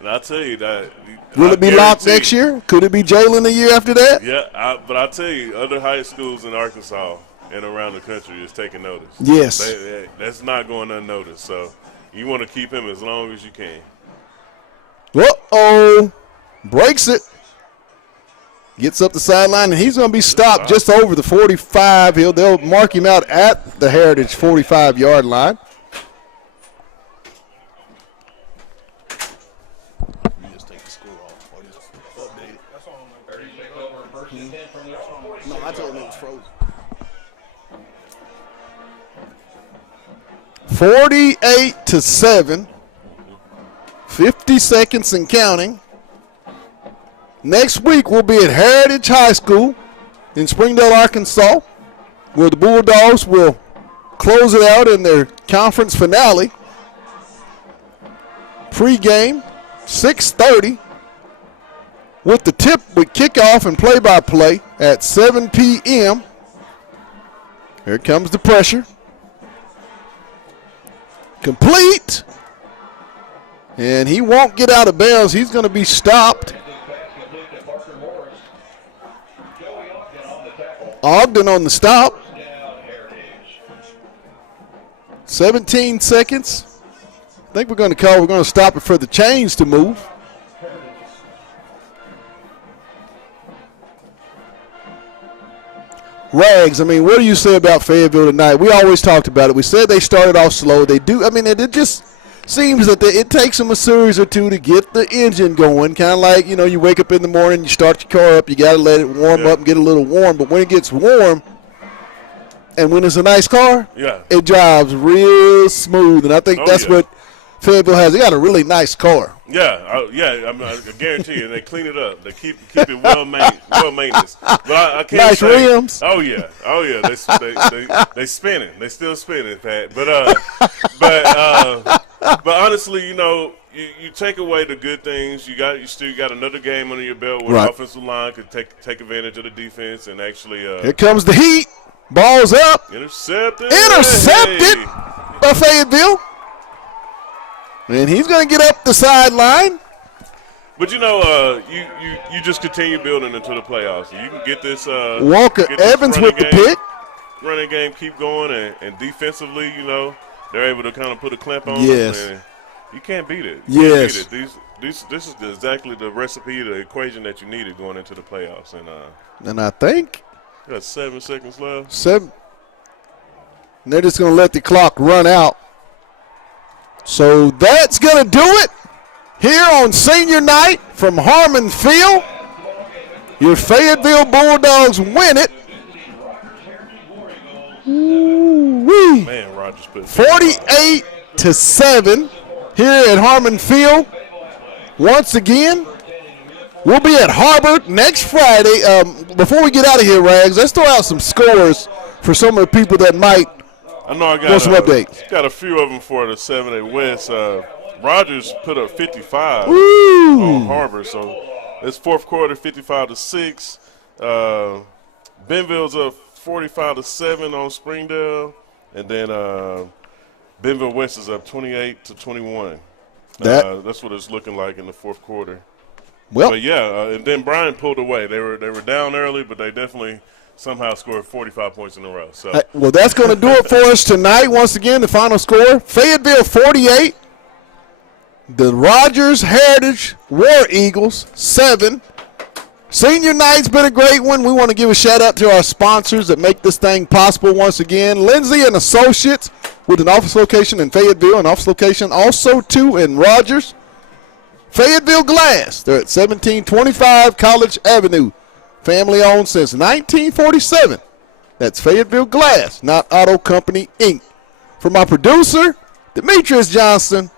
And I'll tell you that. Will it be locked next year? Could it be Jalen the year after that? Yeah, but I'll tell you, other high schools in Arkansas and around the country is taking notice. Yes. That's not going unnoticed. So you want to keep him as long as you can. Uh-oh. Breaks it. Gets up the sideline, and he's going to be stopped just over the 45. They'll mark him out at the Heritage 45-yard line. You just take the score off or just update it. No, I told him it was frozen. 48-7. 50 seconds and counting. Next week we'll be at Heritage High School in Springdale, Arkansas, where the Bulldogs will close it out in their conference finale. Pre-game, 6:30, with the kickoff and play-by-play at 7 p.m. Here comes the pressure. Complete. And he won't get out of bounds. He's going to be stopped. Ogden on the stop. 17 seconds. I think we're going to stop it for the chains to move. Rags, I mean, what do you say about Fayetteville tonight? We always talked about it. We said they started off slow. They do. I mean, it just seems that it takes them a series or two to get the engine going. Kind of like, you wake up in the morning, you start your car up, you got to let it warm up and get a little warm. But when it gets warm and when it's a nice car, it drives real smooth. And I think that's what Fayetteville has. They got a really nice car. I guarantee you, they clean it up. They keep it well maintenance. But I can't nice say, rims. Oh yeah. They spinning. They still spinning, Pat. But honestly, you take away the good things. You still got another game under your belt where the offensive line could take advantage of the defense and actually. Here comes the heat. Ball's up. Intercepted. Intercepted by Fayetteville. And he's going to get up the sideline. But you just continue building into the playoffs. You can get this. Walker get this Evans with the pick. Running game keep going, and defensively, they're able to kind of put a clamp on Yes. them. And you can't beat it. Yes. This is exactly the recipe, the equation that you needed going into the playoffs. And I think got 7 seconds left. 7. And they're just going to let the clock run out. So that's going to do it here on senior night from Harmon Field. Your Fayetteville Bulldogs win it. Ooh-wee. Man, Rogers put 48-7 here at Harmon Field. Once again, we'll be at Harbor next Friday. Before we get out of here, Rags, let's throw out some scores for some of the people that might want some updates. Got a few of them for the 7A West. Rogers put up 55 Ooh. on Harbor, so it's fourth quarter, 55-6. Benville's up 45-7 on Springdale, and then Benville West is up 28-21. That's what it's looking like in the fourth quarter. Well, but and then Bryan pulled away. They were down early, but they definitely somehow scored 45 points in a row. So well, that's going to do it for us tonight. Once again, the final score: Fayetteville 48, the Rogers Heritage War Eagles 7. Senior night's been a great one. We want to give a shout out to our sponsors that make this thing possible once again. Lindsay and Associates with an office location in Fayetteville, an office location also too in Rogers. Fayetteville Glass, they're at 1725 College Avenue. Family owned since 1947. That's Fayetteville Glass, not Auto Company, Inc. For my producer, Demetrius Johnson,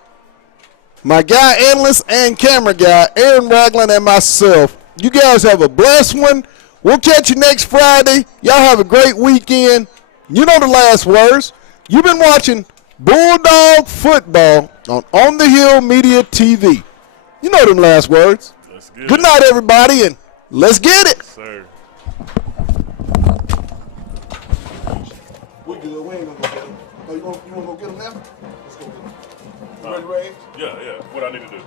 my guy, analyst, and camera guy, Aaron Ragland, and myself, you guys have a blessed one. We'll catch you next Friday. Y'all have a great weekend. You know the last words. You've been watching Bulldog Football on the Hill Media TV. You know them last words. Good night, everybody, and let's get it. Yes, sir. We ain't gonna go get him. Oh, you wanna go get him now? Let's go get him. You ready, Ray? Yeah. What I need to do?